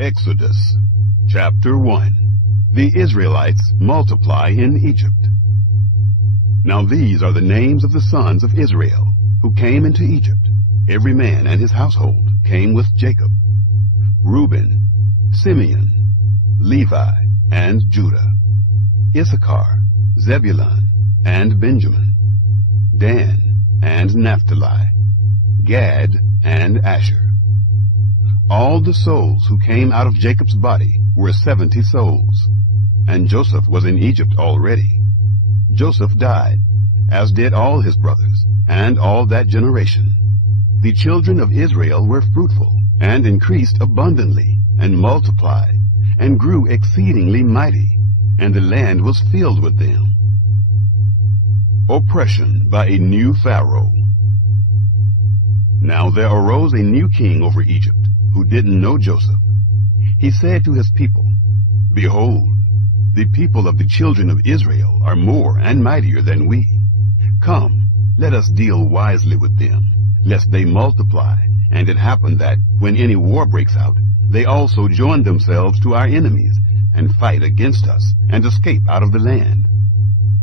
Exodus, chapter 1. The Israelites multiply in Egypt. Now these are the names of the sons of Israel, who came into Egypt. Every man and his household came with Jacob: Reuben, Simeon, Levi, and Judah; Issachar, Zebulun, and Benjamin; Dan, and Naphtali; Gad, and Asher. All the souls who came out of Jacob's body were 70 souls. And Joseph was in Egypt already. Joseph died, as did all his brothers, and all that generation. The children of Israel were fruitful, and increased abundantly, and multiplied, and grew exceedingly mighty, and the land was filled with them. Oppression by a new Pharaoh. Now there arose a new king over Egypt, who didn't know Joseph. He said to his people, "Behold, the people of the children of Israel are more and mightier than we. Come, let us deal wisely with them, lest they multiply." And it happened that, when any war breaks out, they also join themselves to our enemies, and fight against us, and escape out of the land.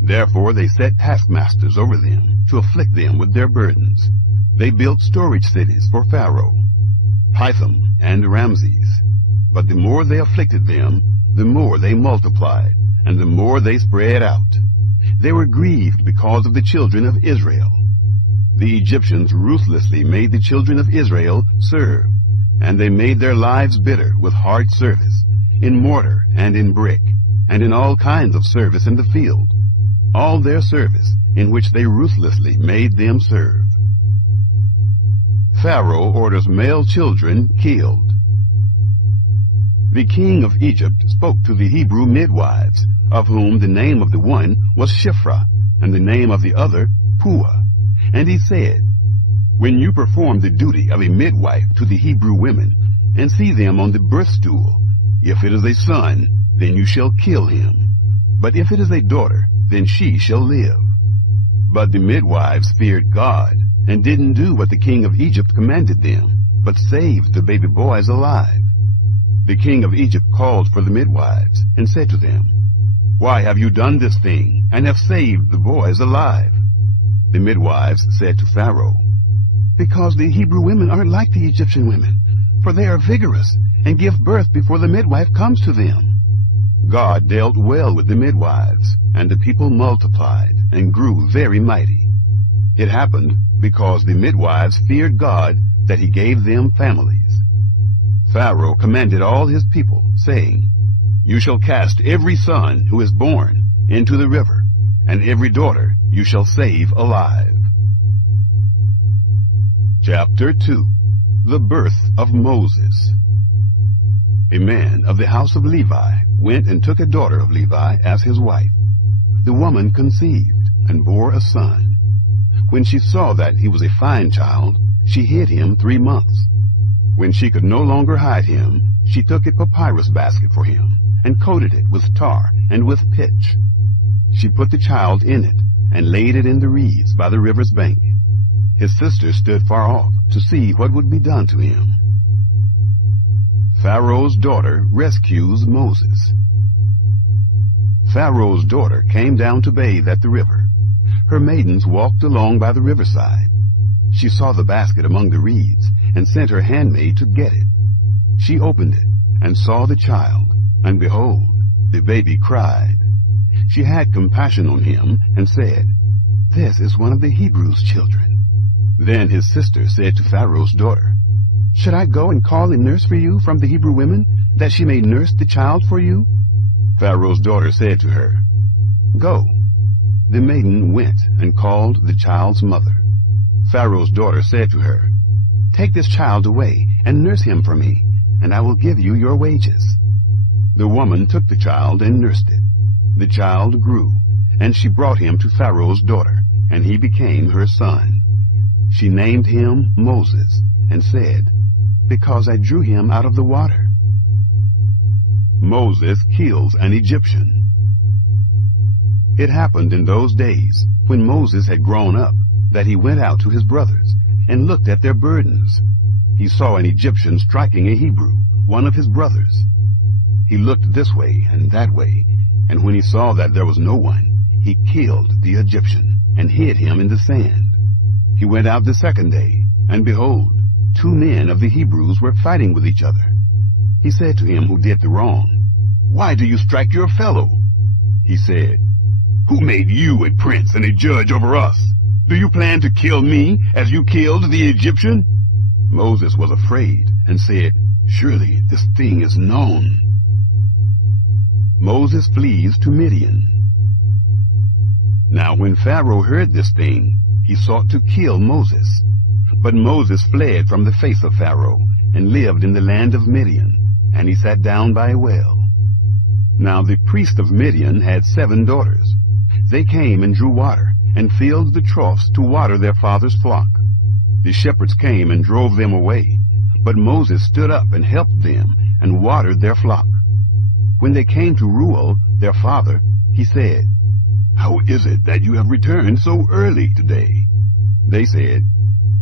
Therefore they set taskmasters over them, to afflict them with their burdens. They built storage cities for Pharaoh, Pithom and Ramses. But the more they afflicted them, the more they multiplied, and the more they spread out. They were grieved because of the children of Israel. The Egyptians ruthlessly made the children of Israel serve, and they made their lives bitter with hard service, in mortar and in brick, and in all kinds of service in the field, all their service in which they ruthlessly made them serve. Pharaoh orders male children killed. The king of Egypt spoke to the Hebrew midwives, of whom the name of the one was Shiphrah, and the name of the other Puah. And he said, "When you perform the duty of a midwife to the Hebrew women, and see them on the birth stool, if it is a son, then you shall kill him. But if it is a daughter, then she shall live." But the midwives feared God, and didn't do what the king of Egypt commanded them, but saved the baby boys alive. The king of Egypt called for the midwives, and said to them, "Why have you done this thing, and have saved the boys alive?" The midwives said to Pharaoh, "Because the Hebrew women aren't like the Egyptian women, for they are vigorous, and give birth before the midwife comes to them." God dealt well with the midwives, and the people multiplied, and grew very mighty. It happened, because the midwives feared God, that he gave them families. Pharaoh commanded all his people, saying, "You shall cast every son who is born into the river, and every daughter you shall save alive." Chapter 2. The Birth of Moses. A man of the house of Levi went and took a daughter of Levi as his wife. The woman conceived, and bore a son. When she saw that he was a fine child, she hid him 3 months. When she could no longer hide him, she took a papyrus basket for him, and coated it with tar and with pitch. She put the child in it, and laid it in the reeds by the river's bank. His sister stood far off to see what would be done to him. Pharaoh's daughter rescues Moses. Pharaoh's daughter came down to bathe at the river. Her maidens walked along by the riverside. She saw the basket among the reeds, and sent her handmaid to get it. She opened it, and saw the child, and behold, the baby cried. She had compassion on him, and said, "This is one of the Hebrews' children." Then his sister said to Pharaoh's daughter, "Should I go and call a nurse for you from the Hebrew women, that she may nurse the child for you?" Pharaoh's daughter said to her, "Go." The maiden went and called the child's mother. Pharaoh's daughter said to her, "Take this child away and nurse him for me, and I will give you your wages." The woman took the child and nursed it. The child grew, and she brought him to Pharaoh's daughter, and he became her son. She named him Moses, and said, "Because I drew him out of the water." Moses kills an Egyptian. It happened in those days, when Moses had grown up, that he went out to his brothers, and looked at their burdens. He saw an Egyptian striking a Hebrew, one of his brothers. He looked this way and that way, and when he saw that there was no one, he killed the Egyptian and hid him in the sand. He went out the second day, and behold, 2 men of the Hebrews were fighting with each other. He said to him who did the wrong, "Why do you strike your fellow?" He said, "Who made you a prince and a judge over us? Do you plan to kill me as you killed the Egyptian?" Moses was afraid and said, "Surely this thing is known." Moses flees to Midian. Now when Pharaoh heard this thing, he sought to kill Moses. But Moses fled from the face of Pharaoh, and lived in the land of Midian, and he sat down by a well. Now the priest of Midian had 7 daughters. They came and drew water, and filled the troughs to water their father's flock. The shepherds came and drove them away, but Moses stood up and helped them, and watered their flock. When they came to Reuel, their father, he said, "How is it that you have returned so early today?" They said,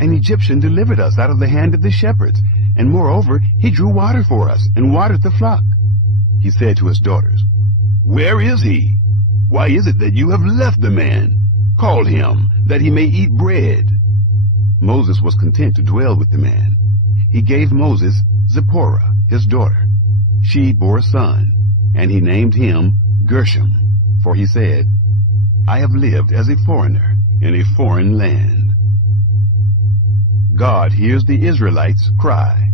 "An Egyptian delivered us out of the hand of the shepherds, and moreover he drew water for us and watered the flock." He said to his daughters, "Where is he? Why is it that you have left the man? Call him, that he may eat bread." Moses was content to dwell with the man. He gave Moses Zipporah, his daughter. She bore a son, and he named him Gershom, for he said, "I have lived as a foreigner in a foreign land." God hears the Israelites cry.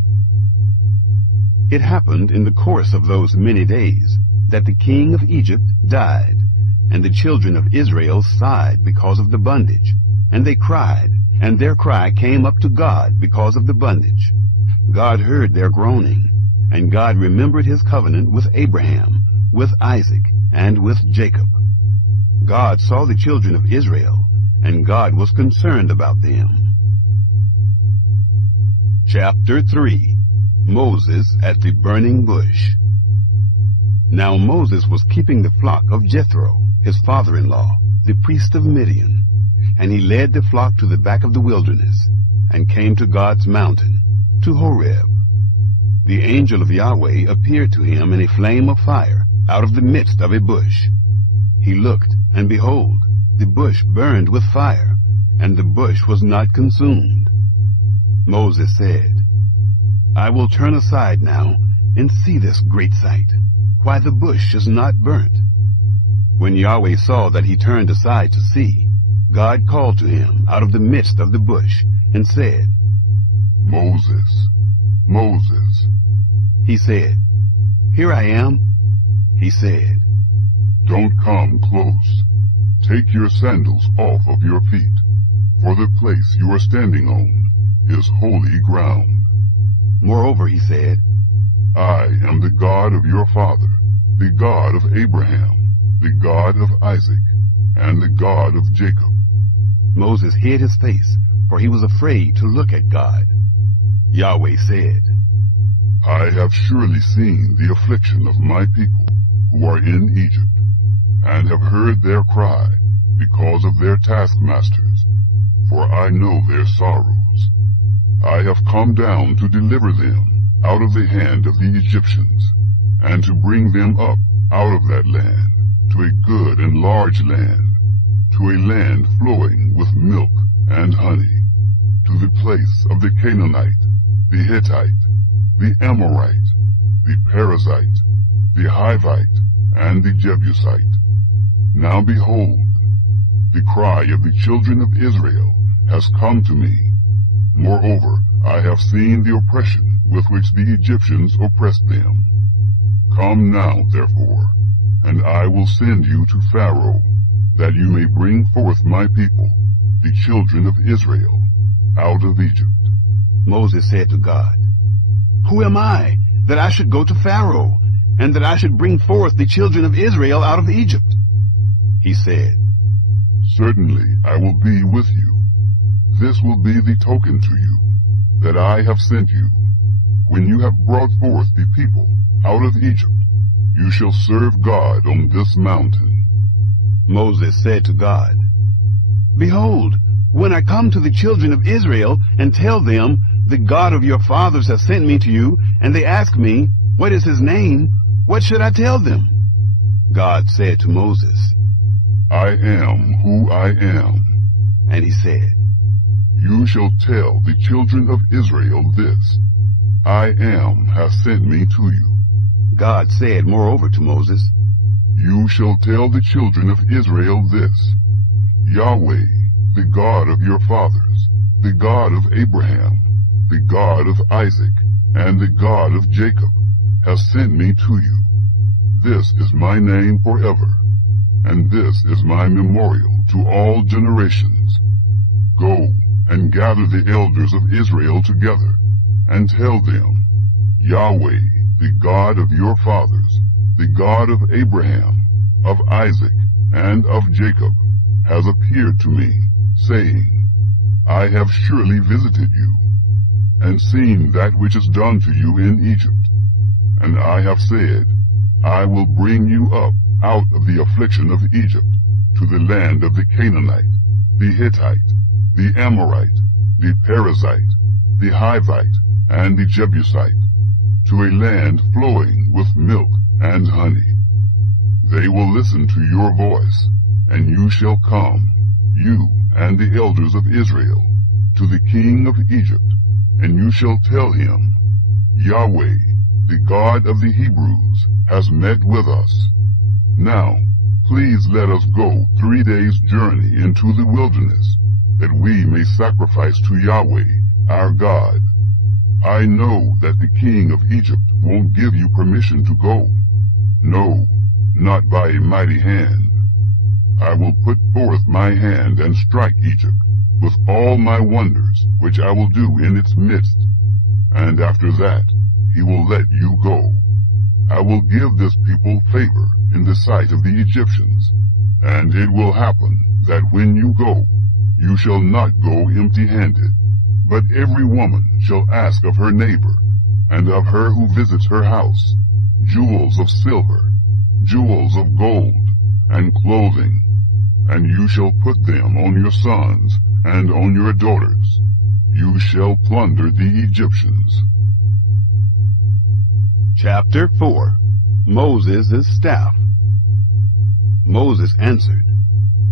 It happened in the course of those many days that the king of Egypt died, and the children of Israel sighed because of the bondage, and they cried, and their cry came up to God because of the bondage. God heard their groaning, and God remembered his covenant with Abraham, with Isaac, and with Jacob. God saw the children of Israel, and God was concerned about them. Chapter 3. Moses at the burning bush. Now Moses was keeping the flock of Jethro, his father-in-law, the priest of Midian, and he led the flock to the back of the wilderness, and came to God's mountain, to Horeb. The angel of Yahweh appeared to him in a flame of fire, out of the midst of a bush. He looked, and behold, the bush burned with fire, and the bush was not consumed. Moses said, "I will turn aside now, and see this great sight, why the bush is not burnt." When Yahweh saw that he turned aside to see, God called to him out of the midst of the bush, and said, "Moses, Moses." He said, "Here I am." He said, "Don't come close. Take your sandals off of your feet, for the place you are standing on is holy ground." Moreover, he said, "I am the God of your father, the God of Abraham, the God of Isaac, and the God of Jacob." Moses hid his face, for he was afraid to look at God. Yahweh said, "I have surely seen the affliction of my people who are in Egypt, and have heard their cry because of their taskmasters, for I know their sorrows. I have come down to deliver them out of the hand of the Egyptians, and to bring them up out of that land to a good and large land, to a land flowing with milk and honey, to the place of the Canaanite, the Hittite, the Amorite, the Perizzite, the Hivite, and the Jebusite. Now behold, the cry of the children of Israel has come to me. Moreover, I have seen the oppression with which the Egyptians oppressed them. Come now, therefore, and I will send you to Pharaoh, that you may bring forth my people, the children of Israel, out of Egypt." Moses said to God, "Who am I, that I should go to Pharaoh, and that I should bring forth the children of Israel out of Egypt?" He said, "Certainly I will be with you. This will be the token to you, that I have sent you. When you have brought forth the people out of Egypt, you shall serve God on this mountain." Moses said to God, "Behold, when I come to the children of Israel and tell them, the God of your fathers has sent me to you, and they ask me, what is his name? What should I tell them? God said to Moses, I am who I am. And he said, You shall tell the children of Israel this, I am has sent me to you. God said moreover to Moses, You shall tell the children of Israel this, Yahweh, the God of your fathers, the God of Abraham, the God of Isaac, and the God of Jacob, has sent me to you. This is my name forever, and this is my memorial to all generations. Go and gather the elders of Israel together, and tell them, Yahweh, the God of your fathers, the God of Abraham, of Isaac, and of Jacob, has appeared to me, saying, I have surely visited you, and seen that which is done to you in Egypt. And I have said, I will bring you up out of the affliction of Egypt, to the land of the Canaanite, the Hittite, the Amorite, the Perizzite, the Hivite, and the Jebusite, to a land flowing with milk and honey. They will listen to your voice, and you shall come, you and the elders of Israel, to the king of Egypt, and you shall tell him, Yahweh, the God of the Hebrews, has met with us. Now, please let us go 3 days' journey into the wilderness, that we may sacrifice to Yahweh, our God. I know that the king of Egypt won't give you permission to go. No, not by a mighty hand. I will put forth my hand and strike Egypt with all my wonders, which I will do in its midst. And after that, he will let you go. I will give this people favor in the sight of the Egyptians. And it will happen that when you go, you shall not go empty-handed, but every woman shall ask of her neighbor, and of her who visits her house, jewels of silver, jewels of gold, and clothing, and you shall put them on your sons and on your daughters. You shall plunder the Egyptians. Chapter 4. Moses' Staff. Moses answered,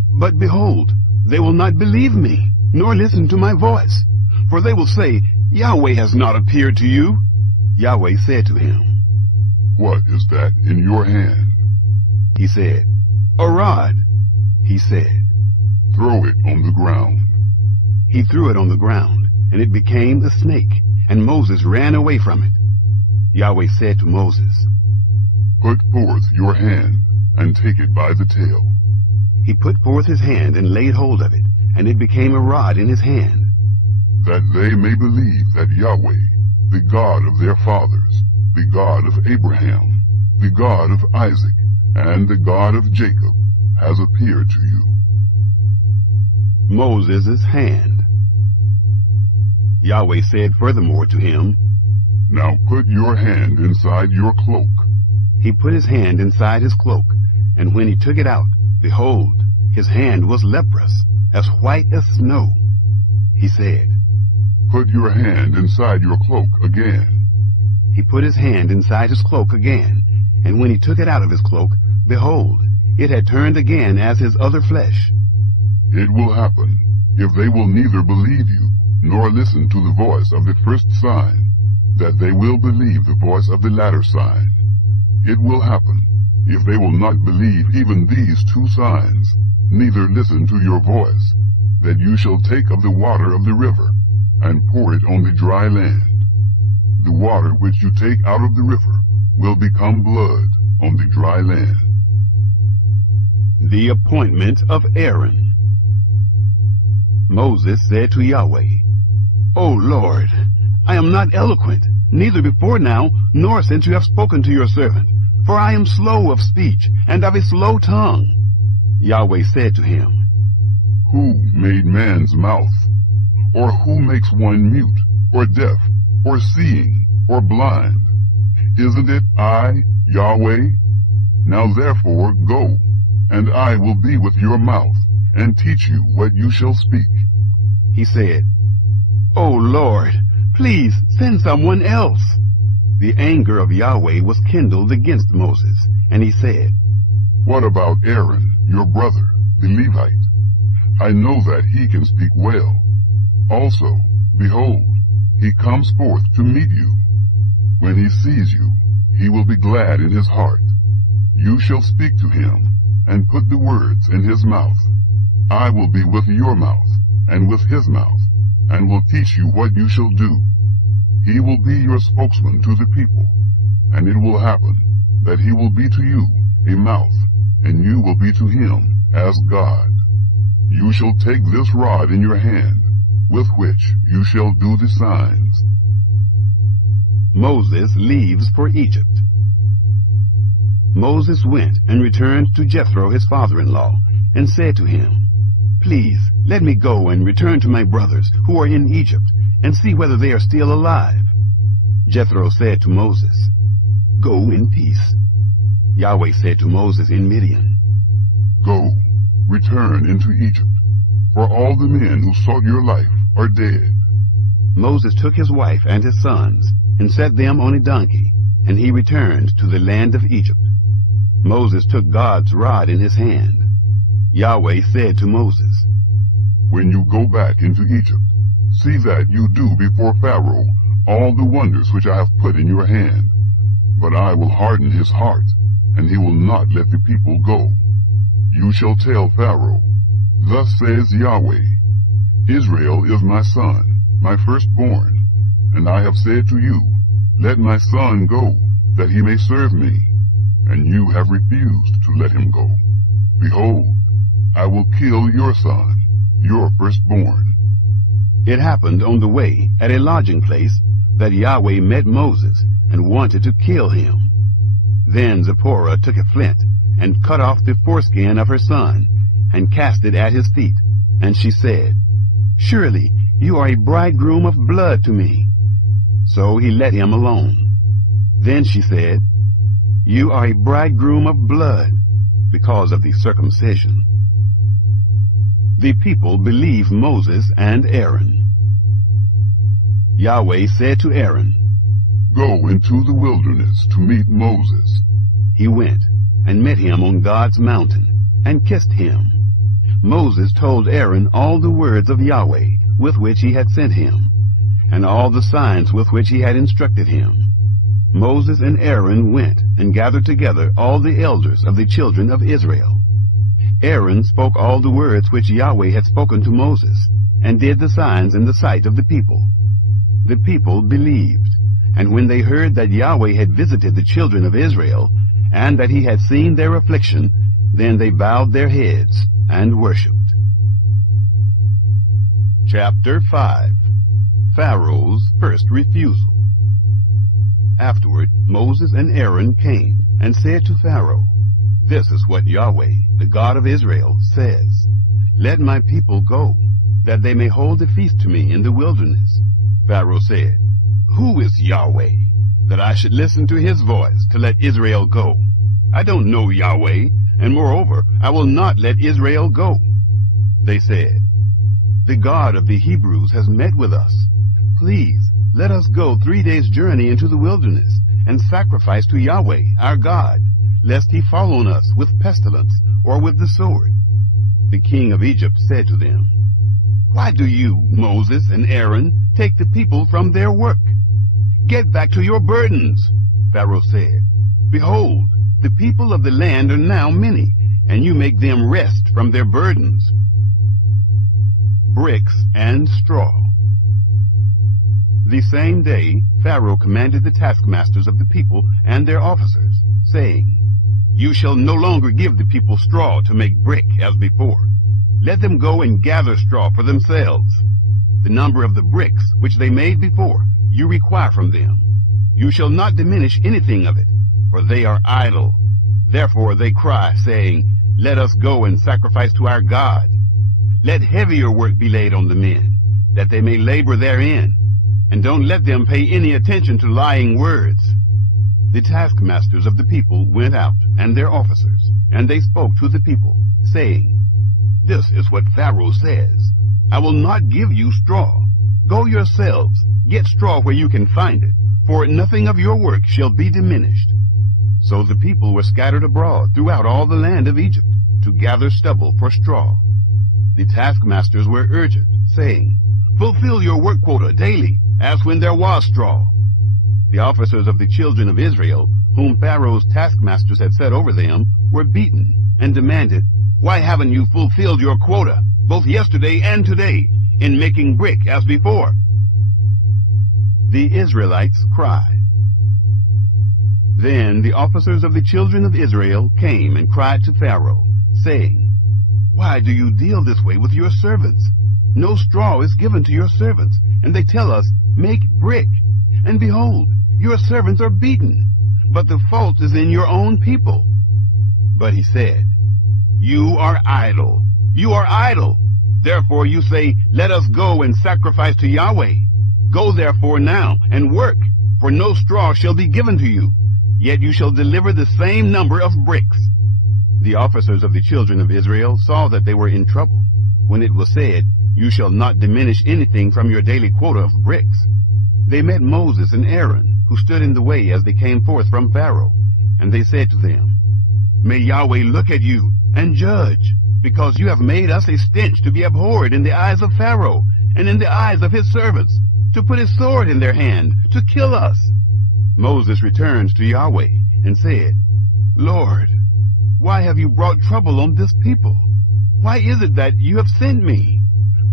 But behold, they will not believe me, nor listen to my voice. For they will say, Yahweh has not appeared to you. Yahweh said to him, What is that in your hand? He said, A rod. He said, Throw it on the ground. He threw it on the ground, and it became a snake, and Moses ran away from it. Yahweh said to Moses, Put forth your hand, and take it by the tail. He put forth his hand and laid hold of it, and it became a rod in his hand. That they may believe that Yahweh, the God of their fathers, the God of Abraham, the God of Isaac, and the God of Jacob, has appeared to you. Moses' hand. Yahweh said furthermore to him, Now put your hand inside your cloak. He put his hand inside his cloak, and when he took it out, behold, his hand was leprous, as white as snow. He said, Put your hand inside your cloak again. He put his hand inside his cloak again, and when he took it out of his cloak, behold, it had turned again as his other flesh. It will happen, if they will neither believe you, nor listen to the voice of the first sign, that they will believe the voice of the latter sign. It will happen, if they will not believe even these 2 signs, neither listen to your voice, that you shall take of the water of the river, and pour it on the dry land. The water which you take out of the river will become blood on the dry land. The appointment of Aaron. Moses said to Yahweh, O Lord, I am not eloquent, neither before now, nor since you have spoken to your servant, for I am slow of speech, and of a slow tongue. Yahweh said to him, Who made man's mouth? Or who makes one mute, or deaf, or seeing, or blind? Isn't it I, Yahweh? Now therefore go, and I will be with your mouth, and teach you what you shall speak. He said, O Lord, Please send someone else." The anger of Yahweh was kindled against Moses, and he said, "What about Aaron, your brother, the Levite? I know that he can speak well. Also, behold, he comes forth to meet you. When he sees you, he will be glad in his heart. You shall speak to him, and put the words in his mouth. I will be with your mouth, and with his mouth, and will teach you what you shall do. He will be your spokesman to the people, and it will happen that he will be to you a mouth, and you will be to him as God. You shall take this rod in your hand, with which you shall do the signs." Moses leaves for Egypt. Moses went and returned to Jethro his father-in-law, and said to him, "Please, let me go and return to my brothers who are in Egypt, and see whether they are still alive." Jethro said to Moses, "Go in peace." Yahweh said to Moses in Midian, "Go, return into Egypt, for all the men who sought your life are dead." Moses took his wife and his sons, and set them on a donkey, and he returned to the land of Egypt. Moses took God's rod in his hand. Yahweh said to Moses, "When you go back into Egypt, see that you do before Pharaoh all the wonders which I have put in your hand. But I will harden his heart, and he will not let the people go. You shall tell Pharaoh, 'Thus says Yahweh, Israel is my son, my firstborn, and I have said to you, Let my son go, that he may serve me. And you have refused to let him go. Behold, I will kill your son, your firstborn.'" It happened on the way at a lodging place that Yahweh met Moses and wanted to kill him. Then Zipporah took a flint and cut off the foreskin of her son and cast it at his feet. And she said, "Surely you are a bridegroom of blood to me." So he let him alone. Then she said, "You are a bridegroom of blood," because of the circumcision. The people believed Moses and Aaron. Yahweh said to Aaron, "Go into the wilderness to meet Moses." He went and met him on God's mountain and kissed him. Moses told Aaron all the words of Yahweh with which he had sent him, and all the signs with which he had instructed him. Moses and Aaron went and gathered together all the elders of the children of Israel. Aaron spoke all the words which Yahweh had spoken to Moses, and did the signs in the sight of the people. The people believed, and when they heard that Yahweh had visited the children of Israel, and that he had seen their affliction, then they bowed their heads and worshipped. Chapter 5. Pharaoh's first refusal. Afterward Moses and Aaron came and said to Pharaoh, "This is what Yahweh, the God of Israel, says. Let my people go, that they may hold a feast to me in the wilderness." Pharaoh said, "Who is Yahweh, that I should listen to his voice to let Israel go? I don't know Yahweh, and moreover, I will not let Israel go." They said, "The God of the Hebrews has met with us. Please, let us go 3 days' journey into the wilderness, and sacrifice to Yahweh, our God, lest he fall on us with pestilence or with the sword." The king of Egypt said to them, "Why do you, Moses and Aaron, take the people from their work? Get back to your burdens." Pharaoh said, "Behold, the people of the land are now many, and you make them rest from their burdens." Bricks and straw. The same day Pharaoh commanded the taskmasters of the people and their officers, saying, "You shall no longer give the people straw to make brick as before. Let them go and gather straw for themselves. The number of the bricks which they made before you require from them. You shall not diminish anything of it, for they are idle. Therefore they cry, saying, 'Let us go and sacrifice to our God.' Let heavier work be laid on the men, that they may labor therein, and don't let them pay any attention to lying words." The taskmasters of the people went out, and their officers, and they spoke to the people, saying, "This is what Pharaoh says, I will not give you straw. Go yourselves, Get straw where you can find it, for nothing of your work shall be diminished. So the people were scattered abroad throughout all the land of Egypt to gather stubble for straw. The taskmasters were urgent, saying, Fulfill your work quota daily, as when there was straw. The officers of the children of Israel, whom Pharaoh's taskmasters had set over them, were beaten and demanded, Why haven't you fulfilled your quota, both yesterday and today, in making brick as before? The Israelites cry. Then the officers of the children of Israel came and cried to Pharaoh, saying, Why do you deal this way with your servants? No straw is given to your servants, and they tell us, Make brick. And behold, your servants are beaten, but the fault is in your own people. But he said, You are idle. You are idle. Therefore you say, Let us go and sacrifice to Yahweh. Go therefore now and work, for no straw shall be given to you, yet you shall deliver the same number of bricks. The officers of the children of Israel saw that they were in trouble, when it was said, You shall not diminish anything from your daily quota of bricks. They met Moses and Aaron, who stood in the way as they came forth from Pharaoh, and they said to them, May Yahweh look at you and judge, because you have made us a stench to be abhorred in the eyes of Pharaoh and in the eyes of his servants, to put his sword in their hand, to kill us. Moses returned to Yahweh and said, Lord, why have you brought trouble on this people? Why is it that you have sent me?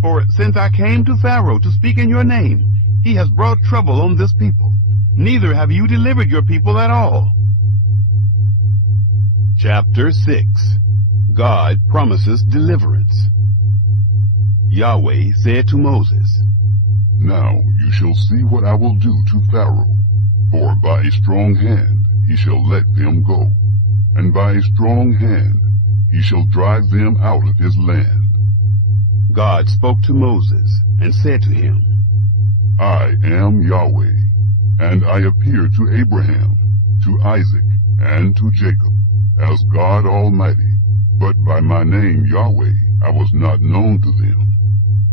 For since I came to Pharaoh to speak in your name, he has brought trouble on this people. Neither have you delivered your people at all. Chapter 6. God promises deliverance. Yahweh said to Moses, Now you shall see what I will do to Pharaoh, for by a strong hand he shall let them go, and by a strong hand he shall drive them out of his land. God spoke to Moses and said to him, I am Yahweh, and I appeared to Abraham, to Isaac, and to Jacob, as God Almighty, but by my name Yahweh I was not known to them.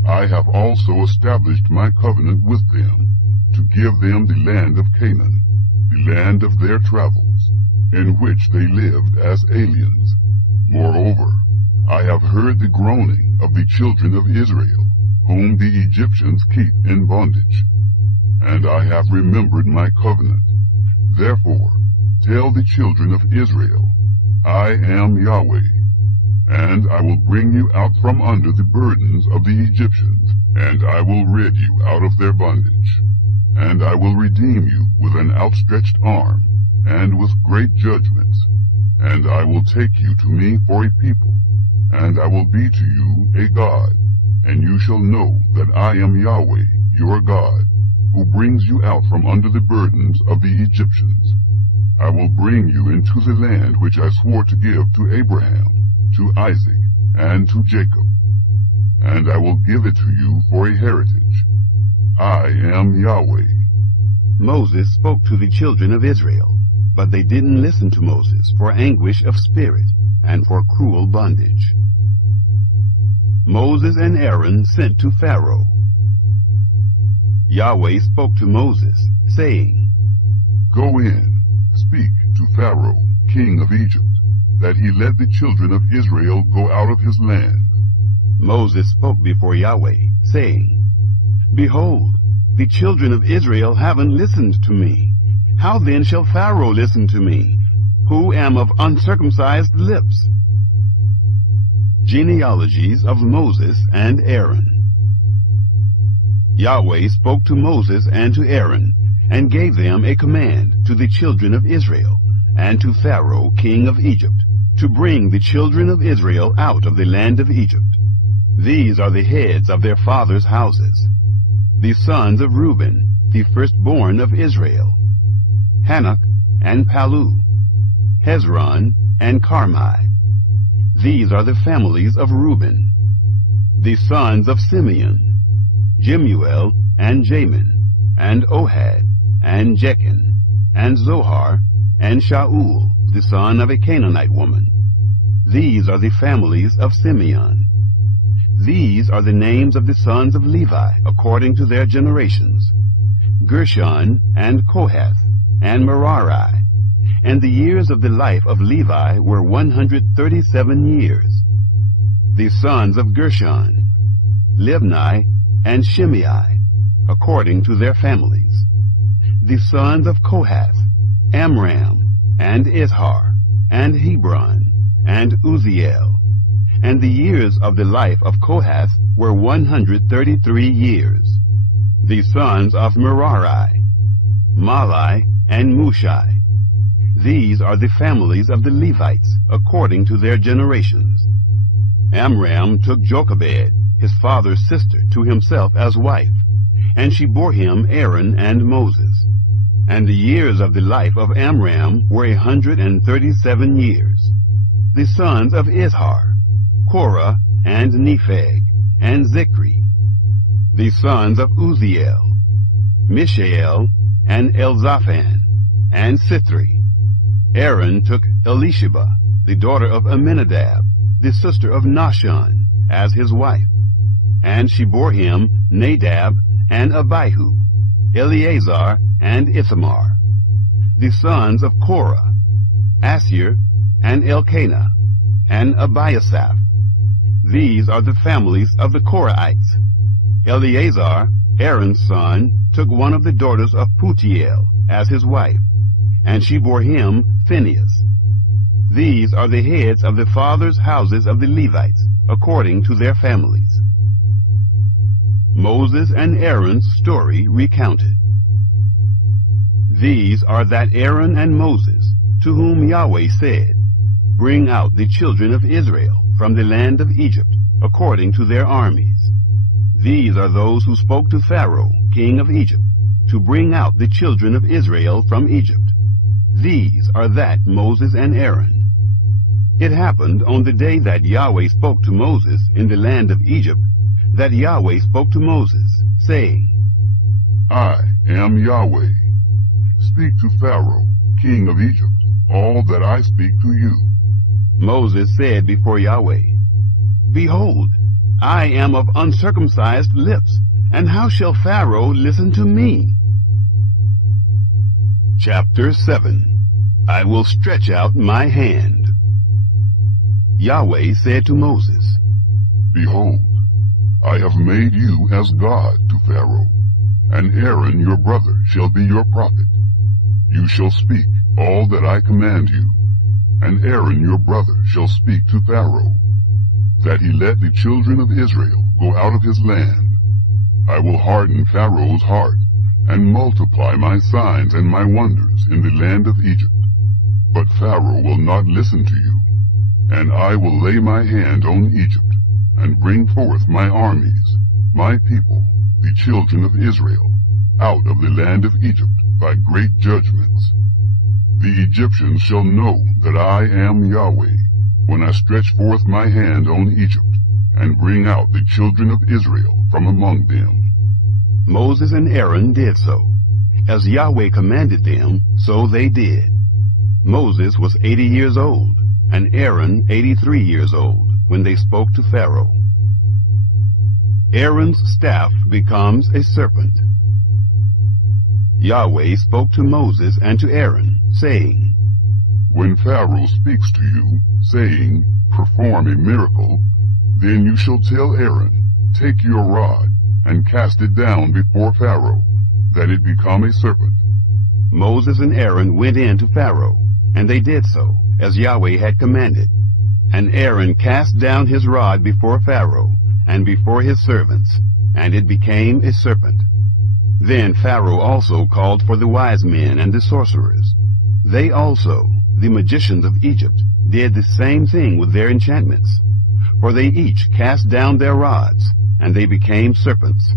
I have also established my covenant with them, to give them the land of Canaan, the land of their travels, in which they lived as aliens. Moreover, I have heard the groaning of the children of Israel, whom the Egyptians keep in bondage, and I have remembered my covenant. Therefore, tell the children of Israel, I am Yahweh, and I will bring you out from under the burdens of the Egyptians, and I will rid you out of their bondage. And I will redeem you with an outstretched arm, and with great judgments. And I will take you to me for a people, and I will be to you a God, and you shall know that I am Yahweh, your God, who brings you out from under the burdens of the Egyptians. I will bring you into the land which I swore to give to Abraham, to Isaac, and to Jacob, and I will give it to you for a heritage. I am Yahweh. Moses spoke to the children of Israel, but they didn't listen to Moses for anguish of spirit and for cruel bondage. Moses and Aaron sent to Pharaoh. Yahweh spoke to Moses, saying, Go in, speak to Pharaoh, king of Egypt, that he let the children of Israel go out of his land. Moses spoke before Yahweh, saying, Behold, the children of Israel haven't listened to me. How then shall Pharaoh listen to me, who am of uncircumcised lips? Genealogies of Moses and Aaron. Yahweh spoke to Moses and to Aaron, and gave them a command to the children of Israel, and to Pharaoh king of Egypt, to bring the children of Israel out of the land of Egypt. These are the heads of their fathers' houses. The sons of Reuben, the firstborn of Israel, Hanok and Palu, Hezron and Carmi. These are the families of Reuben. The sons of Simeon, Jemuel and Jamin, and Ohad, and Jechan, and Zohar, and Shaul, the son of a Canaanite woman. These are the families of Simeon. These are the names of the sons of Levi, according to their generations, Gershon, and Kohath, and Merari. And the years of the life of Levi were 137 years. The sons of Gershon, Libni, and Shimei, according to their families. The sons of Kohath, Amram, and Izhar, and Hebron, and Uzziel. And the years of the life of Kohath were 133 years. The sons of Merari, Mahli, and Mushai. These are the families of the Levites, according to their generations. Amram took Jochebed, his father's sister, to himself as wife, and she bore him Aaron and Moses. And the years of the life of Amram were 137 years. The sons of Izhar, Korah, and Nepheg, and Zikri. The sons of Uzziel, Mishael, and Elzaphan, and Sithri. Aaron took Elisheba, the daughter of Amminadab, the sister of Nahshon, as his wife, and she bore him Nadab and Abihu, Eleazar and Ithamar. The sons of Korah, Asir, and Elkanah, and Abiasaph. These are the families of the Korahites. Eleazar, Aaron's son, took one of the daughters of Putiel as his wife, and she bore him Phinehas. These are the heads of the fathers' houses of the Levites, according to their families. Moses and Aaron's story recounted. These are that Aaron and Moses, to whom Yahweh said, Bring out the children of Israel from the land of Egypt, according to their armies. These are those who spoke to Pharaoh, king of Egypt, to bring out the children of Israel from Egypt. These are that Moses and Aaron. It happened on the day that Yahweh spoke to Moses in the land of Egypt, that Yahweh spoke to Moses, saying, I am Yahweh. Speak to Pharaoh, king of Egypt, all that I speak to you. Moses said before Yahweh, Behold, I am of uncircumcised lips, and how shall Pharaoh listen to me? Chapter 7. I will stretch out my hand. Yahweh said to Moses, Behold, I have made you as God to Pharaoh, and Aaron your brother shall be your prophet. You shall speak all that I command you, and Aaron your brother shall speak to Pharaoh, that he let the children of Israel go out of his land. I will harden Pharaoh's heart, and multiply my signs and my wonders in the land of Egypt. But Pharaoh will not listen to you, and I will lay my hand on Egypt, and bring forth my armies, my people, the children of Israel, out of the land of Egypt by great judgments. The Egyptians shall know that I am Yahweh, when I stretch forth my hand on Egypt, and bring out the children of Israel from among them. Moses and Aaron did so. As Yahweh commanded them, so they did. Moses was 80 years old, and Aaron 83 years old, when they spoke to Pharaoh. Aaron's staff becomes a serpent. Yahweh spoke to Moses and to Aaron, saying, When Pharaoh speaks to you, saying, Perform a miracle, then you shall tell Aaron, Take your rod, and cast it down before Pharaoh, that it become a serpent. Moses and Aaron went in to Pharaoh, and they did so, as Yahweh had commanded. And Aaron cast down his rod before Pharaoh, and before his servants, and it became a serpent. Then Pharaoh also called for the wise men and the sorcerers. They also, the magicians of Egypt, did the same thing with their enchantments. For they each cast down their rods, and they became serpents.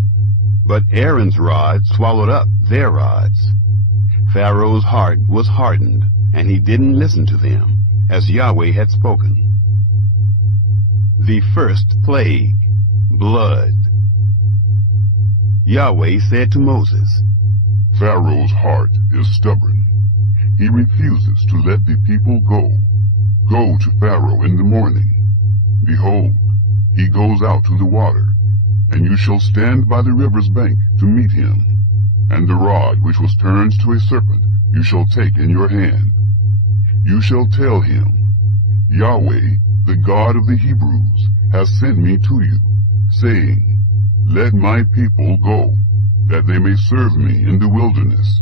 But Aaron's rod swallowed up their rods. Pharaoh's heart was hardened, and he didn't listen to them, as Yahweh had spoken. The first plague, blood. Yahweh said to Moses, Pharaoh's heart is stubborn. He refuses to let the people go. Go to Pharaoh in the morning. Behold, he goes out to the water, and you shall stand by the river's bank to meet him. and the rod which was turned to a serpent you shall take in your hand. You shall tell him, Yahweh, the God of the Hebrews, has sent me to you, saying, Let my people go, that they may serve me in the wilderness.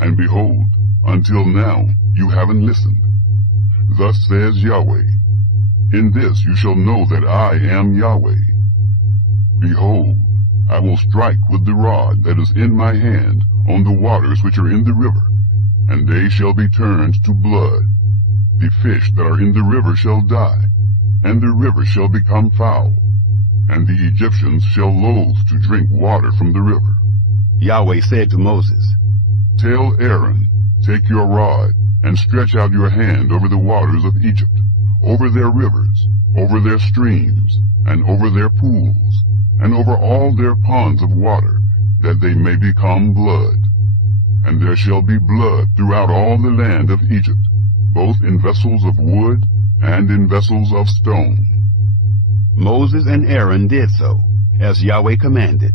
And behold, until now you haven't listened. Thus says Yahweh, In this you shall know that I am Yahweh. Behold, I will strike with the rod that is in my hand on the waters which are in the river, and they shall be turned to blood. The fish that are in the river shall die, and the river shall become foul, and the Egyptians shall loathe to drink water from the river. Yahweh said to Moses, Tell Aaron, Take your rod, and stretch out your hand over the waters of Egypt, over their rivers, over their streams, and over their pools, and over all their ponds of water, that they may become blood. And there shall be blood throughout all the land of Egypt, both in vessels of wood and in vessels of stone. Moses and Aaron did so, as Yahweh commanded.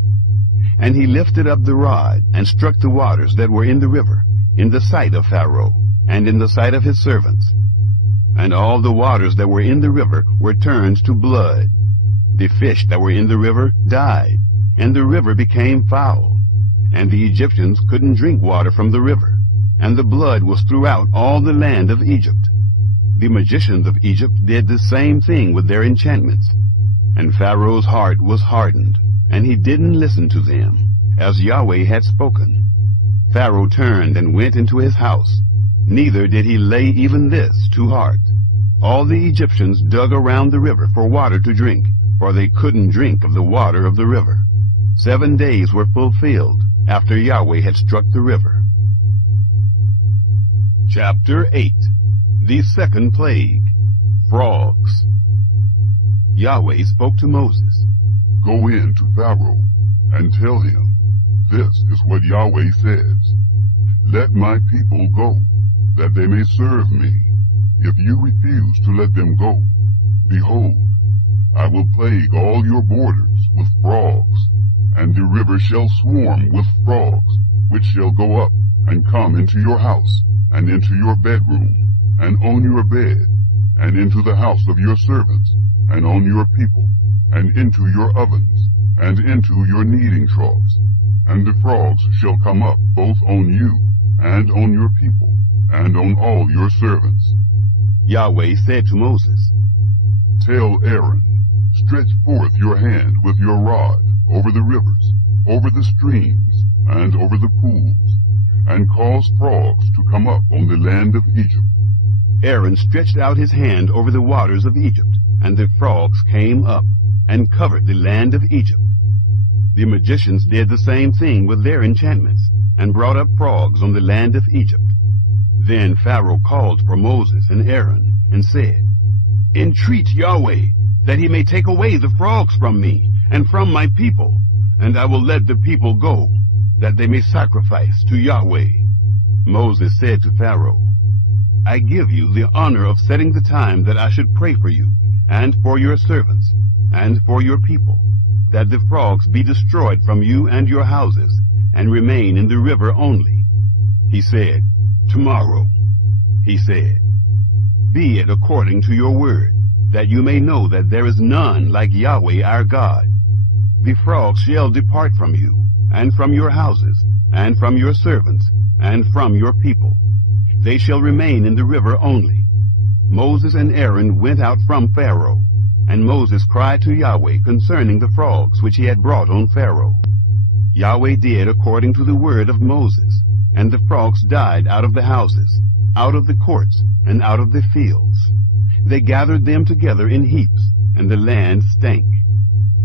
And he lifted up the rod, and struck the waters that were in the river, in the sight of Pharaoh, and in the sight of his servants. And all the waters that were in the river were turned to blood. The fish that were in the river died, and the river became foul. And the Egyptians couldn't drink water from the river, and the blood was throughout all the land of Egypt. The magicians of Egypt did the same thing with their enchantments. And Pharaoh's heart was hardened, and he didn't listen to them, as Yahweh had spoken. Pharaoh turned and went into his house, neither did he lay even this to heart. All the Egyptians dug around the river for water to drink, for they couldn't drink of the water of the river. 7 days were fulfilled after Yahweh had struck the river. Chapter 8. The second plague, frogs. Yahweh spoke to Moses. Go in to Pharaoh, and tell him, This is what Yahweh says, Let my people go, that they may serve me. If you refuse to let them go, behold, I will plague all your borders with frogs, and the river shall swarm with frogs, which shall go up and come into your house, and into your bedroom, and on your bed, and into the house of your servants, and on your people, and into your ovens, and into your kneading troughs. And the frogs shall come up both on you, and on your people, and on all your servants. Yahweh said to Moses, Tell Aaron, Stretch forth your hand with your rod over the rivers, over the streams, and over the pools, and cause frogs to come up on the land of Egypt. Aaron stretched out his hand over the waters of Egypt, and the frogs came up, and covered the land of Egypt. The magicians did the same thing with their enchantments, and brought up frogs on the land of Egypt. Then Pharaoh called for Moses and Aaron, and said, Entreat Yahweh, that he may take away the frogs from me, and from my people, and I will let the people go, that they may sacrifice to Yahweh. Moses said to Pharaoh, I give you the honor of setting the time that I should pray for you, and for your servants, and for your people, that the frogs be destroyed from you and your houses, and remain in the river only. He said, Tomorrow. He said, Be it according to your word, that you may know that there is none like Yahweh our God. The frogs shall depart from you, and from your houses, and from your servants, and from your people. They shall remain in the river only. Moses and Aaron went out from Pharaoh, and Moses cried to Yahweh concerning the frogs which he had brought on Pharaoh. Yahweh did according to the word of Moses, and the frogs died out of the houses, out of the courts, and out of the fields. They gathered them together in heaps, and the land stank.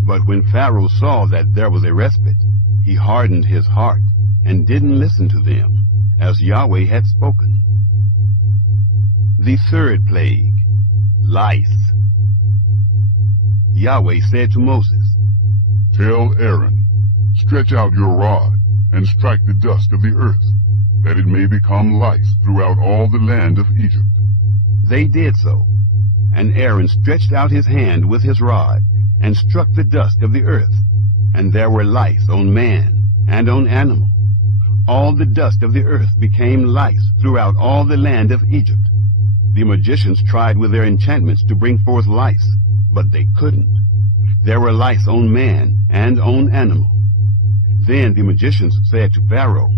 But when Pharaoh saw that there was a respite, he hardened his heart, and didn't listen to them, as Yahweh had spoken. The third plague, lice. Yahweh said to Moses, Tell Aaron, Stretch out your rod, and strike the dust of the earth, that it may become lice throughout all the land of Egypt. They did so. And Aaron stretched out his hand with his rod, and struck the dust of the earth, and there were lice on man, and on animal, all the dust of the earth became lice throughout all the land of Egypt. The magicians tried with their enchantments to bring forth lice, but they couldn't. There were lice on man and on animal. Then the magicians said to Pharaoh,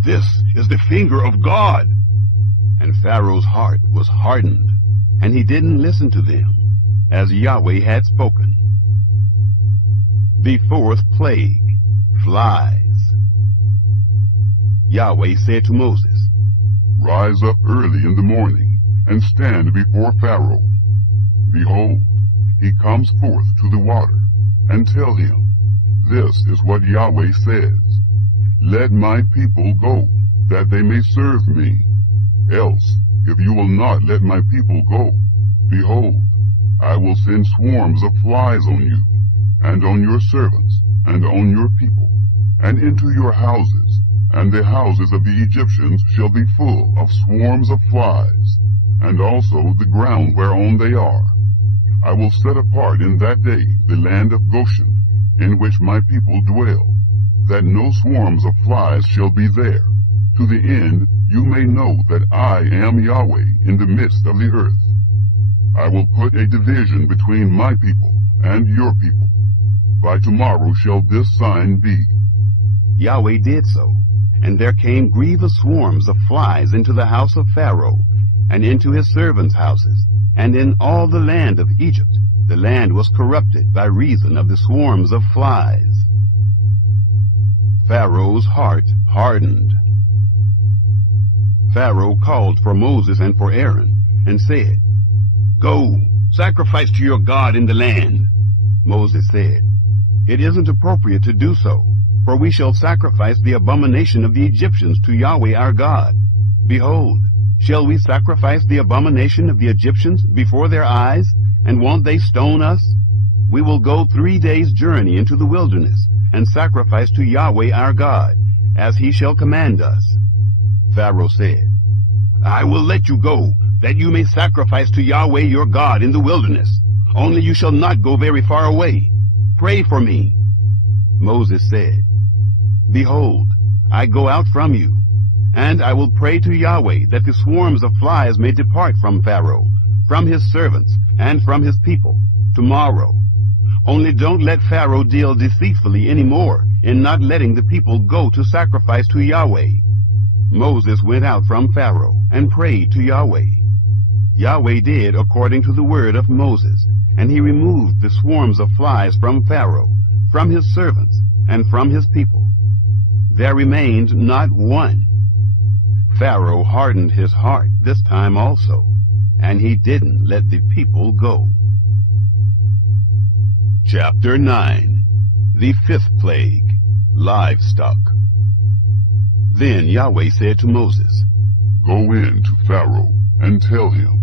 "This is the finger of God." And Pharaoh's heart was hardened, and he didn't listen to them, as Yahweh had spoken. The fourth plague, flies. Yahweh said to Moses, Rise up early in the morning, and stand before Pharaoh. Behold, he comes forth to the water, and tell him, This is what Yahweh says, Let my people go, that they may serve me. Else, if you will not let my people go, behold, I will send swarms of flies on you, and on your servants, and on your people, and into your houses, and the houses of the Egyptians shall be full of swarms of flies, and also the ground whereon they are. I will set apart in that day the land of Goshen, in which my people dwell, that no swarms of flies shall be there, to the end you may know that I am Yahweh in the midst of the earth. I will put a division between my people and your people. By tomorrow shall this sign be. Yahweh did so, and there came grievous swarms of flies into the house of Pharaoh, and into his servants' houses, and in all the land of Egypt. The land was corrupted by reason of the swarms of flies. Pharaoh's heart hardened. Pharaoh called for Moses and for Aaron, and said, Go, sacrifice to your God in the land. Moses said, It isn't appropriate to do so, for we shall sacrifice the abomination of the Egyptians to Yahweh our God. Behold, shall we sacrifice the abomination of the Egyptians before their eyes, and won't they stone us? We will go 3 days' journey into the wilderness, and sacrifice to Yahweh our God, as he shall command us. Pharaoh said, I will let you go, that you may sacrifice to Yahweh your God in the wilderness. Only you shall not go very far away. Pray for me. Moses said, Behold, I go out from you, and I will pray to Yahweh that the swarms of flies may depart from Pharaoh, from his servants, and from his people, tomorrow. Only don't let Pharaoh deal deceitfully any more in not letting the people go to sacrifice to Yahweh. Moses went out from Pharaoh and prayed to Yahweh. Yahweh did according to the word of Moses, and he removed the swarms of flies from Pharaoh, from his servants, and from his people. There remained not one. Pharaoh hardened his heart this time also, and he didn't let the people go. Chapter 9. The fifth plague, livestock. Then Yahweh said to Moses, Go in to Pharaoh, and tell him,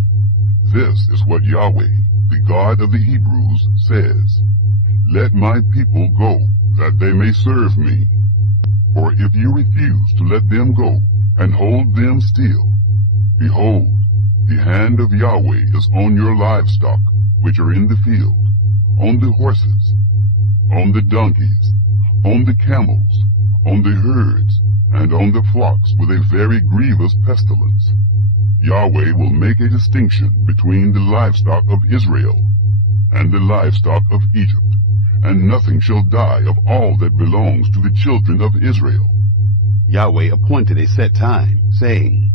This is what Yahweh, the God of the Hebrews, says, Let my people go, that they may serve me. For if you refuse to let them go, and hold them still, behold, the hand of Yahweh is on your livestock, which are in the field, on the horses, on the donkeys, on the camels, on the herds, and on the flocks with a very grievous pestilence. Yahweh will make a distinction between the livestock of Israel and the livestock of Egypt, and nothing shall die of all that belongs to the children of Israel. Yahweh appointed a set time, saying,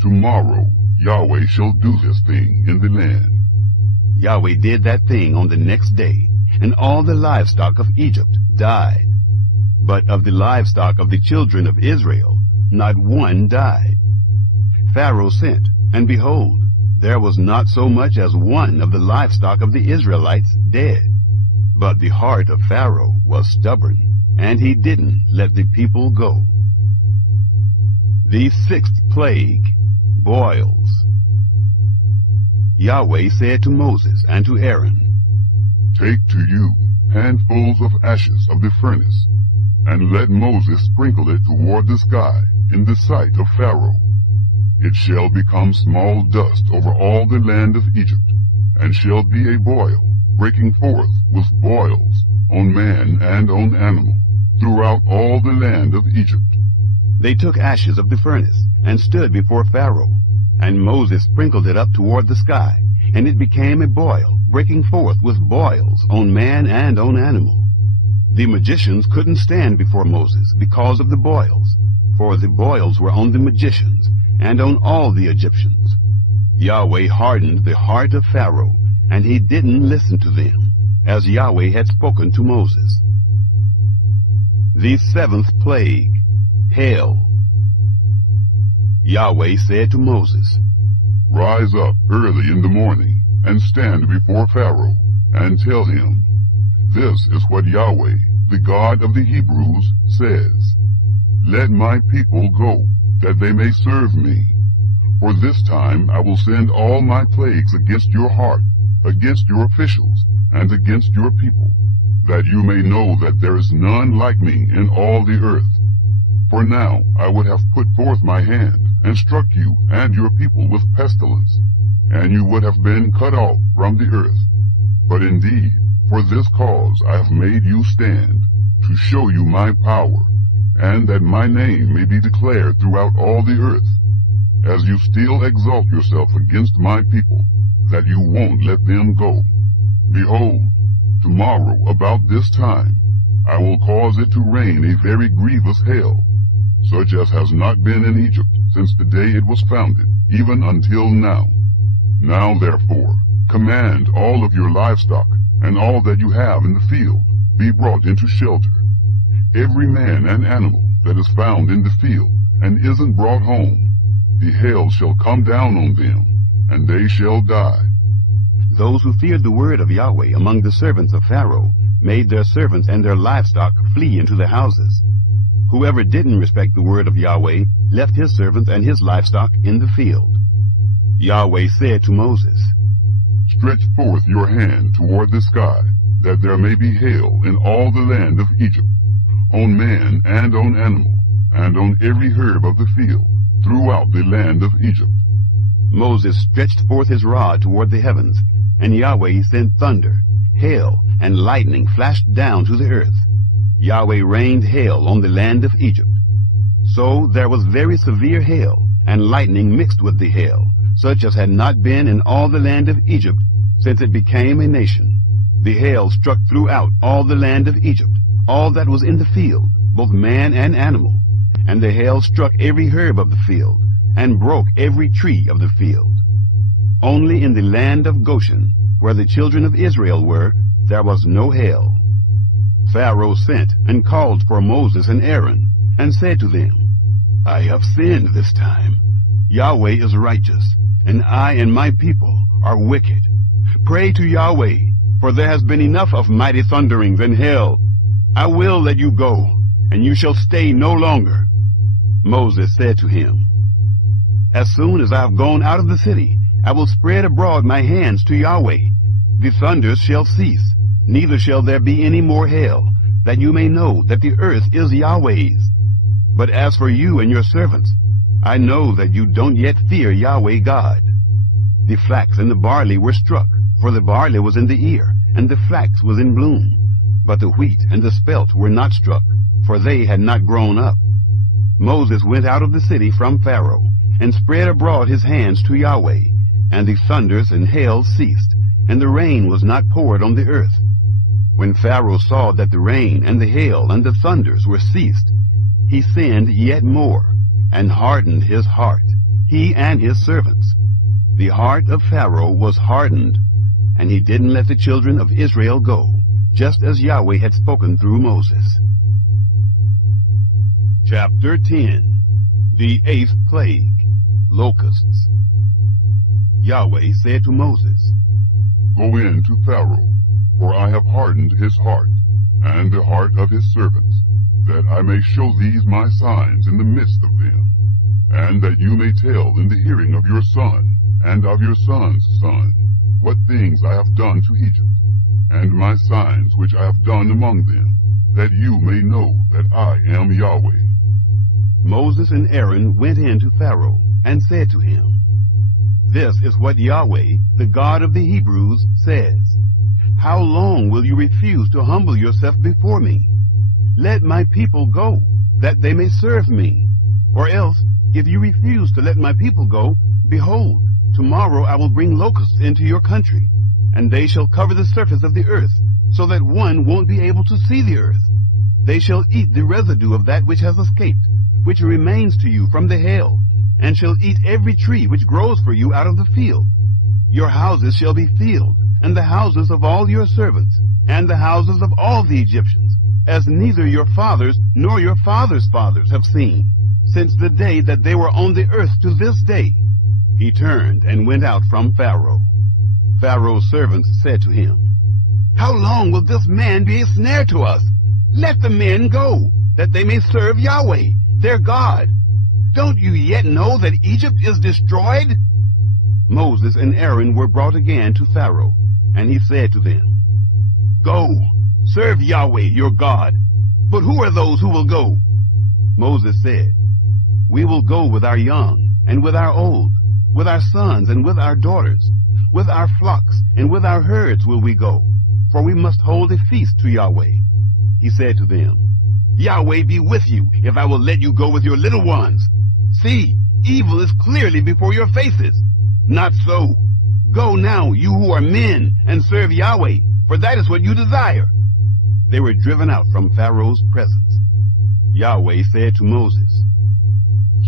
Tomorrow Yahweh shall do this thing in the land. Yahweh did that thing on the next day, and all the livestock of Egypt died. But of the livestock of the children of Israel, not one died. Pharaoh sent, and behold, there was not so much as one of the livestock of the Israelites dead. But the heart of Pharaoh was stubborn, and he didn't let the people go. The sixth plague, boils. Yahweh said to Moses and to Aaron, Take to you handfuls of ashes of the furnace, and let Moses sprinkle it toward the sky in the sight of Pharaoh. It shall become small dust over all the land of Egypt, and shall be a boil, breaking forth with boils on man and on animal, throughout all the land of Egypt. They took ashes of the furnace, and stood before Pharaoh. And Moses sprinkled it up toward the sky, and it became a boil, breaking forth with boils on man and on animal. The magicians couldn't stand before Moses because of the boils, for the boils were on the magicians, and on all the Egyptians. Yahweh hardened the heart of Pharaoh, and he didn't listen to them, as Yahweh had spoken to Moses. The seventh plague, hail. Yahweh said to Moses, Rise up early in the morning, and stand before Pharaoh, and tell him, This is what Yahweh, the God of the Hebrews, says. Let my people go, that they may serve me. For this time I will send all my plagues against your heart, against your officials, and against your people, that you may know that there is none like me in all the earth. For now I would have put forth my hand, and struck you and your people with pestilence, and you would have been cut off from the earth. But indeed, for this cause I have made you stand, to show you my power, and that my name may be declared throughout all the earth, as you still exalt yourself against my people, that you won't let them go. Behold, tomorrow about this time I will cause it to rain a very grievous hail, such as has not been in Egypt since the day it was founded, even until now. Now therefore, command all of your livestock, and all that you have in the field, be brought into shelter. Every man and animal that is found in the field, and isn't brought home, the hail shall come down on them, and they shall die. Those who feared the word of Yahweh among the servants of Pharaoh made their servants and their livestock flee into the houses. Whoever didn't respect the word of Yahweh left his servants and his livestock in the field. Yahweh said to Moses, Stretch forth your hand toward the sky, that there may be hail in all the land of Egypt, on man and on animal, and on every herb of the field, throughout the land of Egypt. Moses stretched forth his rod toward the heavens, and Yahweh sent thunder, hail, and lightning flashed down to the earth. Yahweh rained hail on the land of Egypt. So there was very severe hail, and lightning mixed with the hail, such as had not been in all the land of Egypt since it became a nation. The hail struck throughout all the land of Egypt, all that was in the field, both man and animal. And the hail struck every herb of the field, and broke every tree of the field. Only in the land of Goshen, where the children of Israel were, there was no hail. Pharaoh sent and called for Moses and Aaron, and said to them, I have sinned this time. Yahweh is righteous, and I and my people are wicked. Pray to Yahweh, for there has been enough of mighty thunderings and hail. I will let you go, and you shall stay no longer. Moses said to him, As soon as I have gone out of the city, I will spread abroad my hands to Yahweh. The thunders shall cease, neither shall there be any more hail, that you may know that the earth is Yahweh's. But as for you and your servants, I know that you don't yet fear Yahweh God. The flax and the barley were struck, for the barley was in the ear, and the flax was in bloom. But the wheat and the spelt were not struck, for they had not grown up. Moses went out of the city from Pharaoh, and spread abroad his hands to Yahweh, and the thunders and hail ceased, and the rain was not poured on the earth. When Pharaoh saw that the rain and the hail and the thunders were ceased, he sinned yet more, and hardened his heart, he and his servants. The heart of Pharaoh was hardened, and he didn't let the children of Israel go, just as Yahweh had spoken through Moses. Chapter 10. The eighth plague, locusts. Yahweh said to Moses, Go in to Pharaoh, for I have hardened his heart, and the heart of his servants, that I may show these my signs in the midst of them, and that you may tell in the hearing of your son, and of your son's son, what things I have done to Egypt, and my signs which I have done among them, that you may know that I am Yahweh. Moses and Aaron went in to Pharaoh, and said to him, This is what Yahweh, the God of the Hebrews, says. How long will you refuse to humble yourself before me? Let my people go, that they may serve me. Or else, if you refuse to let my people go, behold, tomorrow I will bring locusts into your country, and they shall cover the surface of the earth, so that one won't be able to see the earth. They shall eat the residue of that which has escaped, which remains to you from the hail, and shall eat every tree which grows for you out of the field. Your houses shall be filled, and the houses of all your servants, and the houses of all the Egyptians, as neither your fathers nor your fathers' fathers have seen, since the day that they were on the earth to this day. He turned and went out from Pharaoh. Pharaoh's servants said to him, How long will this man be a snare to us? Let the men go, that they may serve Yahweh, their God. Don't you yet know that Egypt is destroyed? Moses and Aaron were brought again to Pharaoh, and he said to them, Go, serve Yahweh your God. But who are those who will go? Moses said, We will go with our young and with our old, with our sons and with our daughters, with our flocks and with our herds will we go, for we must hold a feast to Yahweh. He said to them, Yahweh be with you, if I will let you go with your little ones. See, evil is clearly before your faces. Not so. Go now, you who are men, and serve Yahweh, for that is what you desire. They were driven out from Pharaoh's presence. Yahweh said to Moses,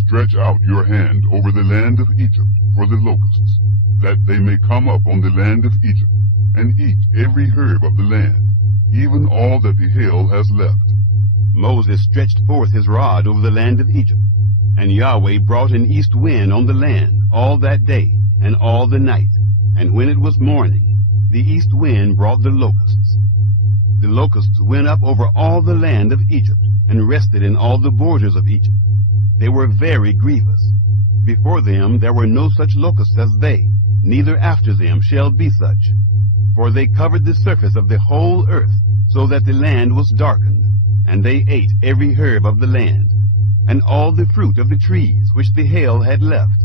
Stretch out your hand over the land of Egypt for the locusts, that they may come up on the land of Egypt, and eat every herb of the land, even all that the hail has left. Moses stretched forth his rod over the land of Egypt, and Yahweh brought an east wind on the land all that day and all the night, and when it was morning, the east wind brought the locusts. The locusts went up over all the land of Egypt, and rested in all the borders of Egypt. They were very grievous. Before them there were no such locusts as they, neither after them shall be such. For they covered the surface of the whole earth, so that the land was darkened, and they ate every herb of the land, and all the fruit of the trees which the hail had left.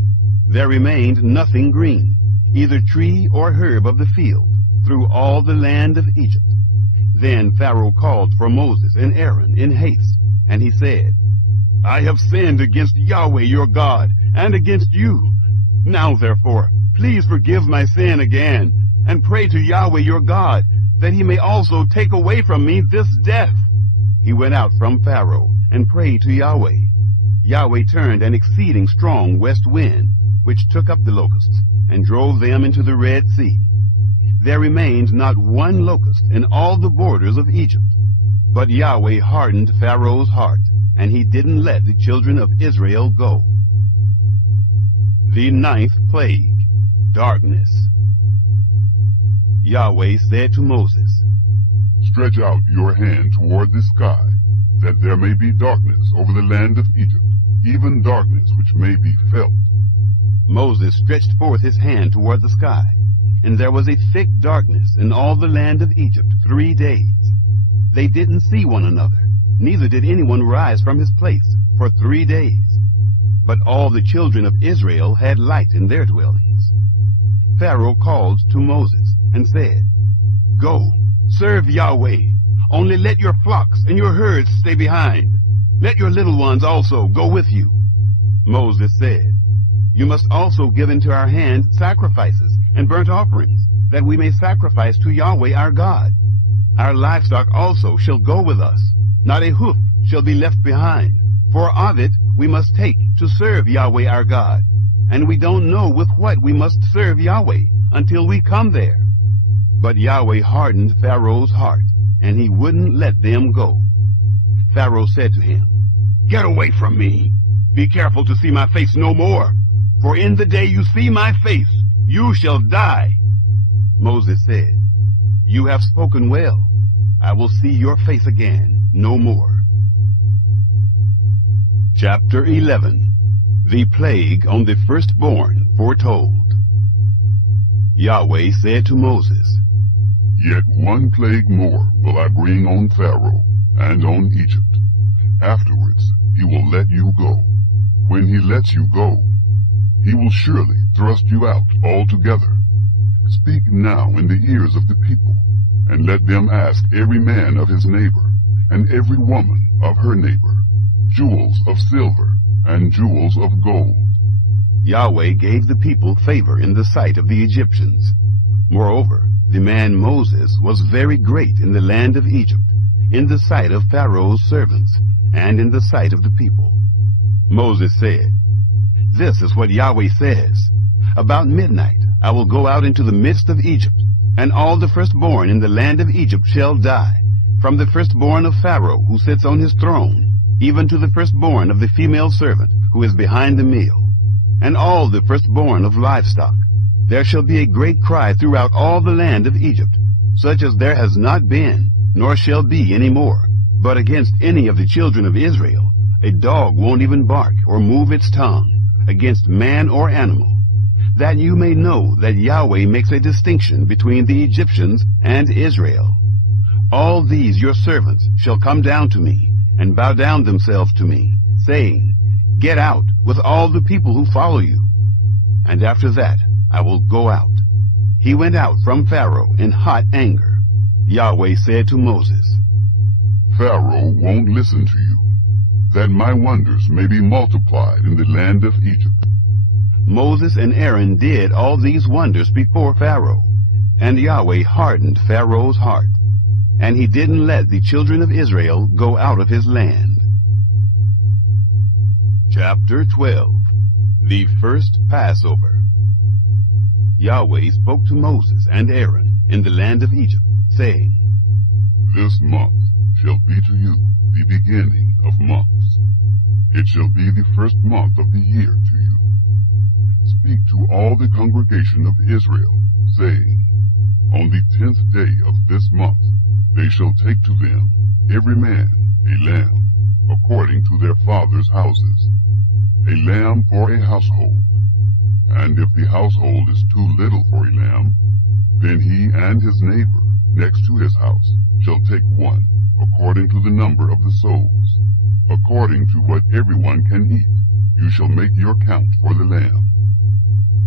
There remained nothing green, either tree or herb of the field, through all the land of Egypt. Then Pharaoh called for Moses and Aaron in haste, and he said, I have sinned against Yahweh your God, and against you. Now therefore, please forgive my sin again, and pray to Yahweh your God, that he may also take away from me this death. He went out from Pharaoh, and prayed to Yahweh. Yahweh turned an exceeding strong west wind, which took up the locusts, and drove them into the Red Sea. There remained not one locust in all the borders of Egypt. But Yahweh hardened Pharaoh's heart, and he didn't let the children of Israel go. The ninth plague, darkness. Yahweh said to Moses, Stretch out your hand toward the sky, that there may be darkness over the land of Egypt, even darkness which may be felt. Moses stretched forth his hand toward the sky, and there was a thick darkness in all the land of Egypt 3 days. They didn't see one another, neither did anyone rise from his place for 3 days. But all the children of Israel had light in their dwellings. Pharaoh called to Moses and said, Go, serve Yahweh. Only let your flocks and your herds stay behind. Let your little ones also go with you. Moses said, You must also give into our hand sacrifices and burnt offerings, that we may sacrifice to Yahweh our God. Our livestock also shall go with us. Not a hoof shall be left behind. For of it we must take to serve Yahweh our God. And we don't know with what we must serve Yahweh until we come there. But Yahweh hardened Pharaoh's heart, and he wouldn't let them go. Pharaoh said to him, Get away from me. Be careful to see my face no more. For in the day you see my face, you shall die. Moses said, You have spoken well. I will see your face again no more. Chapter 11. The plague on the firstborn foretold. Yahweh said to Moses, Yet one plague more will I bring on Pharaoh and on Egypt. Afterwards he will let you go. When he lets you go, he will surely thrust you out altogether. Speak now in the ears of the people, and let them ask every man of his neighbor, and every woman of her neighbor, jewels of silver, and jewels of gold. Yahweh gave the people favor in the sight of the Egyptians. Moreover, the man Moses was very great in the land of Egypt, in the sight of Pharaoh's servants, and in the sight of the people. Moses said, "This is what Yahweh says. About midnight I will go out into the midst of Egypt, and all the firstborn in the land of Egypt shall die, from the firstborn of Pharaoh who sits on his throne, even to the firstborn of the female servant who is behind the mill, and all the firstborn of livestock. There shall be a great cry throughout all the land of Egypt, such as there has not been, nor shall be any more. But against any of the children of Israel, a dog won't even bark or move its tongue, against man or animal, that you may know that Yahweh makes a distinction between the Egyptians and Israel. All these your servants shall come down to me, and bow down themselves to me, saying, 'Get out with all the people who follow you.' And after that I will go out." He went out from Pharaoh in hot anger. Yahweh said to Moses, "Pharaoh won't listen to you, that my wonders may be multiplied in the land of Egypt." Moses and Aaron did all these wonders before Pharaoh, and Yahweh hardened Pharaoh's heart, and he didn't let the children of Israel go out of his land. Chapter 12. The First Passover. Yahweh spoke to Moses and Aaron in the land of Egypt, saying, "This month shall be to you the beginning of months. It shall be the first month of the year to you. Speak to all the congregation of Israel, saying, On the 10th day of this month they shall take to them, every man, a lamb, according to their fathers' houses, a lamb for a household. And if the household is too little for a lamb, then he and his neighbor next to his house shall take one, according to the number of the souls. According to what everyone can eat, you shall make your count for the lamb.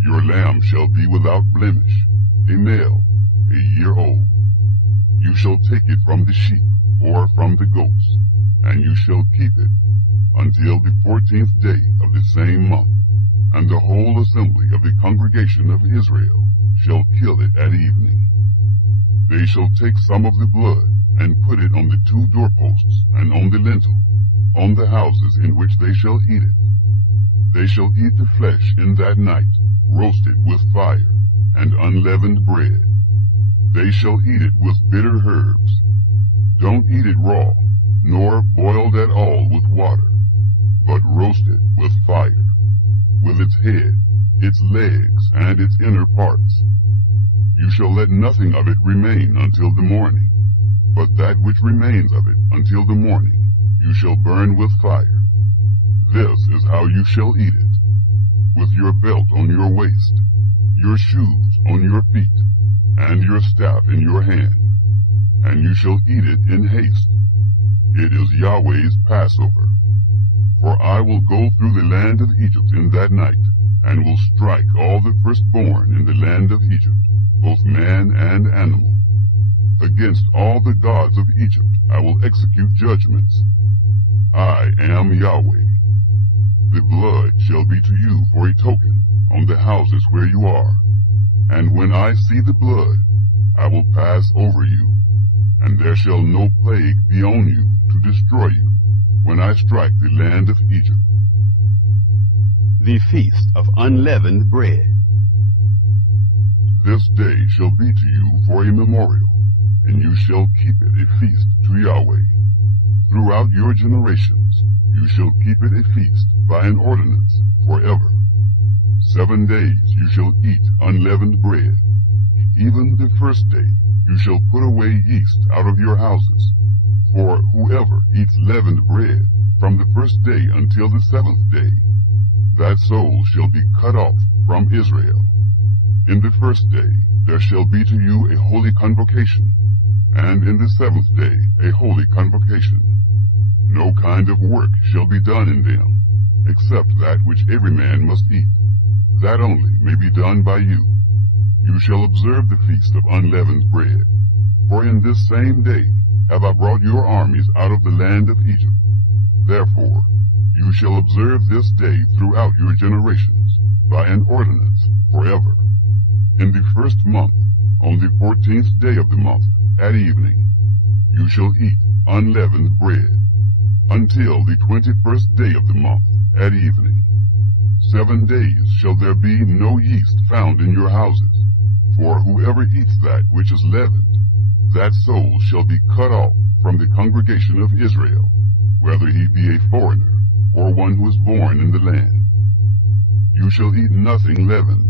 Your lamb shall be without blemish, a male, a year old. You shall take it from the sheep or from the goats, and you shall keep it until the 14th day of the same month. And the whole assembly of the congregation of Israel shall kill it at evening. They shall take some of the blood and put it on the 2 doorposts and on the lintel, on the houses in which they shall eat it. They shall eat the flesh in that night, roasted with fire, and unleavened bread. They shall eat it with bitter herbs. Don't eat it raw, nor boiled at all with water, but roast it with fire, with its head, its legs, and its inner parts. You shall let nothing of it remain until the morning, but that which remains of it until the morning you shall burn with fire. This is how you shall eat it, with your belt on your waist, your shoes on your feet, and your staff in your hand, and you shall eat it in haste. It is Yahweh's Passover. For I will go through the land of Egypt in that night, and will strike all the firstborn in the land of Egypt, both man and animal. Against all the gods of Egypt I will execute judgments. I am Yahweh. The blood shall be to you for a token on the houses where you are. And when I see the blood, I will pass over you, and there shall no plague be on you to destroy you when I strike the land of Egypt. The Feast of Unleavened Bread. This day shall be to you for a memorial, and you shall keep it a feast to Yahweh. Throughout your generations you shall keep it a feast by an ordinance forever. 7 days you shall eat unleavened bread. Even the first day you shall put away yeast out of your houses. For whoever eats leavened bread from the first day until the 7th day, that soul shall be cut off from Israel. In the first day there shall be to you a holy convocation, and in the 7th day a holy convocation. No kind of work shall be done in them, except that which every man must eat. That only may be done by you. You shall observe the feast of unleavened bread. For in this same day have I brought your armies out of the land of Egypt. Therefore, You shall observe this day throughout your generations, by an ordinance, forever. In the first month, on the 14th day of the month, at evening, you shall eat unleavened bread, until the 21st day of the month, at evening. 7 days shall there be no yeast found in your houses, for whoever eats that which is leavened, that soul shall be cut off from the congregation of Israel, whether he be a foreigner, or one who is born in the land. You shall eat nothing leavened.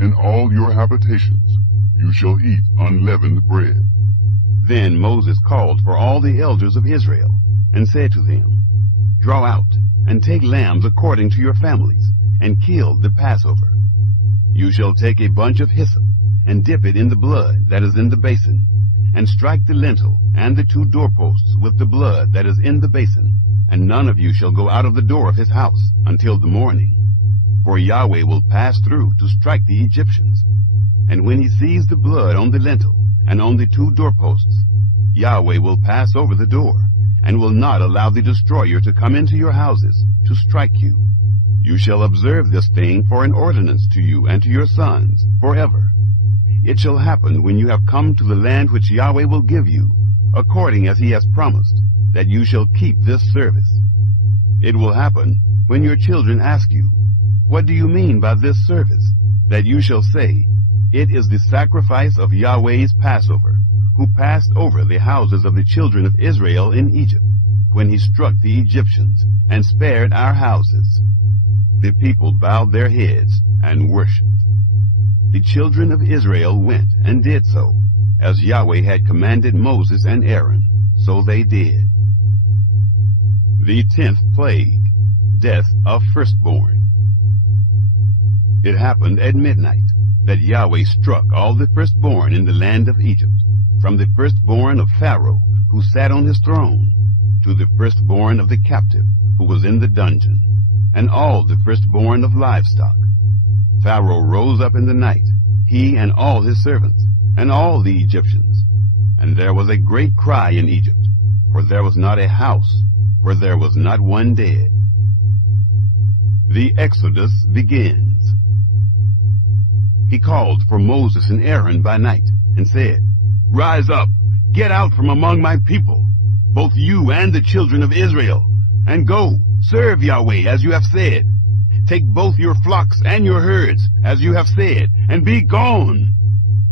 In all your habitations you shall eat unleavened bread. Then Moses called for all the elders of Israel, and said to them, Draw out, and take lambs according to your families, and kill the Passover. You shall take a bunch of hyssop, and dip it in the blood that is in the basin, and strike the lintel and the 2 doorposts with the blood that is in the basin, and none of you shall go out of the door of his house until the morning. For Yahweh will pass through to strike the Egyptians. And when he sees the blood on the lintel and on the 2 doorposts, Yahweh will pass over the door, and will not allow the destroyer to come into your houses to strike you. You shall observe this thing for an ordinance to you and to your sons forever. It shall happen when you have come to the land which Yahweh will give you, according as he has promised, that you shall keep this service. It will happen when your children ask you, What do you mean by this service? That you shall say, It is the sacrifice of Yahweh's Passover, who passed over the houses of the children of Israel in Egypt, when he struck the Egyptians, and spared our houses. The people bowed their heads and worshipped. The children of Israel went and did so, as Yahweh had commanded Moses and Aaron, so they did. The 10th plague, death of firstborn. It happened at midnight that Yahweh struck all the firstborn in the land of Egypt, from the firstborn of Pharaoh, who sat on his throne, to the firstborn of the captive, who was in the dungeon, and all the firstborn of livestock. Pharaoh rose up in the night, he and all his servants, and all the Egyptians. And there was a great cry in Egypt, for there was not a house where there was not one dead. The Exodus begins. He called for Moses and Aaron by night, and said, Rise up, get out from among my people, both you and the children of Israel, and go, serve Yahweh as you have said. Take both your flocks and your herds, as you have said, and be gone,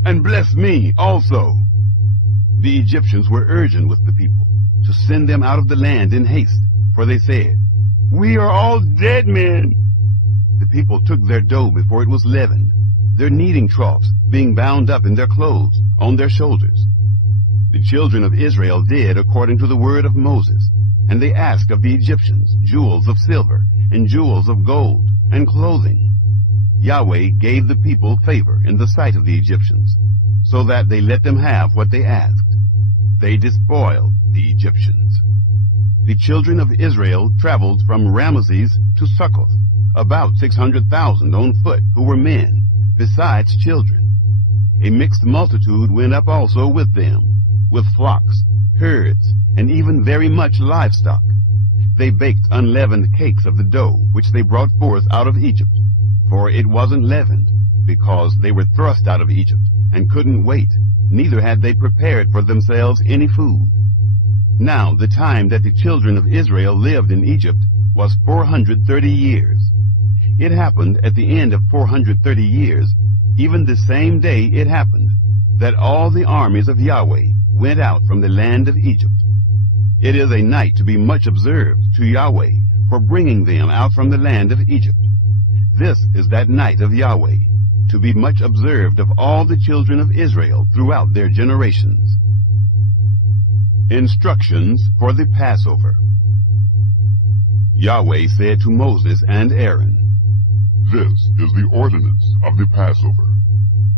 and bless me also. The Egyptians were urgent with the people to send them out of the land in haste, for they said, We are all dead men. The people took their dough before it was leavened, their kneading troughs being bound up in their clothes on their shoulders. The children of Israel did according to the word of Moses, and they asked of the Egyptians jewels of silver and jewels of gold and clothing. Yahweh gave the people favor in the sight of the Egyptians, so that they let them have what they asked. They despoiled the Egyptians. The children of Israel traveled from Ramesses to Succoth, about 600,000 on foot who were men, besides children. A mixed multitude went up also with them, with flocks, herds, and even very much livestock. They baked unleavened cakes of the dough which they brought forth out of Egypt, for it wasn't leavened, because they were thrust out of Egypt, and couldn't wait, neither had they prepared for themselves any food. Now the time that the children of Israel lived in Egypt was 430 years. It happened at the end of 430 years, even the same day it happened, that all the armies of Yahweh went out from the land of Egypt. It is a night to be much observed to Yahweh for bringing them out from the land of Egypt. This is that night of Yahweh, to be much observed of all the children of Israel throughout their generations. Instructions for the Passover. Yahweh said to Moses and Aaron, This is the ordinance of the Passover.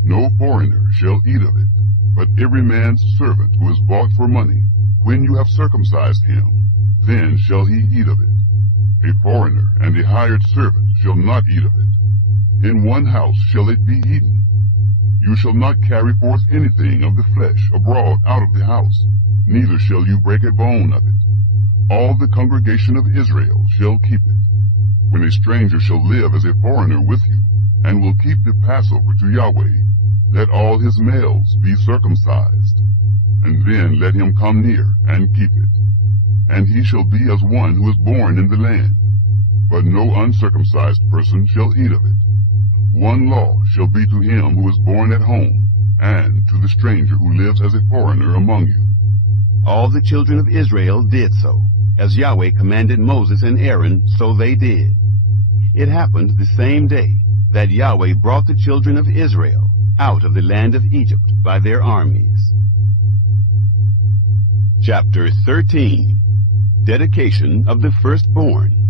No foreigner shall eat of it, but every man's servant who is bought for money, when you have circumcised him, then shall he eat of it. A foreigner and a hired servant shall not eat of it. In one house shall it be eaten. You shall not carry forth anything of the flesh abroad out of the house, neither shall you break a bone of it. all the congregation of Israel shall keep it. When a stranger shall live as a foreigner with you, and will keep the Passover to Yahweh, let all his males be circumcised, and then let him come near and keep it. And he shall be as one who is born in the land, but no uncircumcised person shall eat of it. One law shall be to him who is born at home, and to the stranger who lives as a foreigner among you. All the children of Israel did so, as Yahweh commanded Moses and Aaron, so they did. It happened the same day that Yahweh brought the children of Israel out of the land of Egypt by their armies. Chapter 13. Dedication of the Firstborn.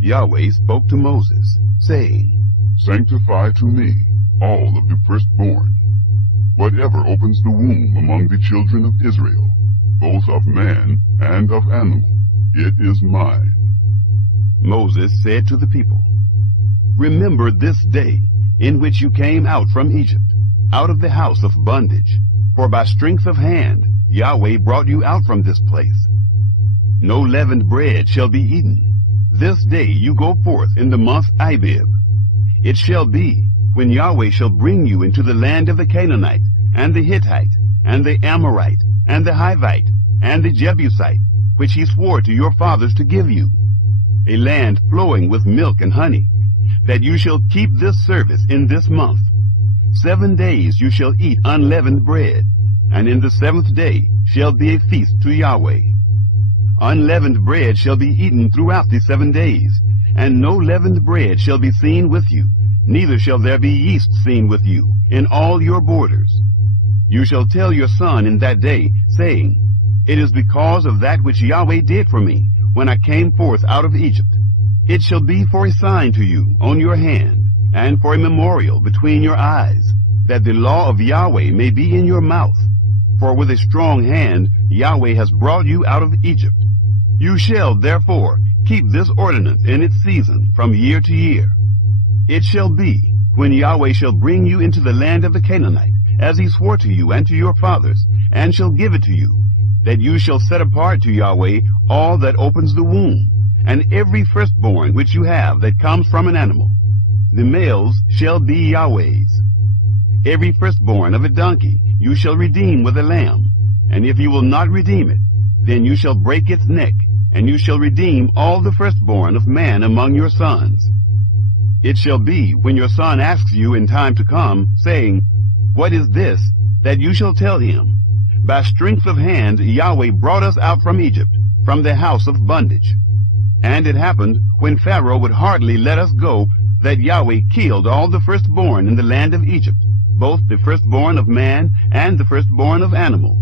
Yahweh spoke to Moses, saying, Sanctify to me all of the firstborn, whatever opens the womb among the children of Israel, both of man and of animal, it is mine. Moses said to the people, Remember this day in which you came out from Egypt, out of the house of bondage, for by strength of hand Yahweh brought you out from this place. No leavened bread shall be eaten. This day you go forth in the month Abib. It shall be, when Yahweh shall bring you into the land of the Canaanite, and the Hittite, and the Amorite, and the Hivite, and the Jebusite, which he swore to your fathers to give you, a land flowing with milk and honey, that you shall keep this service in this month. 7 days you shall eat unleavened bread, and in the 7th day shall be a feast to Yahweh. Unleavened bread shall be eaten throughout the 7 days, and no leavened bread shall be seen with you, neither shall there be yeast seen with you in all your borders. You shall tell your son in that day, saying, It is because of that which Yahweh did for me when I came forth out of Egypt. It shall be for a sign to you on your hand, and for a memorial between your eyes, that the law of Yahweh may be in your mouth. For with a strong hand Yahweh has brought you out of Egypt. You shall therefore keep this ordinance in its season from year to year. It shall be, when Yahweh shall bring you into the land of the Canaanite, as he swore to you and to your fathers, and shall give it to you, that you shall set apart to Yahweh all that opens the womb, and every firstborn which you have that comes from an animal. The males shall be Yahweh's. Every firstborn of a donkey you shall redeem with a lamb, and if you will not redeem it, then you shall break its neck, and you shall redeem all the firstborn of man among your sons. It shall be, when your son asks you in time to come, saying, What is this? That you shall tell him, By strength of hand Yahweh brought us out from Egypt, from the house of bondage. And it happened, when Pharaoh would hardly let us go, that Yahweh killed all the firstborn in the land of Egypt, both the firstborn of man and the firstborn of animal.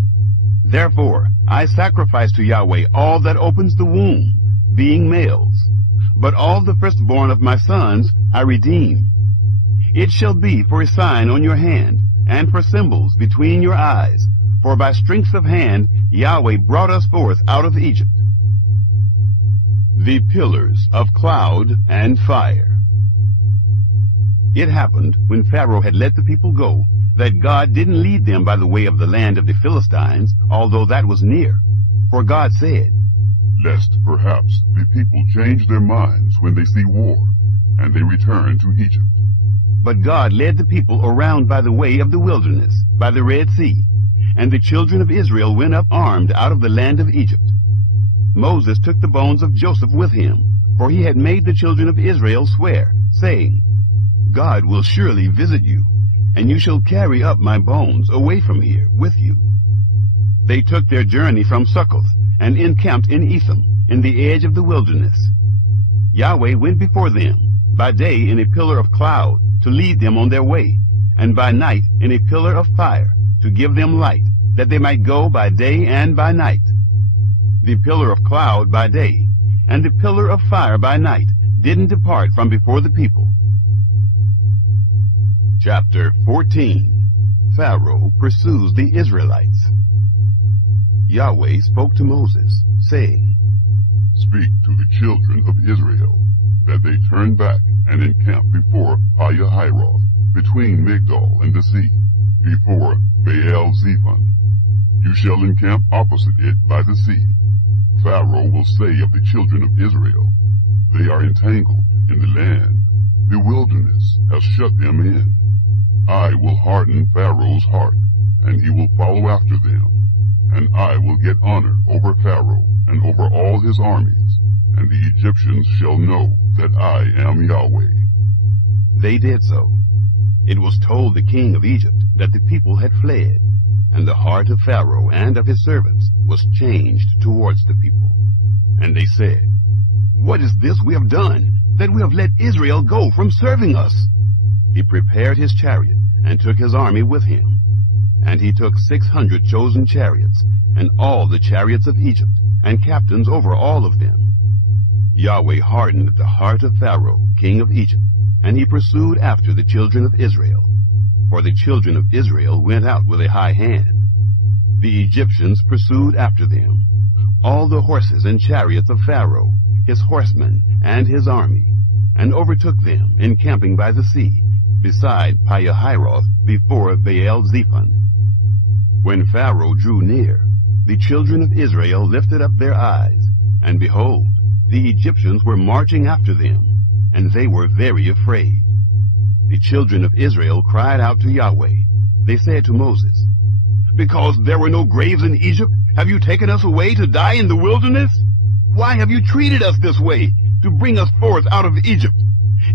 Therefore I sacrifice to Yahweh all that opens the womb, being males. But all the firstborn of my sons I redeem. It shall be for a sign on your hand, and for symbols between your eyes, for by strength of hand Yahweh brought us forth out of Egypt. The pillars of cloud and fire. It happened, when Pharaoh had let the people go, that God didn't lead them by the way of the land of the Philistines, although that was near. For God said, Lest perhaps the people change their minds when they see war, and they return to Egypt. But God led the people around by the way of the wilderness, by the Red Sea, and the children of Israel went up armed out of the land of Egypt. Moses took the bones of Joseph with him, for he had made the children of Israel swear, saying, God will surely visit you, and you shall carry up my bones away from here with you. They took their journey from Succoth, and encamped in Etham, in the edge of the wilderness. Yahweh went before them, by day in a pillar of cloud, to lead them on their way, and by night in a pillar of fire, to give them light, that they might go by day and by night. The pillar of cloud by day, and the pillar of fire by night, didn't depart from before the people. Chapter 14. Pharaoh pursues the Israelites. Yahweh spoke to Moses, saying, Speak to the children of Israel, that they turn back and encamp before Pi-hahiroth, between Migdol and the sea, before Baal-zephon. You shall encamp opposite it by the sea. Pharaoh will say of the children of Israel, they are entangled in the land. The wilderness has shut them in. I will harden Pharaoh's heart, and he will follow after them. And I will get honor over Pharaoh and over all his armies, and the Egyptians shall know that I am Yahweh. They did so. It was told the king of Egypt that the people had fled, and the heart of Pharaoh and of his servants was changed towards the people. And they said, "What is this we have done, that we have let Israel go from serving us?" He prepared his chariot and took his army with him. And he took 600 chosen chariots, and all the chariots of Egypt, and captains over all of them. Yahweh hardened the heart of Pharaoh, king of Egypt, and he pursued after the children of Israel. For the children of Israel went out with a high hand. The Egyptians pursued after them, all the horses and chariots of Pharaoh, his horsemen, and his army, and overtook them encamping by the sea, beside Pihahiroth, before Baal-zephon. When Pharaoh drew near, the children of Israel lifted up their eyes, and behold, the Egyptians were marching after them, and they were very afraid. The children of Israel cried out to Yahweh. They said to Moses, "Because there were no graves in Egypt, have you taken us away to die in the wilderness? Why have you treated us this way, to bring us forth out of Egypt?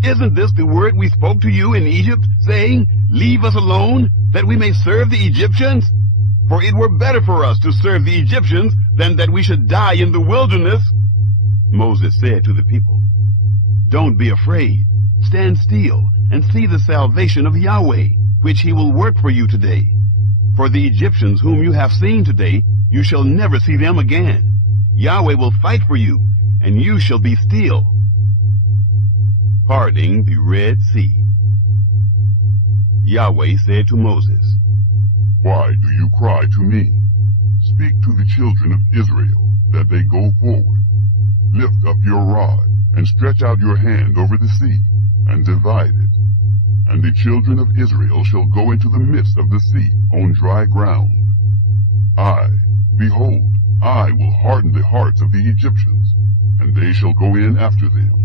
Isn't this the word we spoke to you in Egypt, saying, 'Leave us alone, that we may serve the Egyptians'? For it were better for us to serve the Egyptians than that we should die in the wilderness." Moses said to the people, "Don't be afraid. Stand still and see the salvation of Yahweh, which he will work for you today. For the Egyptians whom you have seen today, you shall never see them again. Yahweh will fight for you, and you shall be still." Parting the Red Sea. Yahweh said to Moses, Why do you cry to me? Speak to the children of Israel, that they go forward. Lift up your rod, and stretch out your hand over the sea, and divide it. And the children of Israel shall go into the midst of the sea on dry ground. Behold, I will harden the hearts of the Egyptians, and they shall go in after them.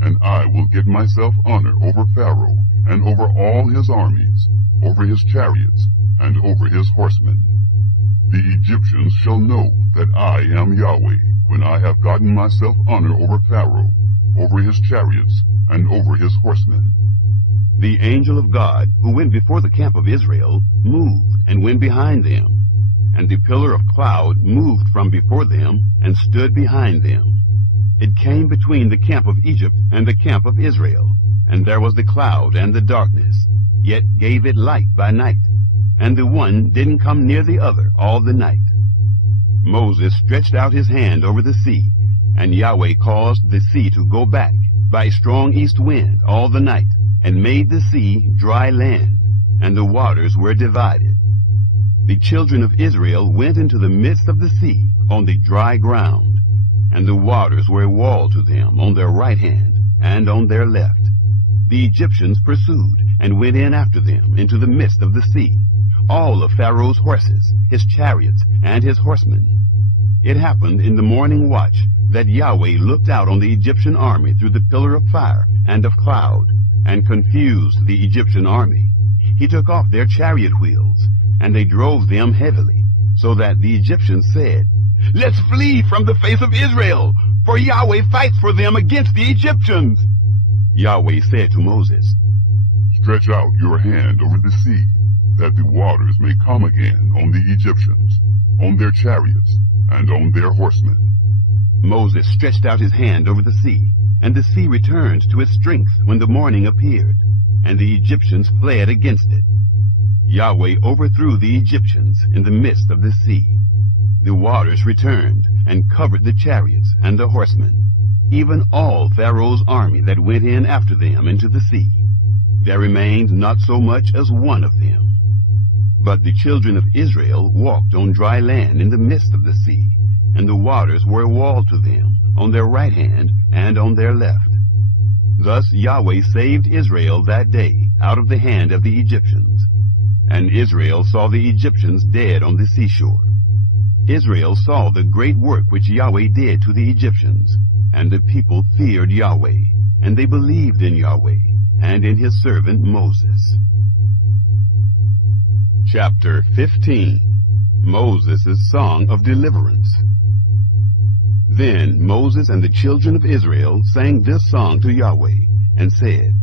And I will get myself honor over Pharaoh, and over all his armies, over his chariots, and over his horsemen. The Egyptians shall know that I am Yahweh, when I have gotten myself honor over Pharaoh, over his chariots, and over his horsemen. The angel of God, who went before the camp of Israel, moved and went behind them. And the pillar of cloud moved from before them, and stood behind them. It came between the camp of Egypt and the camp of Israel, and there was the cloud and the darkness, yet gave it light by night, and the one didn't come near the other all the night. Moses stretched out his hand over the sea, and Yahweh caused the sea to go back by a strong east wind all the night, and made the sea dry land, and the waters were divided. The children of Israel went into the midst of the sea on the dry ground, and the waters were a wall to them on their right hand and on their left. The Egyptians pursued and went in after them into the midst of the sea, all of Pharaoh's horses, his chariots, and his horsemen. It happened in the morning watch that Yahweh looked out on the Egyptian army through the pillar of fire and of cloud, and confused the Egyptian army. He took off their chariot wheels, and they drove them heavily, so that the Egyptians said, "Let's flee from the face of Israel, for Yahweh fights for them against the Egyptians." Yahweh said to Moses, Stretch out your hand over the sea, that the waters may come again on the Egyptians, on their chariots, and on their horsemen. Moses stretched out his hand over the sea, and the sea returned to its strength when the morning appeared, and the Egyptians fled against it. Yahweh overthrew the Egyptians in the midst of the sea. The waters returned and covered the chariots and the horsemen, even all Pharaoh's army that went in after them into the sea. There remained not so much as one of them. But the children of Israel walked on dry land in the midst of the sea, and the waters were a wall to them on their right hand and on their left. Thus Yahweh saved Israel that day out of the hand of the Egyptians. And Israel saw the Egyptians dead on the seashore. Israel saw the great work which Yahweh did to the Egyptians, and the people feared Yahweh, and they believed in Yahweh and in his servant Moses. Chapter 15. Moses' Song of Deliverance. Then Moses and the children of Israel sang this song to Yahweh, and said,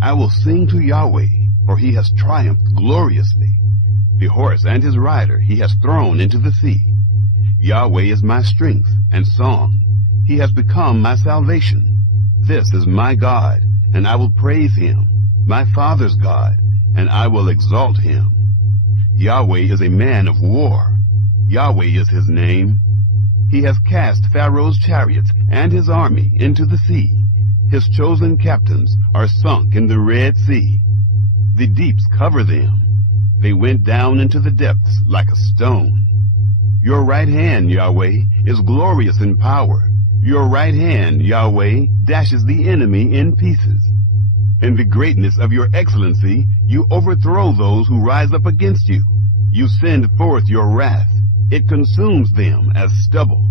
I will sing to Yahweh, for he has triumphed gloriously. The horse and his rider he has thrown into the sea. Yahweh is my strength and song. He has become my salvation. This is my God, and I will praise him, my father's God, and I will exalt him. Yahweh is a man of war. Yahweh is his name. He has cast Pharaoh's chariots and his army into the sea. His chosen captains are sunk in the Red Sea. The deeps cover them. They went down into the depths like a stone. Your right hand, Yahweh, is glorious in power. Your right hand, Yahweh, dashes the enemy in pieces. In the greatness of your excellency, you overthrow those who rise up against you. You send forth your wrath. It consumes them as stubble.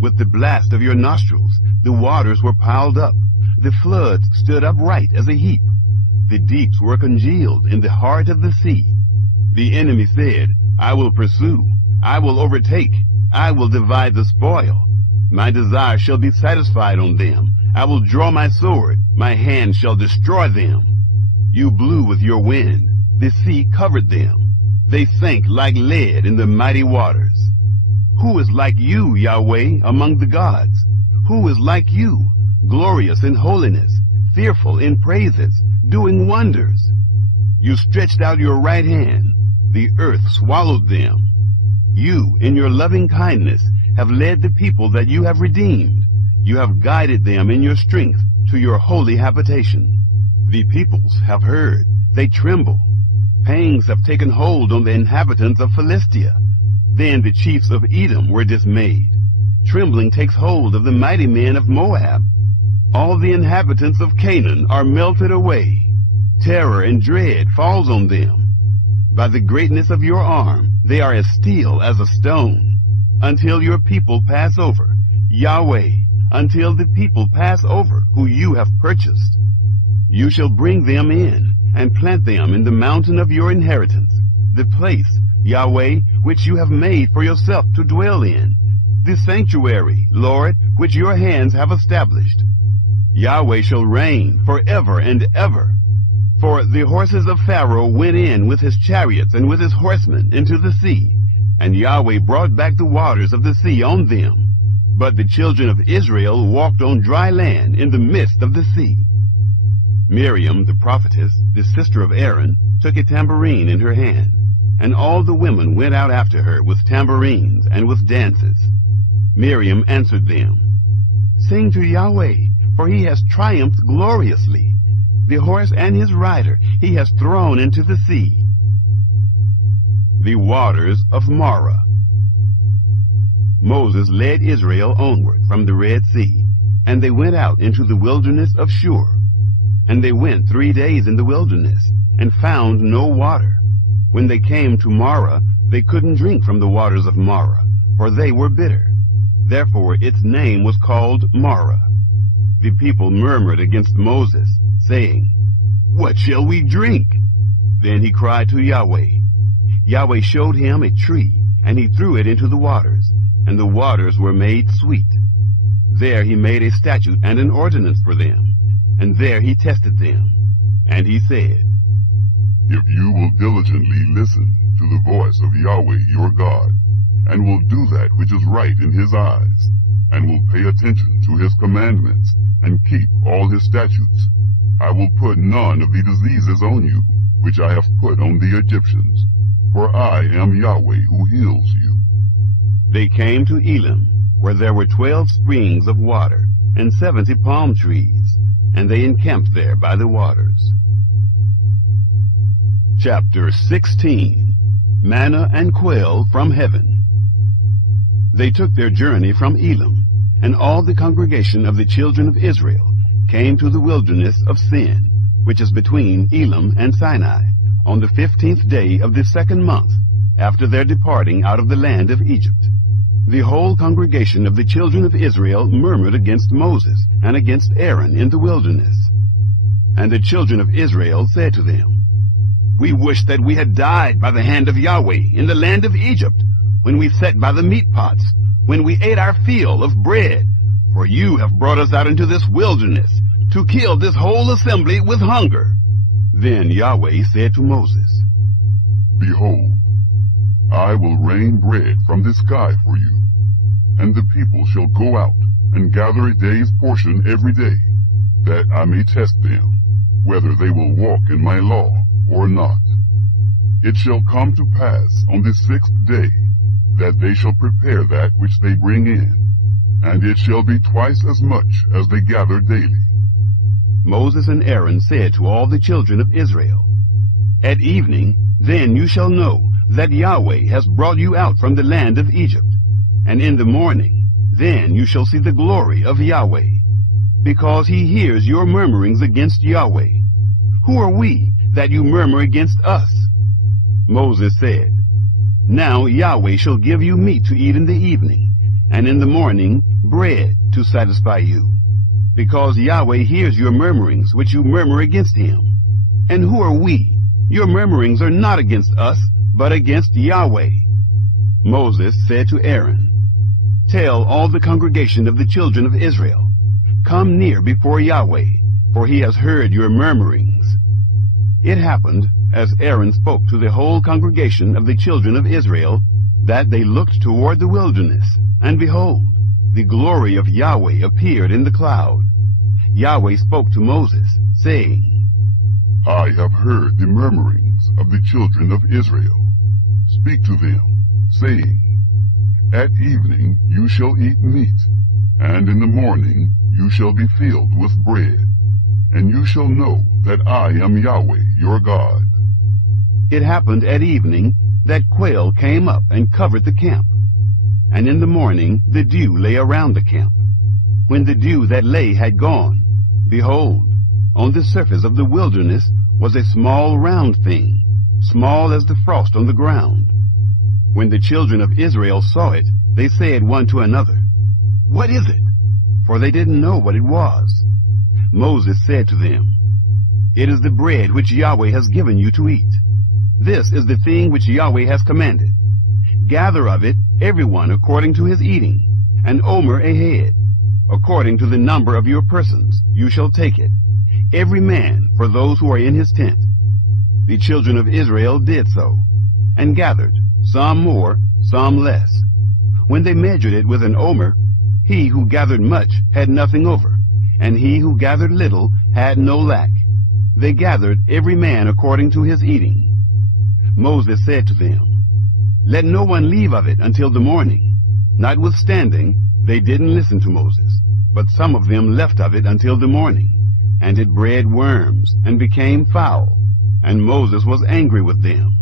With the blast of your nostrils, the waters were piled up. The floods stood upright as a heap. The deeps were congealed in the heart of the sea. The enemy said, I will pursue. I will overtake. I will divide the spoil. My desire shall be satisfied on them. I will draw my sword. My hand shall destroy them. You blew with your wind. The sea covered them. They sank like lead in the mighty waters. Who is like you, Yahweh, among the gods? Who is like you, glorious in holiness, fearful in praises, doing wonders? You stretched out your right hand. The earth swallowed them. You, in your loving kindness, have led the people that you have redeemed. You have guided them in your strength to your holy habitation. The peoples have heard. They tremble. Pangs have taken hold on the inhabitants of Philistia. Then the chiefs of Edom were dismayed. Trembling takes hold of the mighty men of Moab. All the inhabitants of Canaan are melted away. Terror and dread falls on them. By the greatness of your arm, they are as steel as a stone. Until your people pass over, Yahweh, until the people pass over who you have purchased. You shall bring them in and plant them in the mountain of your inheritance, the place, Yahweh, which you have made for yourself to dwell in, the sanctuary, Lord, which your hands have established. Yahweh shall reign forever and ever. For the horses of Pharaoh went in with his chariots and with his horsemen into the sea, and Yahweh brought back the waters of the sea on them. But the children of Israel walked on dry land in the midst of the sea. Miriam, the prophetess, the sister of Aaron, took a tambourine in her hand, and all the women went out after her with tambourines and with dances. Miriam answered them, Sing to Yahweh, for he has triumphed gloriously. The horse and his rider he has thrown into the sea. The waters of Marah. Moses led Israel onward from the Red Sea, and they went out into the wilderness of Shur. And they went 3 days in the wilderness, and found no water. When they came to Marah, they couldn't drink from the waters of Marah, for they were bitter. Therefore its name was called Marah. The people murmured against Moses, saying, What shall we drink? Then he cried to Yahweh. Yahweh showed him a tree, and he threw it into the waters, and the waters were made sweet. There he made a statute and an ordinance for them, and there he tested them. And he said, If you will diligently listen to the voice of Yahweh your God, and will do that which is right in his eyes, and will pay attention to his commandments, and keep all his statutes, I will put none of the diseases on you, which I have put on the Egyptians, for I am Yahweh who heals you. They came to Elim, where there were 12 springs of water, and 70 palm trees, and they encamped there by the waters. Chapter 16. Manna and quail from heaven. They took their journey from Elim, and all the congregation of the children of Israel came to the wilderness of Sin, which is between Elim and Sinai, on the 15th day of the 2nd month, after their departing out of the land of Egypt. The whole congregation of the children of Israel murmured against Moses and against Aaron in the wilderness. And the children of Israel said to them, We wish that we had died by the hand of Yahweh in the land of Egypt, when we sat by the meat pots, when we ate our fill of bread. For you have brought us out into this wilderness, to kill this whole assembly with hunger. Then Yahweh said to Moses, Behold, I will rain bread from the sky for you, and the people shall go out and gather a day's portion every day, that I may test them, whether they will walk in my law or not. It shall come to pass on the 6th day, that they shall prepare that which they bring in, and it shall be twice as much as they gather daily. Moses and Aaron said to all the children of Israel, At evening, then you shall know that Yahweh has brought you out from the land of Egypt. And in the morning, then you shall see the glory of Yahweh, because he hears your murmurings against Yahweh. Who are we that you murmur against us? Moses said, Now Yahweh shall give you meat to eat in the evening, and in the morning bread to satisfy you, because Yahweh hears your murmurings which you murmur against him. And who are we? Your murmurings are not against us, but against Yahweh. Moses said to Aaron, Tell all the congregation of the children of Israel, Come near before Yahweh, for he has heard your murmurings. It happened, as Aaron spoke to the whole congregation of the children of Israel, that they looked toward the wilderness, and behold, the glory of Yahweh appeared in the cloud. Yahweh spoke to Moses, saying, I have heard the murmurings of the children of Israel. Speak to them, saying, At evening you shall eat meat, and in the morning you shall be filled with bread, and you shall know that I am Yahweh your God. It happened at evening that quail came up and covered the camp, and in the morning the dew lay around the camp. When the dew that lay had gone, behold, on the surface of the wilderness was a small round thing, small as the frost on the ground. When the children of Israel saw it, they said one to another, What is it? For they didn't know what it was. Moses said to them, It is the bread which Yahweh has given you to eat. This is the thing which Yahweh has commanded. Gather of it everyone according to his eating, an omer a head. According to the number of your persons you shall take it, every man for those who are in his tent. The children of Israel did so, and gathered, some more, some less. When they measured it with an omer, he who gathered much had nothing over, and he who gathered little had no lack. They gathered every man according to his eating. Moses said to them, Let no one leave of it until the morning. Notwithstanding, they didn't listen to Moses, but some of them left of it until the morning, and it bred worms and became foul, and Moses was angry with them.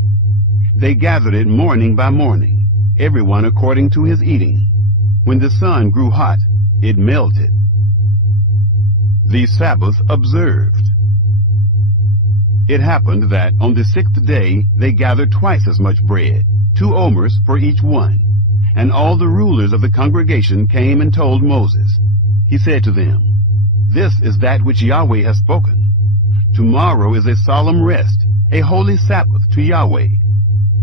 They gathered it morning by morning, everyone according to his eating. When the sun grew hot, it melted. The Sabbath observed. It happened that on the 6th day they gathered twice as much bread, 2 omers for each one. And all the rulers of the congregation came and told Moses. He said to them, This is that which Yahweh has spoken. Tomorrow is a solemn rest, a holy Sabbath to Yahweh.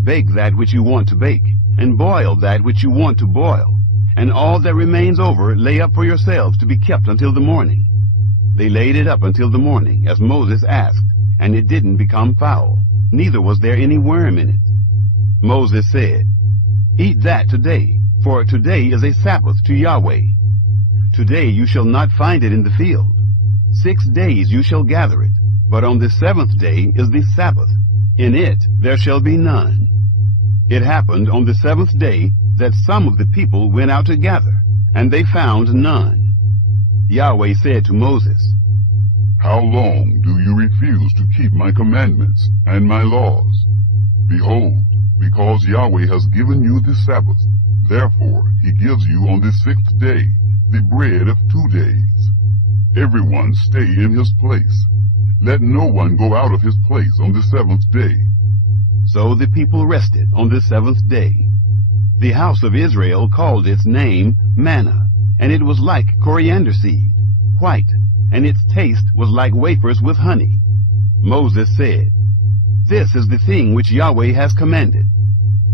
Bake that which you want to bake, and boil that which you want to boil, and all that remains over lay up for yourselves to be kept until the morning. They laid it up until the morning, as Moses asked, and it didn't become foul, neither was there any worm in it. Moses said, Eat that today, for today is a Sabbath to Yahweh. Today you shall not find it in the field. 6 days you shall gather it, but on the 7th day is the Sabbath. In it there shall be none. It happened on the 7th day that some of the people went out to gather, and they found none. Yahweh said to Moses, How long do you refuse to keep my commandments and my laws? Behold, because Yahweh has given you the Sabbath, therefore he gives you on the 6th day the bread of 2 days. Everyone stay in his place. Let no one go out of his place on the 7th day. So the people rested on the 7th day. The house of Israel called its name manna, and it was like coriander seed, white, and its taste was like wafers with honey. Moses said, This is the thing which Yahweh has commanded.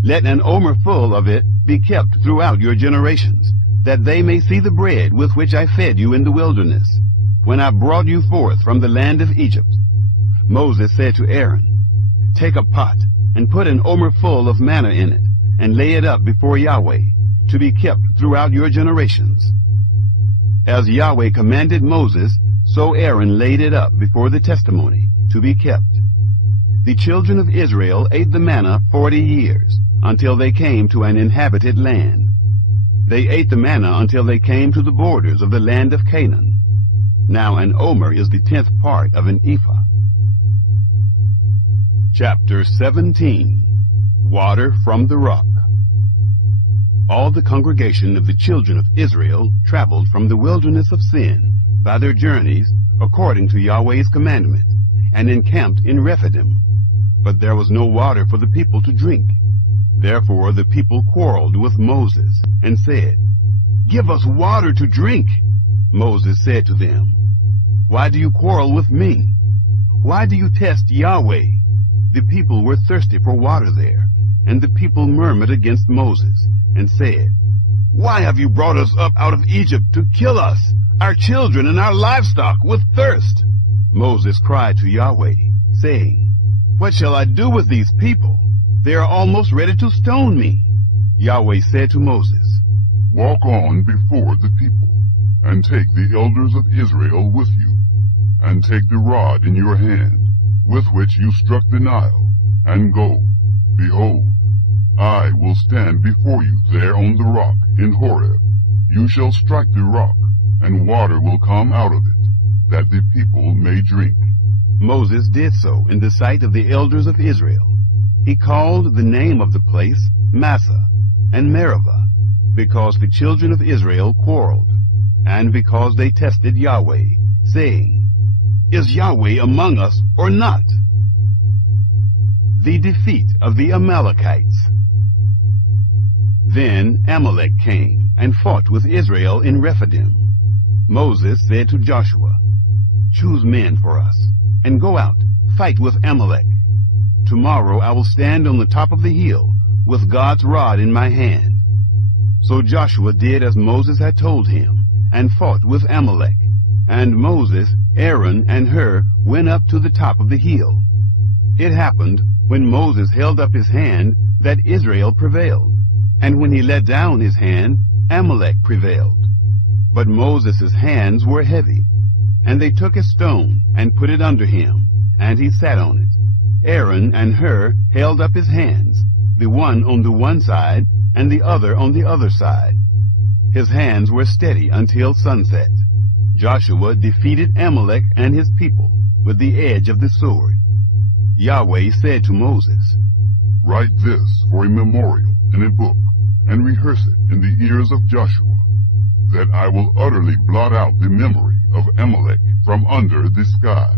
Let an omer full of it be kept throughout your generations, that they may see the bread with which I fed you in the wilderness, when I brought you forth from the land of Egypt. Moses said to Aaron, Take a pot, and put an omer full of manna in it, and lay it up before Yahweh, to be kept throughout your generations. As Yahweh commanded Moses, so Aaron laid it up before the testimony, to be kept. The children of Israel ate the manna 40 years, until they came to an inhabited land. They ate the manna until they came to the borders of the land of Canaan. Now an omer is the 10th part of an ephah. Chapter 17. Water from the Rock. All the congregation of the children of Israel traveled from the wilderness of Sin by their journeys according to Yahweh's commandment, and encamped in Rephidim. But there was no water for the people to drink. Therefore the people quarreled with Moses, and said, Give us water to drink. Moses said to them, Why do you quarrel with me? Why do you test Yahweh? The people were thirsty for water there, and the people murmured against Moses, and said, Why have you brought us up out of Egypt to kill us, our children and our livestock, with thirst? Moses cried to Yahweh, saying, What shall I do with these people? They are almost ready to stone me. Yahweh said to Moses, Walk on before the people, and take the elders of Israel with you, and take the rod in your hand, with which you struck the Nile, and go. Behold, I will stand before you there on the rock in Horeb. You shall strike the rock, and water will come out of it, that the people may drink. Moses did so in the sight of the elders of Israel. He called the name of the place Massah and Meribah, because the children of Israel quarreled, and because they tested Yahweh, saying, Is Yahweh among us or not? The defeat of the Amalekites. Then Amalek came and fought with Israel in Rephidim. Moses said to Joshua, Choose men for us, and go out, fight with Amalek. Tomorrow I will stand on the top of the hill, with God's rod in my hand. So Joshua did as Moses had told him, and fought with Amalek. And Moses, Aaron, and Hur went up to the top of the hill. It happened, when Moses held up his hand, that Israel prevailed. And when he let down his hand, Amalek prevailed. But Moses' hands were heavy. And they took a stone, and put it under him, and he sat on it. Aaron and Hur held up his hands, the one on the one side, and the other on the other side. His hands were steady until sunset. Joshua defeated Amalek and his people with the edge of the sword. Yahweh said to Moses, Write this for a memorial in a book, and rehearse it in the ears of Joshua, that I will utterly blot out the memory of Amalek from under the sky.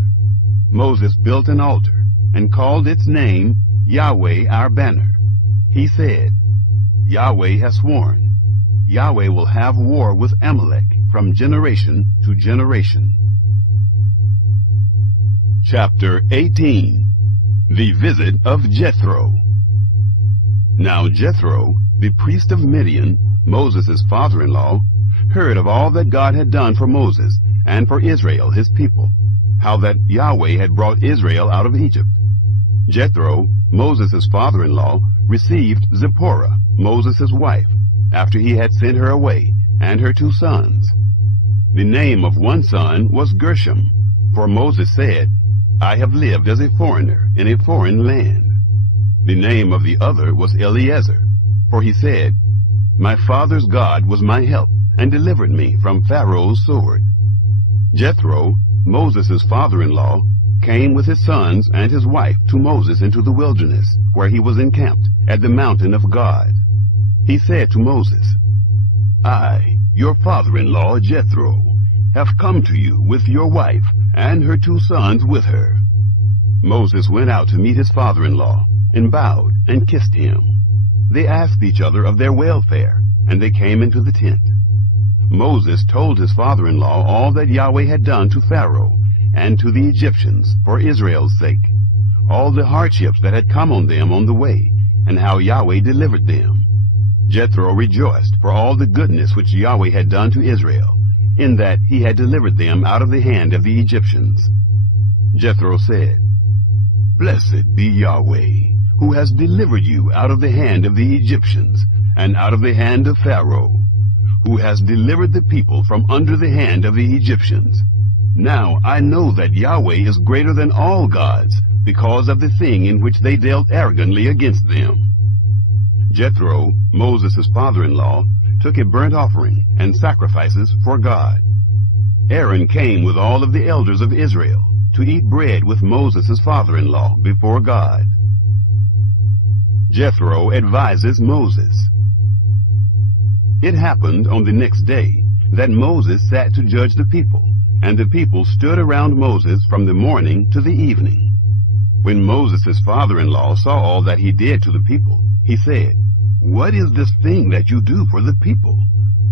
Moses built an altar, and called its name Yahweh our banner. He said, Yahweh has sworn, Yahweh will have war with Amalek from generation to generation. Chapter 18. The Visit of Jethro. Now Jethro, the priest of Midian, Moses' father-in-law, heard of all that God had done for Moses and for Israel his people, how that Yahweh had brought Israel out of Egypt. Jethro, Moses' father-in-law, received Zipporah, Moses' wife, after he had sent her away, and her 2 sons. The name of one son was Gershom, for Moses said, I have lived as a foreigner in a foreign land. The name of the other was Eliezer, for he said, My father's God was my help, and delivered me from Pharaoh's sword. Jethro, Moses' father-in-law, came with his sons and his wife to Moses into the wilderness, where he was encamped, at the mountain of God. He said to Moses, I, your father-in-law Jethro, have come to you with your wife and her 2 sons with her. Moses went out to meet his father-in-law, and bowed and kissed him. they asked each other of their welfare, and they came into the tent. Moses told his father-in-law all that Yahweh had done to Pharaoh and to the Egyptians for Israel's sake, all the hardships that had come on them on the way, and how Yahweh delivered them. Jethro rejoiced for all the goodness which Yahweh had done to Israel, in that he had delivered them out of the hand of the Egyptians. Jethro said, "Blessed be Yahweh, who has delivered you out of the hand of the Egyptians, and out of the hand of Pharaoh, who has delivered the people from under the hand of the Egyptians. Now I know that Yahweh is greater than all gods, because of the thing in which they dealt arrogantly against them." Jethro, Moses' father-in-law, took a burnt offering and sacrifices for God. Aaron came with all of the elders of Israel to eat bread with Moses' father-in-law before God. Jethro advises Moses. It happened on the next day that Moses sat to judge the people, and the people stood around Moses from the morning to the evening. When Moses' father-in-law saw all that he did to the people, he said, "What is this thing that you do for the people?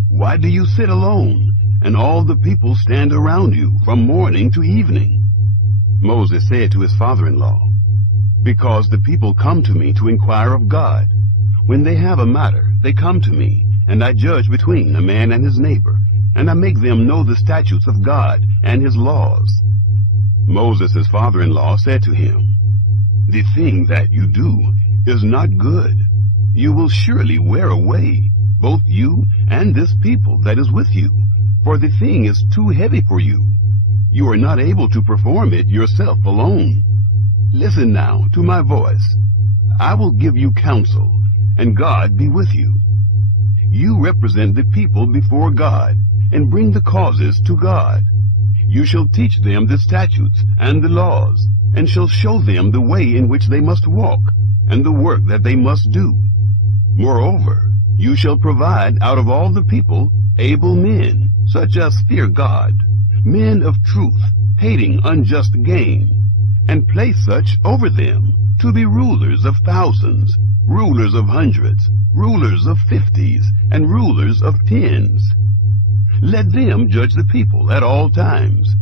Why do you sit alone, and all the people stand around you from morning to evening?" Moses said to his father-in-law, "Because the people come to me to inquire of God. When they have a matter, they come to me, and I judge between a man and his neighbor, and I make them know the statutes of God and his laws." Moses' father-in-law said to him, "The thing that you do is not good. You will surely wear away, both you and this people that is with you, for the thing is too heavy for you. You are not able to perform it yourself alone. Listen now to my voice. I will give you counsel, and God be with you. You represent the people before God, and bring the causes to God. You shall teach them the statutes and the laws, and shall show them the way in which they must walk, and the work that they must do. Moreover, you shall provide out of all the people able men, such as fear God, men of truth, hating unjust gain, and place such over them to be rulers of thousands, rulers of hundreds, rulers of 50s, and rulers of 10s. Let them judge the people at all times.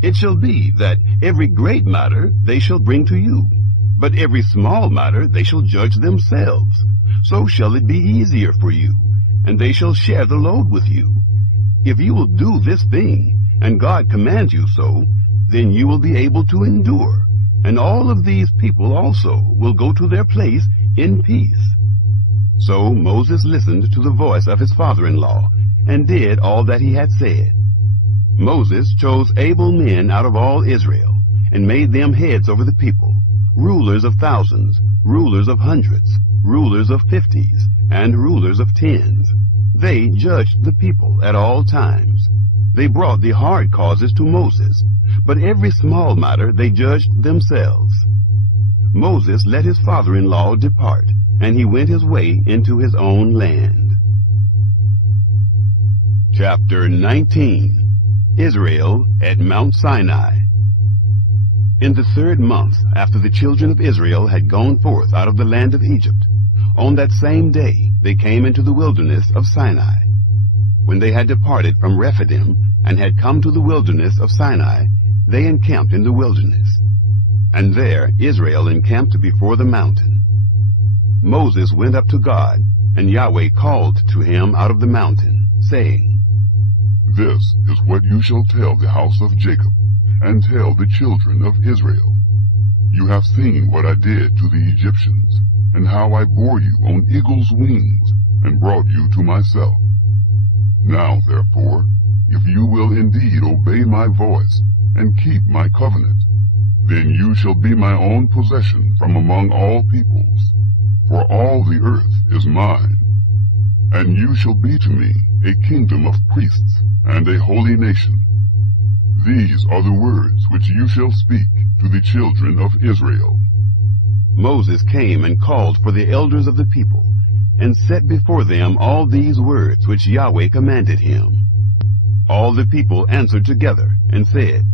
It shall be that every great matter they shall bring to you, but every small matter they shall judge themselves. So shall it be easier for you, and they shall share the load with you. If you will do this thing, and God commands you so, then you will be able to endure, and all of these people also will go to their place in peace." So Moses listened to the voice of his father-in-law, and did all that he had said. Moses chose able men out of all Israel, and made them heads over the people, rulers of thousands, rulers of hundreds, rulers of 50s, and rulers of 10s. They judged the people at all times. They brought the hard causes to Moses, but every small matter they judged themselves. Moses let his father-in-law depart, and he went his way into his own land. Chapter 19. Israel at Mount Sinai. In the 3rd month after the children of Israel had gone forth out of the land of Egypt, on that same day they came into the wilderness of Sinai. When they had departed from Rephidim and had come to the wilderness of Sinai, they encamped in the wilderness. And there Israel encamped before the mountain. Moses went up to God, and Yahweh called to him out of the mountain, saying, "This is what you shall tell the house of Jacob, and tell the children of Israel. You have seen what I did to the Egyptians, and how I bore you on eagle's wings, and brought you to myself. Now, therefore, if you will indeed obey my voice, and keep my covenant, then you shall be my own possession from among all peoples, for all the earth is mine. And you shall be to me a kingdom of priests, and a holy nation. These are the words which you shall speak to the children of Israel." Moses came and called for the elders of the people, and set before them all these words which Yahweh commanded him. All the people answered together, and said,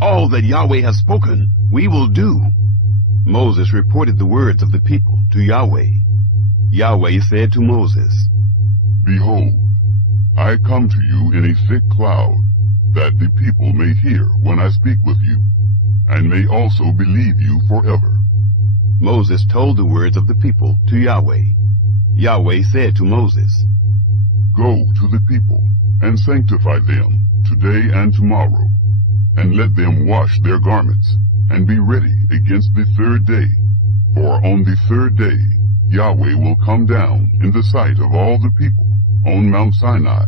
"All that Yahweh has spoken, we will do." Moses reported the words of the people to Yahweh. Yahweh said to Moses, Behold, I come to you in a thick cloud, that the people may hear when I speak with you, and may also believe you forever. Moses told the words of the people to Yahweh. Yahweh said to Moses, Go to the people, and sanctify them today and tomorrow, and let them wash their garments, and be ready against the third day. For on the third day Yahweh will come down in the sight of all the people on Mount Sinai.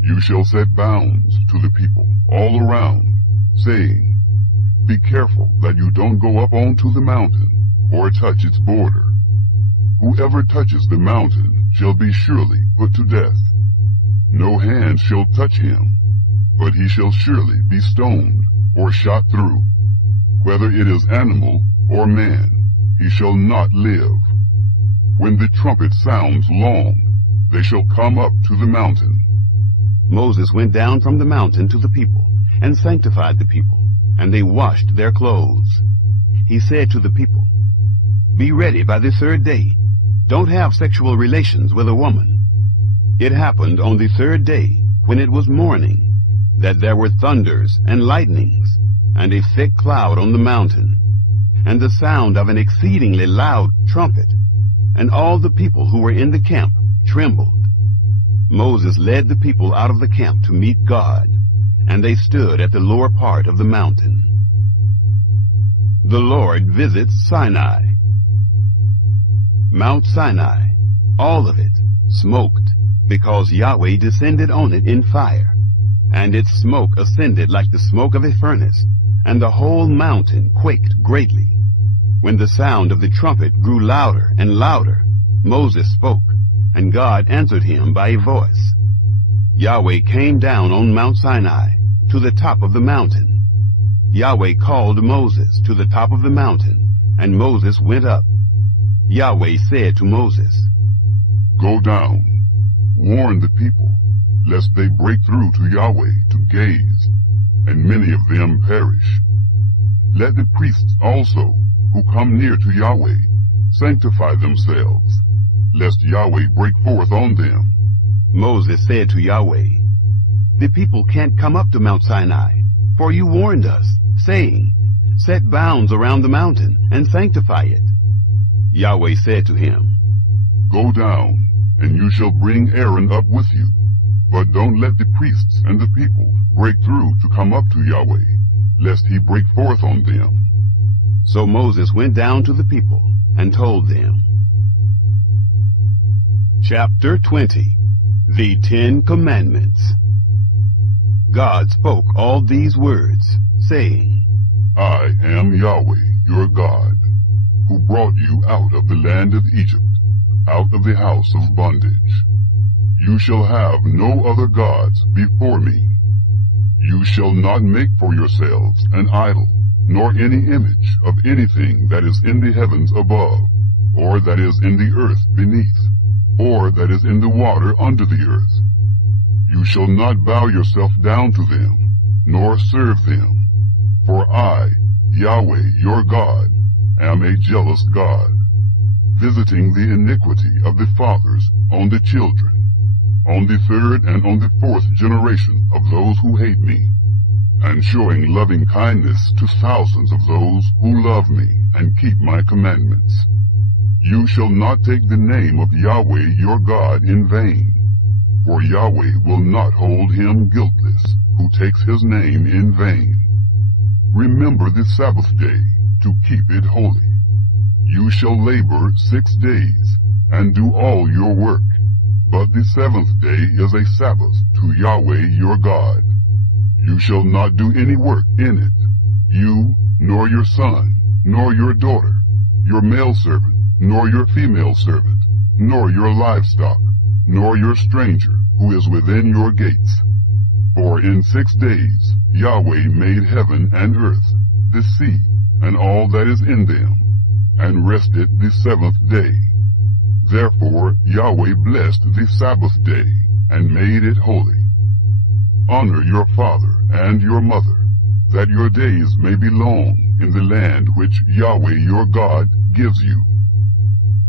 You shall set bounds to the people all around, saying, Be careful that you don't go up onto the mountain, or touch its border. Whoever touches the mountain shall be surely put to death. No hand shall touch him, but he shall surely be stoned or shot through. Whether it is animal or man, he shall not live. When the trumpet sounds long, they shall come up to the mountain. Moses went down from the mountain to the people, and sanctified the people, and they washed their clothes. He said to the people, Be ready by the third day. Don't have sexual relations with a woman. It happened on the third day, when it was morning, that there were thunders and lightnings, and a thick cloud on the mountain, and the sound of an exceedingly loud trumpet, and all the people who were in the camp trembled. Moses led the people out of the camp to meet God, and they stood at the lower part of the mountain. The Lord visits Sinai. Mount Sinai, all of it, smoked, because Yahweh descended on it in fire, and its smoke ascended like the smoke of a furnace, and the whole mountain quaked greatly. When the sound of the trumpet grew louder and louder, Moses spoke, and God answered him by a voice. Yahweh came down on Mount Sinai, to the top of the mountain. Yahweh called Moses to the top of the mountain, and Moses went up. Yahweh said to Moses, Go down, warn the people, lest they break through to Yahweh to gaze, and many of them perish. Let the priests also, who come near to Yahweh, sanctify themselves, lest Yahweh break forth on them. Moses said to Yahweh, The people can't come up to Mount Sinai, for you warned us, saying, Set bounds around the mountain, and sanctify it. Yahweh said to him, Go down, and you shall bring Aaron up with you, but don't let the priests and the people break through to come up to Yahweh, lest he break forth on them. So Moses went down to the people, and told them. Chapter 20. The 10 Commandments. God spoke all these words, saying, I am Yahweh, your God, who brought you out of the land of Egypt, out of the house of bondage. You shall have no other gods before me. You shall not make for yourselves an idol, nor any image of anything that is in the heavens above, or that is in the earth beneath, or that is in the water under the earth. You shall not bow yourself down to them, nor serve them. For I, Yahweh your God, am a jealous God, visiting the iniquity of the fathers on the children, on the third and on the fourth generation of those who hate me, and showing loving kindness to thousands of those who love me and keep my commandments. You shall not take the name of Yahweh your God in vain, for Yahweh will not hold him guiltless who takes his name in vain. Remember the Sabbath day to keep it holy. You shall labor 6 days, and do all your work, but the seventh day is a Sabbath to Yahweh your God. You shall not do any work in it, you, nor your son, nor your daughter, your male servant, nor your female servant, nor your livestock, nor your stranger who is within your gates. For in 6 days Yahweh made heaven and earth, the sea, and all that is in them, and rested the seventh day. Therefore Yahweh blessed the Sabbath day, and made it holy. Honor your father and your mother, that your days may be long in the land which Yahweh your God gives you.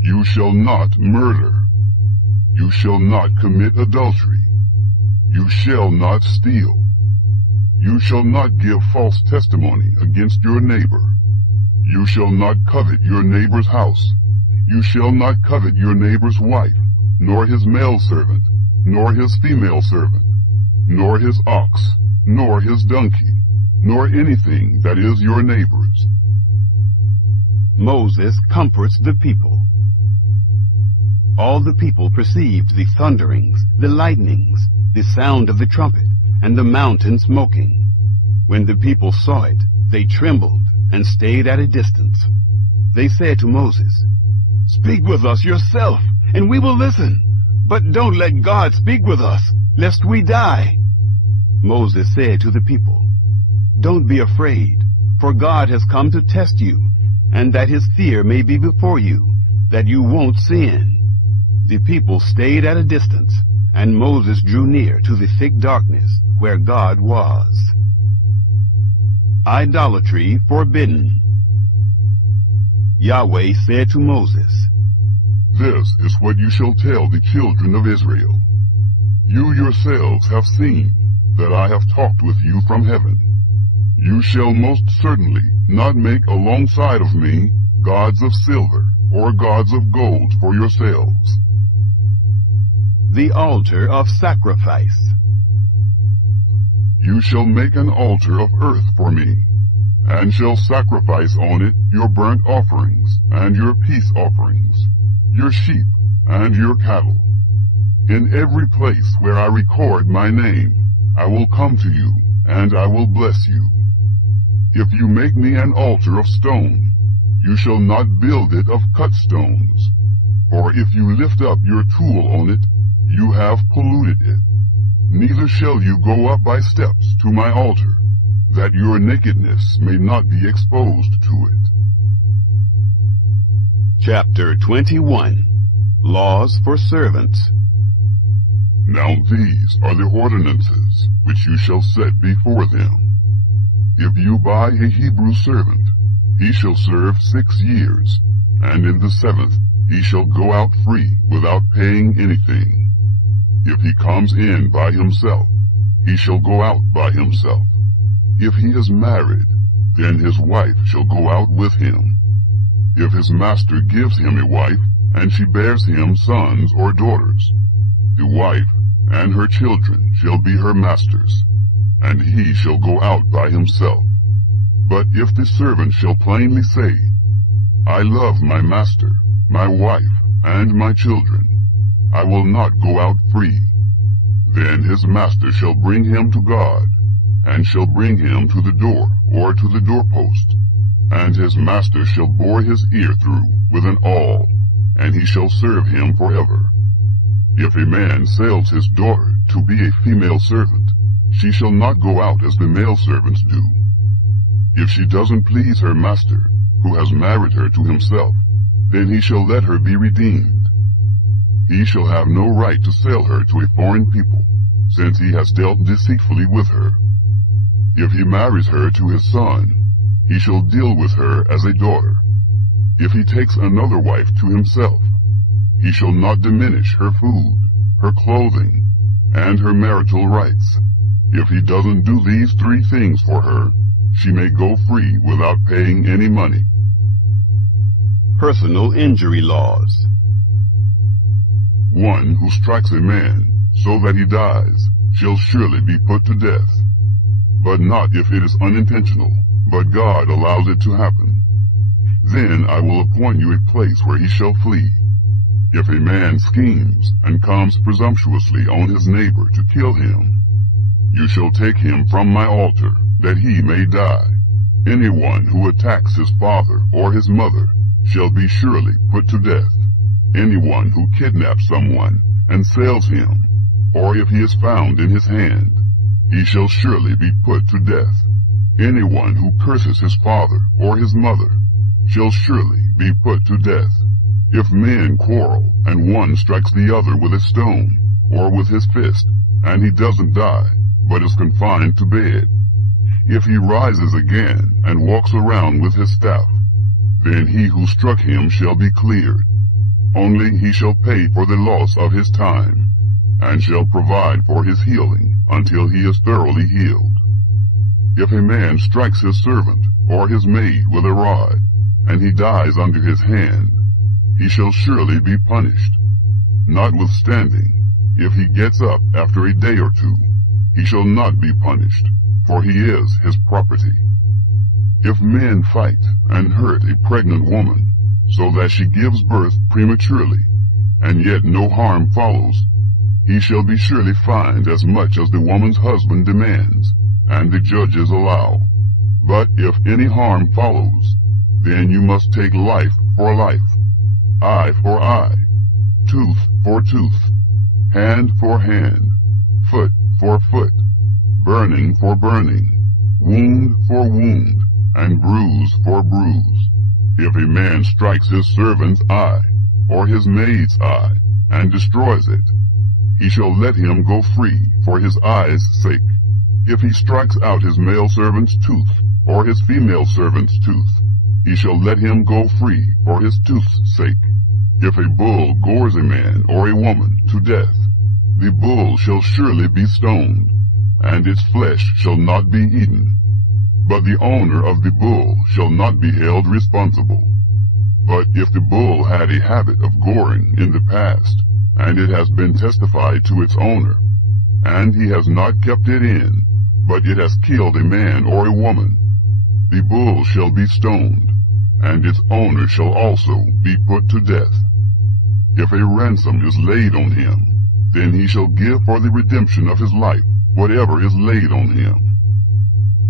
You shall not murder. You shall not commit adultery. You shall not steal. You shall not give false testimony against your neighbor. You shall not covet your neighbor's house. You shall not covet your neighbor's wife, nor his male servant, nor his female servant, nor his ox, nor his donkey, nor anything that is your neighbor's. Moses comforts the people. All the people perceived the thunderings, the lightnings, the sound of the trumpet, and the mountain smoking. When the people saw it, they trembled and stayed at a distance. They said to Moses, "Speak with us yourself, and we will listen. But don't let God speak with us, lest we die." Moses said to the people, "Don't be afraid, for God has come to test you, and that his fear may be before you, that you won't sin." The people stayed at a distance, and Moses drew near to the thick darkness where God was. Idolatry forbidden. Yahweh said to Moses, "This is what you shall tell the children of Israel. You yourselves have seen that I have talked with you from heaven. You shall most certainly not make alongside of me gods of silver or gods of gold for yourselves." The altar of sacrifice. You shall make an altar of earth for me, and shall sacrifice on it your burnt offerings and your peace offerings, your sheep and your cattle. In every place where I record my name, I will come to you, and I will bless you. If you make me an altar of stone, you shall not build it of cut stones. For if you lift up your tool on it, you have polluted it. Neither shall you go up by steps to my altar, that your nakedness may not be exposed to it. Chapter 21. Laws for servants. Now these are the ordinances which you shall set before them. If you buy a Hebrew servant, he shall serve 6 years, and in the 7th he shall go out free without paying anything. If he comes in by himself, he shall go out by himself. If he is married, then his wife shall go out with him. If his master gives him a wife, and she bears him sons or daughters, the wife and her children shall be her master's, and he shall go out by himself. But if the servant shall plainly say, "I love my master, my wife, and my children, I will not go out free," then his master shall bring him to God, and shall bring him to the door or to the doorpost, and his master shall bore his ear through with an awl, and he shall serve him forever. If a man sells his daughter to be a female servant, she shall not go out as the male servants do. If she doesn't please her master, who has married her to himself, then he shall let her be redeemed. He shall have no right to sell her to a foreign people, since he has dealt deceitfully with her. If he marries her to his son, he shall deal with her as a daughter. If he takes another wife to himself, he shall not diminish her food, her clothing, and her marital rights. If he doesn't do these 3 things for her, she may go free without paying any money. Personal injury laws. One who strikes a man so that he dies shall surely be put to death, but not if it is unintentional, but God allows it to happen. Then I will appoint you a place where he shall flee. If a man schemes and comes presumptuously on his neighbor to kill him, you shall take him from my altar, that he may die. Anyone who attacks his father or his mother shall be surely put to death. Anyone who kidnaps someone and sells him, or if he is found in his hand, he shall surely be put to death. Anyone who curses his father or his mother shall surely be put to death. If men quarrel, and one strikes the other with a stone, or with his fist, and he doesn't die, but is confined to bed, if he rises again and walks around with his staff, then he who struck him shall be cleared. Only he shall pay for the loss of his time, and shall provide for his healing until he is thoroughly healed. If a man strikes his servant or his maid with a rod, and he dies under his hand, he shall surely be punished. Notwithstanding, if he gets up after a day or two, he shall not be punished, for he is his property. If men fight and hurt a pregnant woman, so that she gives birth prematurely, and yet no harm follows, he shall be surely fined as much as the woman's husband demands, and the judges allow. But if any harm follows, then you must take life for life, eye for eye, tooth for tooth, hand for hand, foot for foot, burning for burning, wound for wound, and bruise for bruise. If a man strikes his servant's eye, or his maid's eye, and destroys it, he shall let him go free for his eye's sake. If he strikes out his male servant's tooth, or his female servant's tooth, he shall let him go free for his tooth's sake. If a bull gores a man or a woman to death, the bull shall surely be stoned, and its flesh shall not be eaten. But the owner of the bull shall not be held responsible. But if the bull had a habit of goring in the past, and it has been testified to its owner, and he has not kept it in, but it has killed a man or a woman, the bull shall be stoned, and its owner shall also be put to death. If a ransom is laid on him, then he shall give for the redemption of his life whatever is laid on him.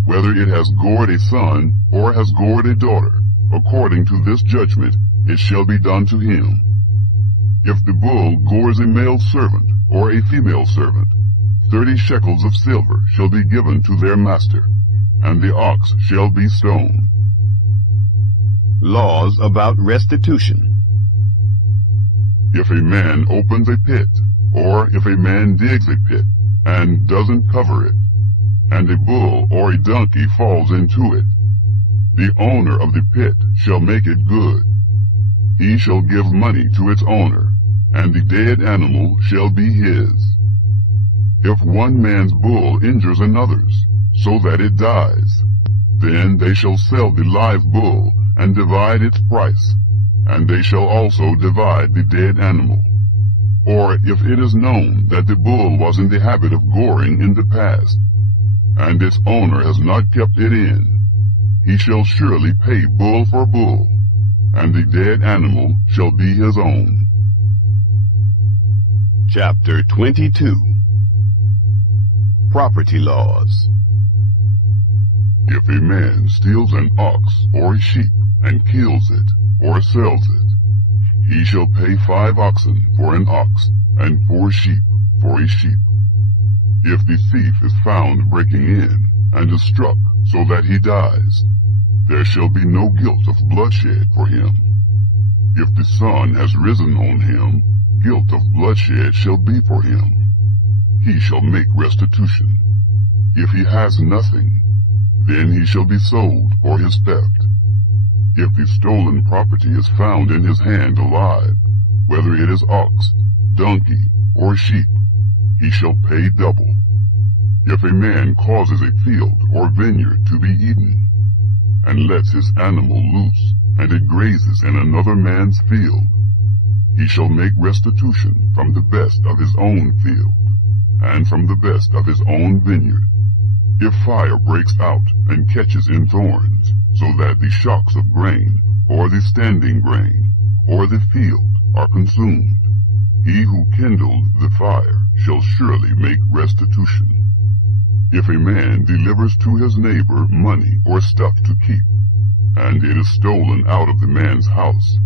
Whether it has gored a son or has gored a daughter, according to this judgment it shall be done to him. If the bull gores a male servant or a female servant, 30 shekels of silver shall be given to their master, and the ox shall be stoned. Laws about restitution. If a man opens a pit, or if a man digs a pit, and doesn't cover it, and a bull or a donkey falls into it, the owner of the pit shall make it good. He shall give money to its owner, and the dead animal shall be his. If one man's bull injures another's, so that it dies, then they shall sell the live bull and divide its price, and they shall also divide the dead animal. Or if it is known that the bull was in the habit of goring in the past, and its owner has not kept it in, he shall surely pay bull for bull, and the dead animal shall be his own. Chapter 22. Property Laws. If a man steals an ox or a sheep and kills it or sells it, he shall pay 5 oxen for an ox and 4 sheep for a sheep. If the thief is found breaking in and is struck so that he dies, there shall be no guilt of bloodshed for him. If the sun has risen on him, guilt of bloodshed shall be for him. He shall make restitution. If he has nothing, then he shall be sold for his theft. If the stolen property is found in his hand alive, whether it is ox, donkey, or sheep, he shall pay double. If a man causes a field or vineyard to be eaten, and lets his animal loose, and it grazes in another man's field, he shall make restitution from the best of his own field, and from the best of his own vineyard. If fire breaks out and catches in thorns, so that the shocks of grain, or the standing grain, or the field are consumed, he who kindled the fire shall surely make restitution. If a man delivers to his neighbor money or stuff to keep, and it is stolen out of the man's house,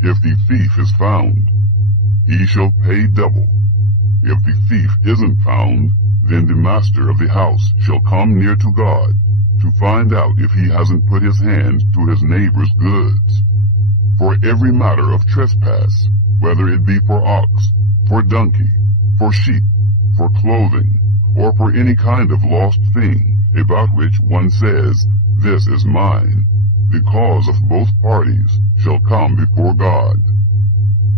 if the thief is found, he shall pay double. If the thief isn't found, then the master of the house shall come near to God to find out if he hasn't put his hand to his neighbor's goods. For every matter of trespass, whether it be for ox, for donkey, for sheep, for clothing, or for any kind of lost thing, about which one says, "This is mine," the cause of both parties shall come before God.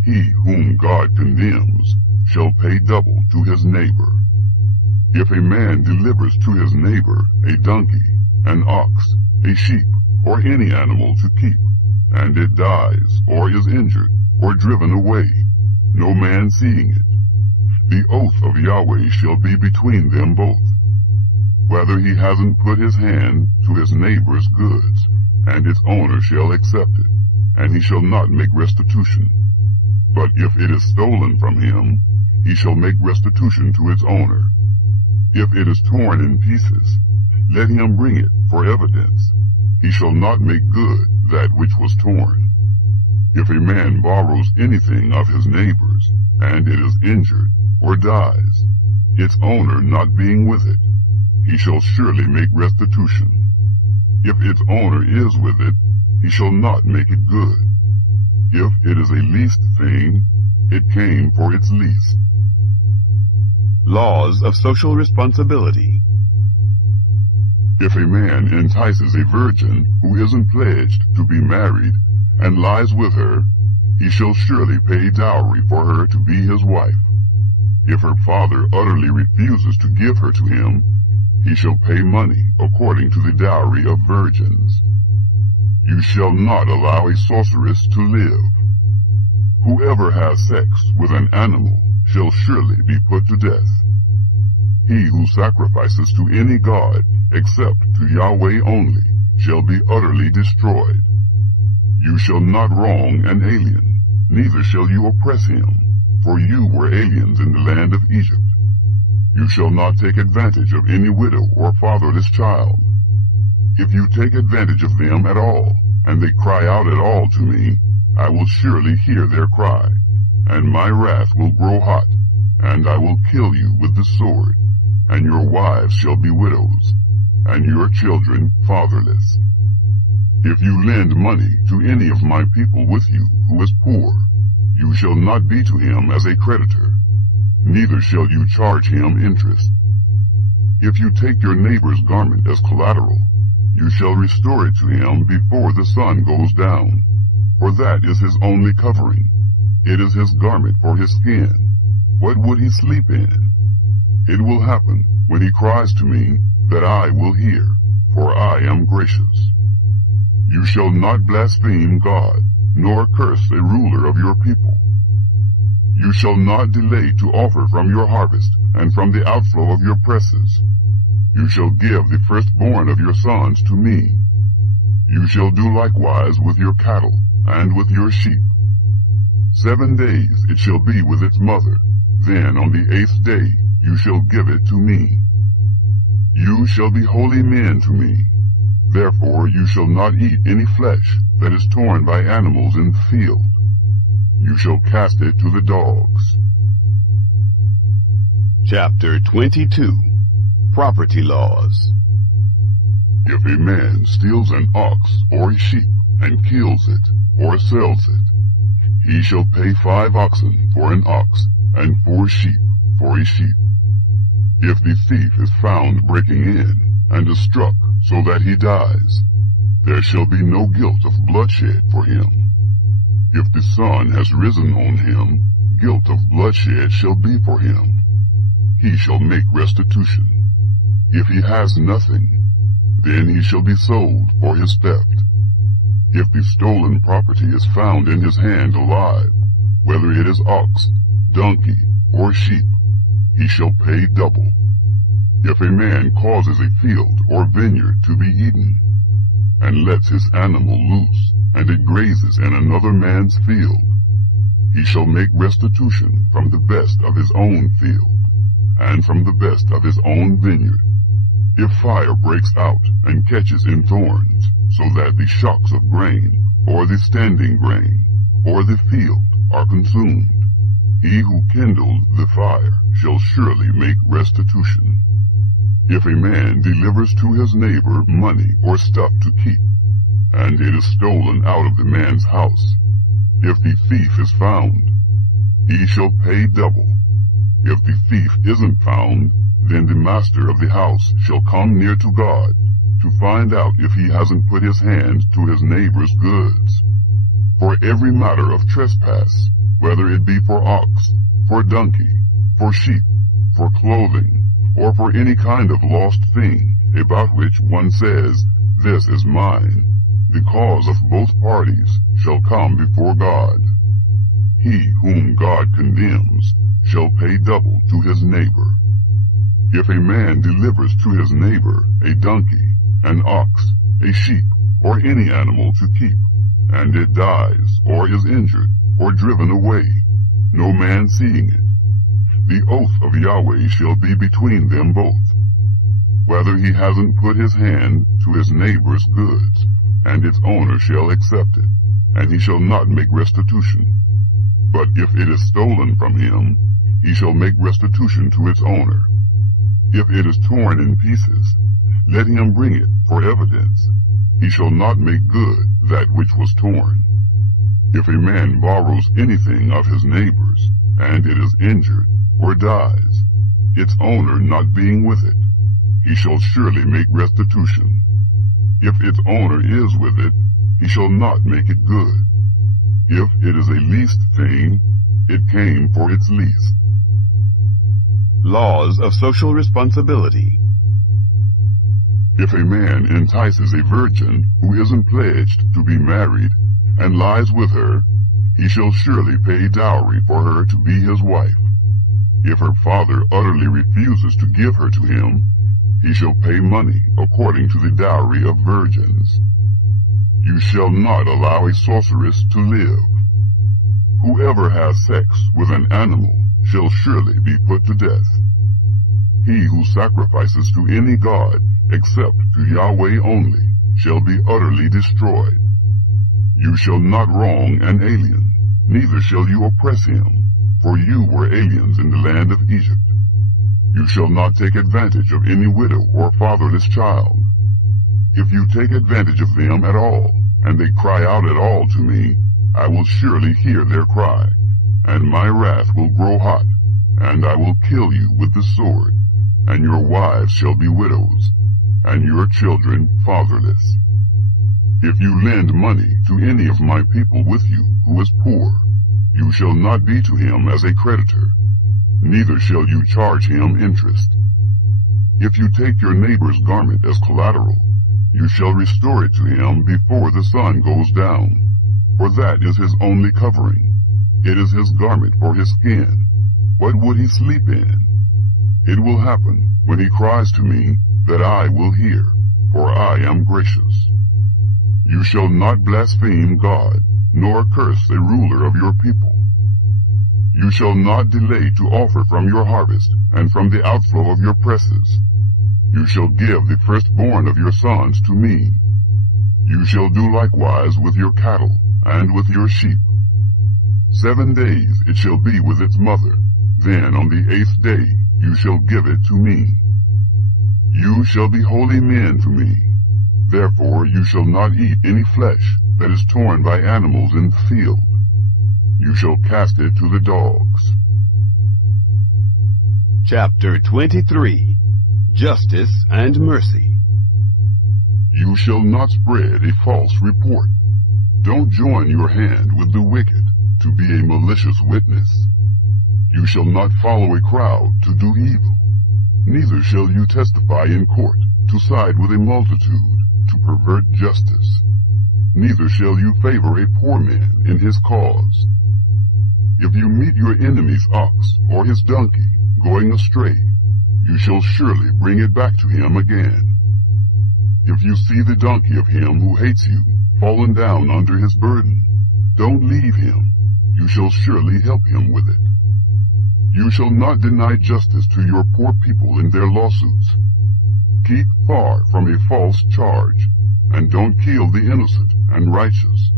He whom God condemns shall pay double to his neighbor. If a man delivers to his neighbor a donkey, an ox, a sheep, or any animal to keep, and it dies, or is injured, or driven away, no man seeing it, the oath of Yahweh shall be between them both. Whether he hasn't put his hand to his neighbor's goods, and its owner shall accept it, and he shall not make restitution. But if it is stolen from him, he shall make restitution to its owner. If it is torn in pieces, let him bring it for evidence. He shall not make good that which was torn. If a man borrows anything of his neighbor's, and it is injured, or dies, its owner not being with it, he shall surely make restitution. If its owner is with it, he shall not make it good. If it is a leased thing, it came for its lease. Laws of social responsibility. If a man entices a virgin who isn't pledged to be married, and lies with her, he shall surely pay dowry for her to be his wife. If her father utterly refuses to give her to him, he shall pay money according to the dowry of virgins. You shall not allow a sorceress to live. Whoever has sex with an animal shall surely be put to death. He who sacrifices to any god except to Yahweh only shall be utterly destroyed. You shall not wrong an alien, neither shall you oppress him, for you were aliens in the land of Egypt. You shall not take advantage of any widow or fatherless child. If you take advantage of them at all, and they cry out at all to me, I will surely hear their cry, and my wrath will grow hot, and I will kill you with the sword, and your wives shall be widows, and your children fatherless. If you lend money to any of my people with you who is poor, you shall not be to him as a creditor, neither shall you charge him interest. If you take your neighbor's garment as collateral, you shall restore it to him before the sun goes down, for that is his only covering. It is his garment for his skin. What would he sleep in? It will happen, when he cries to me, that I will hear, for I am gracious. You shall not blaspheme God, nor curse a ruler of your people. You shall not delay to offer from your harvest, and from the outflow of your presses. You shall give the firstborn of your sons to me. You shall do likewise with your cattle, and with your sheep. 7 days it shall be with its mother, then on the 8th day you shall give it to me. You shall be holy men to me. Therefore you shall not eat any flesh that is torn by animals in the field. You shall cast it to the dogs. Chapter 22. Property Laws. If a man steals an ox or a sheep, and kills it, or sells it, he shall pay 5 oxen for an ox, and 4 sheep for a sheep. If the thief is found breaking in, and is struck so that he dies, there shall be no guilt of bloodshed for him. If the sun has risen on him, guilt of bloodshed shall be for him. He shall make restitution. If he has nothing, then he shall be sold for his theft. If the stolen property is found in his hand alive, whether it is ox, donkey, or sheep, he shall pay double. If a man causes a field or vineyard to be eaten, and lets his animal loose, and it grazes in another man's field, he shall make restitution from the best of his own field, and from the best of his own vineyard. If fire breaks out and catches in thorns, so that the shocks of grain, or the standing grain, or the field are consumed, he who kindled the fire shall surely make restitution. If a man delivers to his neighbor money or stuff to keep, and it is stolen out of the man's house, if the thief is found, he shall pay double. If the thief isn't found, then the master of the house shall come near to God to find out if he hasn't put his hand to his neighbor's goods. for every matter of trespass, whether it be for ox, for donkey, for sheep, for clothing, or for any kind of lost thing, about which one says, This is mine, the cause of both parties shall come before God. He whom God condemns shall pay double to his neighbor. If a man delivers to his neighbor a donkey, an ox, a sheep, or any animal to keep, and it dies, or is injured, or driven away, no man seeing it, the oath of Yahweh shall be between them both, whether he hasn't put his hand to his neighbor's goods, and its owner shall accept it, and he shall not make restitution. But if it is stolen from him, he shall make restitution to its owner. If it is torn in pieces, let him bring it for evidence. He shall not make good that which was torn. If a man borrows anything of his neighbor's, and it is injured, or dies, its owner not being with it, he shall surely make restitution. If its owner is with it, he shall not make it good. If it is a leased thing, it came for its lease. Laws of social responsibility. If a man entices a virgin who isn't pledged to be married, and lies with her, he shall surely pay dowry for her to be his wife. If her father utterly refuses to give her to him, he shall pay money according to the dowry of virgins. You shall not allow a sorceress to live. Whoever has sex with an animal shall surely be put to death. He who sacrifices to any god except to Yahweh only shall be utterly destroyed. You shall not wrong an alien, neither shall you oppress him, for you were aliens in the land of Egypt. You shall not take advantage of any widow or fatherless child. If you take advantage of them at all, and they cry out at all to me, I will surely hear their cry, and my wrath will grow hot, and I will kill you with the sword, and your wives shall be widows, and your children fatherless. If you lend money to any of my people with you who is poor, you shall not be to him as a creditor, neither shall you charge him interest. If you take your neighbor's garment as collateral, you shall restore it to him before the sun goes down, for that is his only covering. It is his garment for his skin. What would he sleep in? It will happen, when he cries to me, that I will hear, for I am gracious. You shall not blaspheme God, nor curse a ruler of your people. You shall not delay to offer from your harvest, and from the outflow of your presses. You shall give the firstborn of your sons to me. You shall do likewise with your cattle, and with your sheep. 7 days it shall be with its mother, then on the 8th day you shall give it to me. You shall be holy men to me. Therefore you shall not eat any flesh that is torn by animals in the field. You shall cast it to the dogs. Chapter 23. Justice and Mercy. You shall not spread a false report. Don't join your hand with the wicked to be a malicious witness. You shall not follow a crowd to do evil. Neither shall you testify in court to side with a multitude to pervert justice. Neither shall you favor a poor man in his cause. If you meet your enemy's ox or his donkey going astray, you shall surely bring it back to him again. If you see the donkey of him who hates you fallen down under his burden, don't leave him. You shall surely help him with it. You shall not deny justice to your poor people in their lawsuits. Keep far from a false charge, and don't kill the innocent and righteous,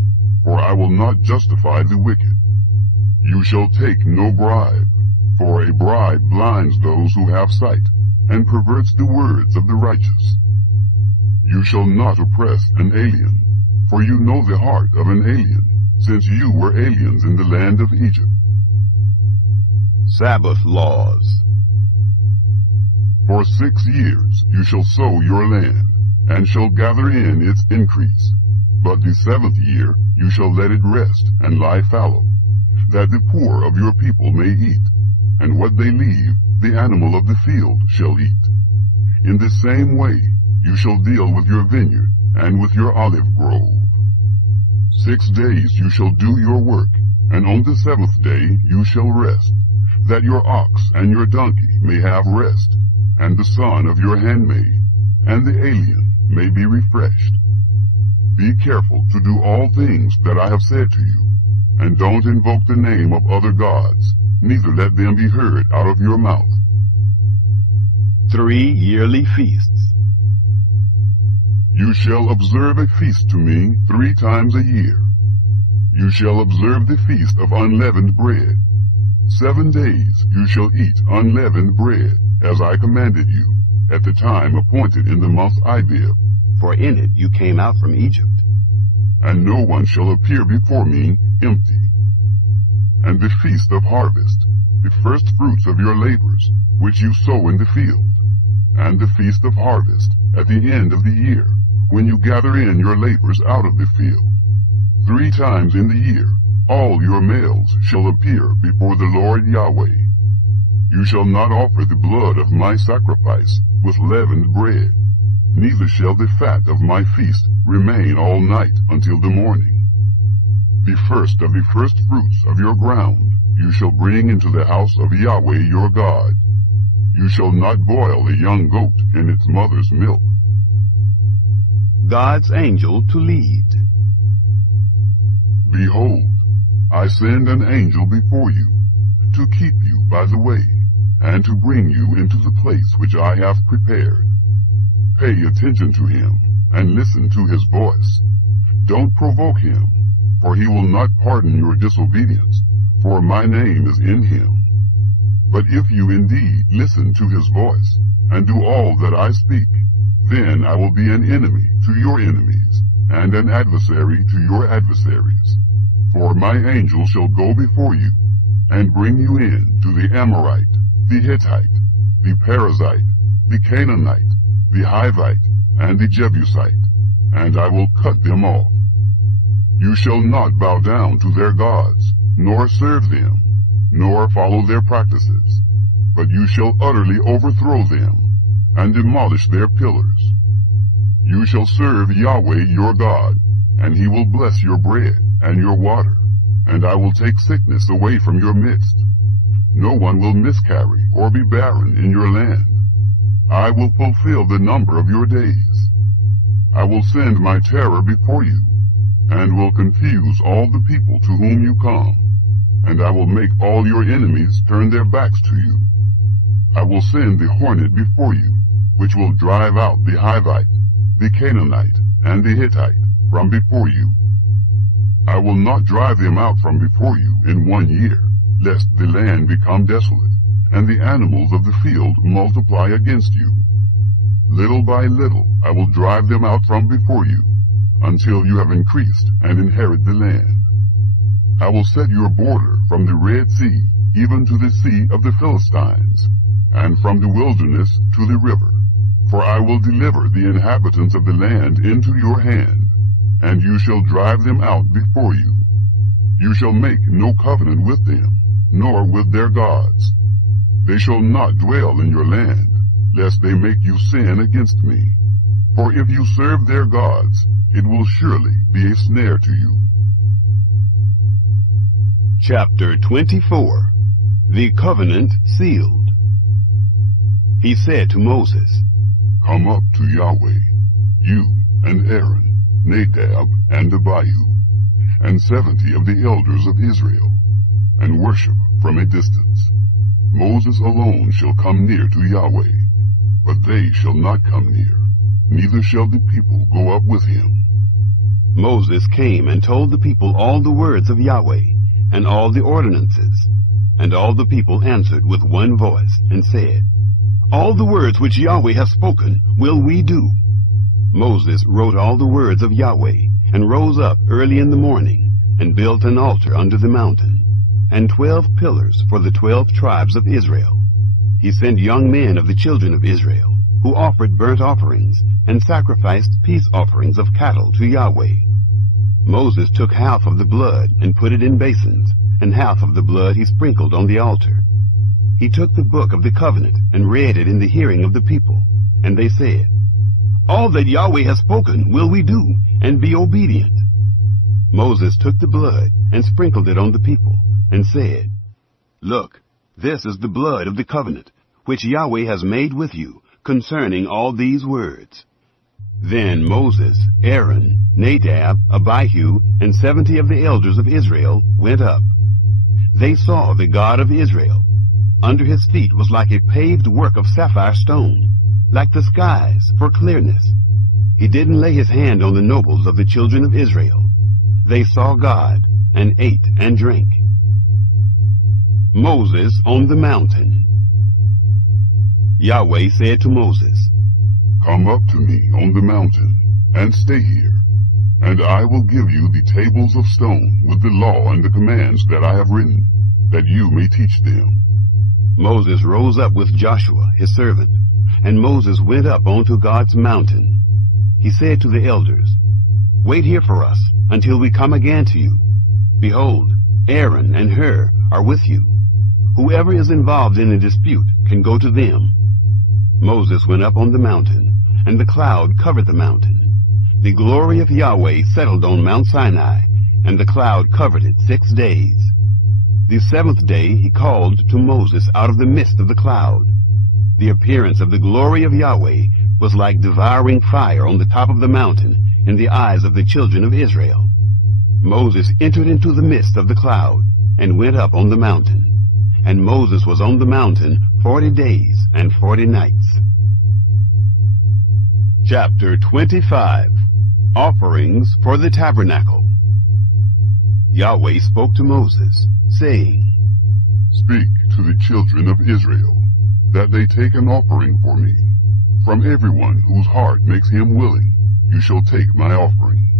for I will not justify the wicked. You shall take no bribe, for a bribe blinds those who have sight, and perverts the words of the righteous. You shall not oppress an alien, for you know the heart of an alien, since you were aliens in the land of Egypt. Sabbath laws. For 6 years you shall sow your land, and shall gather in its increase. But the 7th year you shall let it rest and lie fallow, that the poor of your people may eat, and what they leave the animal of the field shall eat. In the same way you shall deal with your vineyard and with your olive grove. 6 days you shall do your work, and on the 7th day you shall rest, that your ox and your donkey may have rest, and the son of your handmaid, and the alien may be refreshed. Be careful to do all things that I have said to you, and don't invoke the name of other gods, neither let them be heard out of your mouth. 3 yearly feasts. You shall observe a feast to me 3 times a year. You shall observe the feast of unleavened bread. 7 days you shall eat unleavened bread, as I commanded you, at the time appointed in the month Abib. For in it you came out from Egypt. And no one shall appear before me empty. And the feast of harvest, the first fruits of your labors, which you sow in the field, and the feast of harvest at the end of the year, when you gather in your labors out of the field. 3 times in the year all your males shall appear before the Lord Yahweh. You shall not offer the blood of my sacrifice with leavened bread, neither shall the fat of my feast remain all night until the morning. The first of the first fruits of your ground you shall bring into the house of Yahweh your God. You shall not boil a young goat in its mother's milk. God's angel to lead. Behold, I send an angel before you, to keep you by the way, and to bring you into the place which I have prepared. Pay attention to him, and listen to his voice. Don't provoke him, for he will not pardon your disobedience, for my name is in him. But if you indeed listen to his voice, and do all that I speak, then I will be an enemy to your enemies, and an adversary to your adversaries. For my angel shall go before you, and bring you in to the Amorite, the Hittite, the Perizzite, the Canaanite, the Hivite, and the Jebusite, and I will cut them off. You shall not bow down to their gods, nor serve them, nor follow their practices, but you shall utterly overthrow them, and demolish their pillars. You shall serve Yahweh your God, and he will bless your bread and your water, and I will take sickness away from your midst. No one will miscarry or be barren in your land. I will fulfill the number of your days. I will send my terror before you, and will confuse all the people to whom you come, and I will make all your enemies turn their backs to you. I will send the hornet before you, which will drive out the Hivite, the Canaanite, and the Hittite from before you. I will not drive them out from before you in 1 year, lest the land become desolate, and the animals of the field multiply against you. Little by little I will drive them out from before you, until you have increased and inherit the land. I will set your border from the Red Sea even to the sea of the Philistines, and from the wilderness to the river. For I will deliver the inhabitants of the land into your hand, and you shall drive them out before you. You shall make no covenant with them, nor with their gods. They shall not dwell in your land, lest they make you sin against me. For if you serve their gods, it will surely be a snare to you. Chapter 24. The Covenant Sealed. He said to Moses, Come up to Yahweh, you and Aaron, Nadab and Abihu, and 70 of the elders of Israel, and worship from a distance. Moses alone shall come near to Yahweh, but they shall not come near, neither shall the people go up with him. Moses came and told the people all the words of Yahweh, and all the ordinances. And all the people answered with one voice, and said, All the words which Yahweh hath spoken will we do. Moses wrote all the words of Yahweh, and rose up early in the morning, and built an altar under the mountain, and 12 pillars for the 12 tribes of Israel. He sent young men of the children of Israel, who offered burnt offerings, and sacrificed peace offerings of cattle to Yahweh. Moses took half of the blood and put it in basins, and half of the blood he sprinkled on the altar. He took the book of the covenant and read it in the hearing of the people, and they said, "All that Yahweh has spoken will we do, and be obedient." Moses took the blood and sprinkled it on the people, and said, "Look, this is the blood of the covenant, which Yahweh has made with you concerning all these words." Then Moses, Aaron, Nadab, Abihu, and 70 of the elders of Israel went up. They saw the God of Israel. Under his feet was like a paved work of sapphire stone, like the skies for clearness. He didn't lay his hand on the nobles of the children of Israel. They saw God and ate and drank. Moses on the mountain. Yahweh said to Moses, "Come up to me on the mountain, and stay here, and I will give you the tables of stone with the law and the commands that I have written, that you may teach them." Moses rose up with Joshua, his servant, and Moses went up onto God's mountain. He said to the elders, "Wait here for us until we come again to you. Behold, Aaron and Hur are with you. Whoever is involved in a dispute can go to them." Moses went up on the mountain, and the cloud covered the mountain. The glory of Yahweh settled on Mount Sinai, and the cloud covered it 6 days. The 7th day he called to Moses out of the midst of the cloud. The appearance of the glory of Yahweh was like devouring fire on the top of the mountain in the eyes of the children of Israel. Moses entered into the midst of the cloud and went up on the mountain. And Moses was on the mountain 40 days and 40 nights. Chapter 25. Offerings for the Tabernacle. Yahweh spoke to Moses, saying, "Speak to the children of Israel, that they take an offering for me. From everyone whose heart makes him willing, you shall take my offering.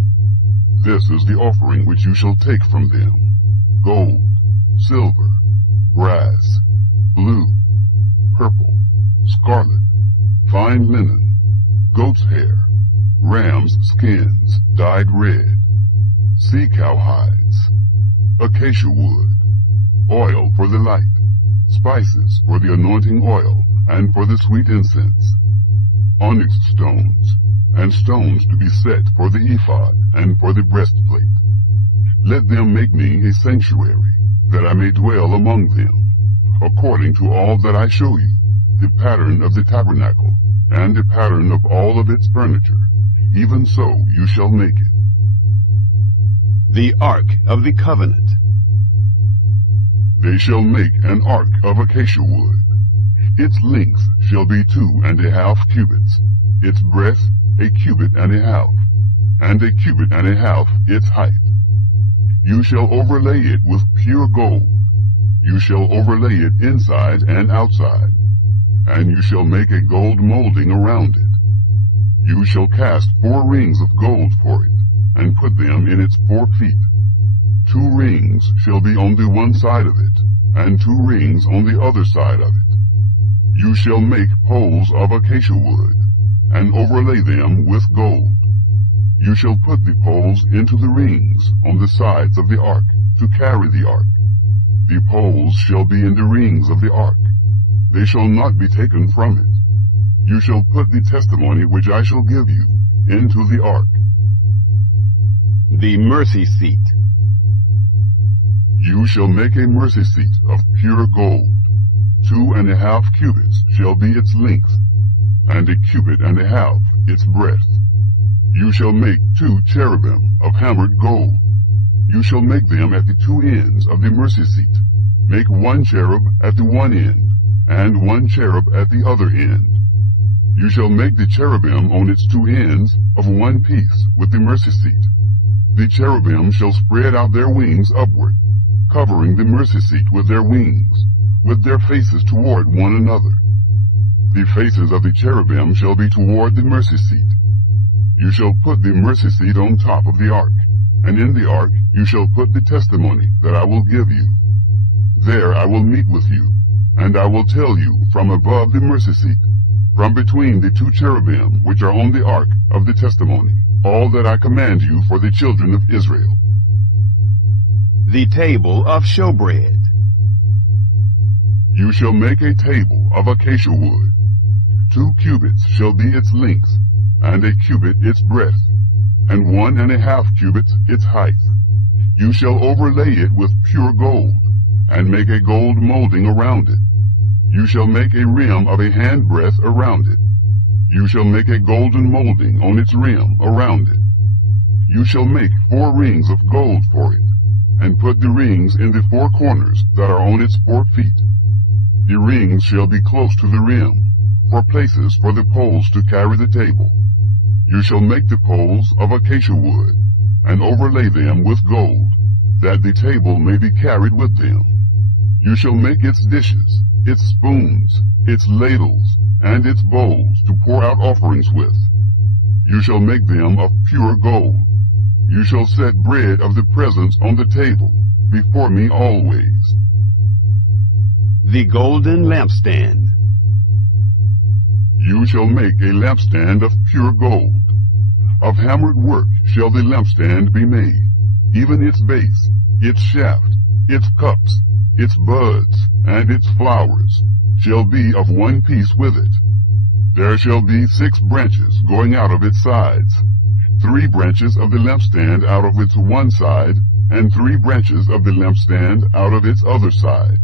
This is the offering which you shall take from them: gold, silver, brass, blue, purple, scarlet, fine linen, goat's hair, ram's skins dyed red, sea-cow hides, acacia wood, oil for the light, spices for the anointing oil and for the sweet incense, onyx stones, and stones to be set for the ephod and for the breastplate. Let them make me a sanctuary, that I may dwell among them, according to all that I show you, the pattern of the tabernacle, and the pattern of all of its furniture. Even so you shall make it." The Ark of the Covenant. They shall make an ark of acacia wood. Its length shall be 2½ cubits, its breadth 1 cubit and a half, and 1 cubit and a half its height. You shall overlay it with pure gold. You shall overlay it inside and outside, and you shall make a gold molding around it. You shall cast 4 rings of gold for it, and put them in its 4 feet. 2 rings shall be on the one side of it, and 2 rings on the other side of it. You shall make poles of acacia wood, and overlay them with gold. You shall put the poles into the rings on the sides of the ark to carry the ark. The poles shall be in the rings of the ark. They shall not be taken from it. You shall put the testimony which I shall give you into the ark. The mercy seat. You shall make a mercy seat of pure gold. 2½ cubits shall be its length, and 1 cubit and a half its breadth. You shall make 2 cherubim of hammered gold. You shall make them at the 2 ends of the mercy seat. Make 1 cherub at the one end, and 1 cherub at the other end. You shall make the cherubim on its 2 ends of one piece with the mercy seat. The cherubim shall spread out their wings upward, covering the mercy seat with their wings, with their faces toward one another. The faces of the cherubim shall be toward the mercy seat. You shall put the mercy seat on top of the ark, and in the ark you shall put the testimony that I will give you. There I will meet with you, and I will tell you from above the mercy seat, from between the two cherubim which are on the ark of the testimony, all that I command you for the children of Israel. The table of showbread. You shall make a table of acacia wood. 2 cubits shall be its length, and a cubit its breadth, and 1.5 cubits its height. You shall overlay it with pure gold, and make a gold molding around it. You shall make a rim of a handbreadth around it. You shall make a golden molding on its rim around it. You shall make 4 rings of gold for it, and put the rings in the 4 corners that are on its 4 feet. The rings shall be close to the rim, for places for the poles to carry the table. You shall make the poles of acacia wood, and overlay them with gold, that the table may be carried with them. You shall make its dishes, its spoons, its ladles, and its bowls to pour out offerings with. You shall make them of pure gold. You shall set bread of the presence on the table before me always. The golden lampstand. You shall make a lampstand of pure gold. Of hammered work shall the lampstand be made, even its base, its shaft, its cups, its buds, and its flowers shall be of one piece with it. There shall be 6 branches going out of its sides, 3 branches of the lampstand out of its one side, and 3 branches of the lampstand out of its other side.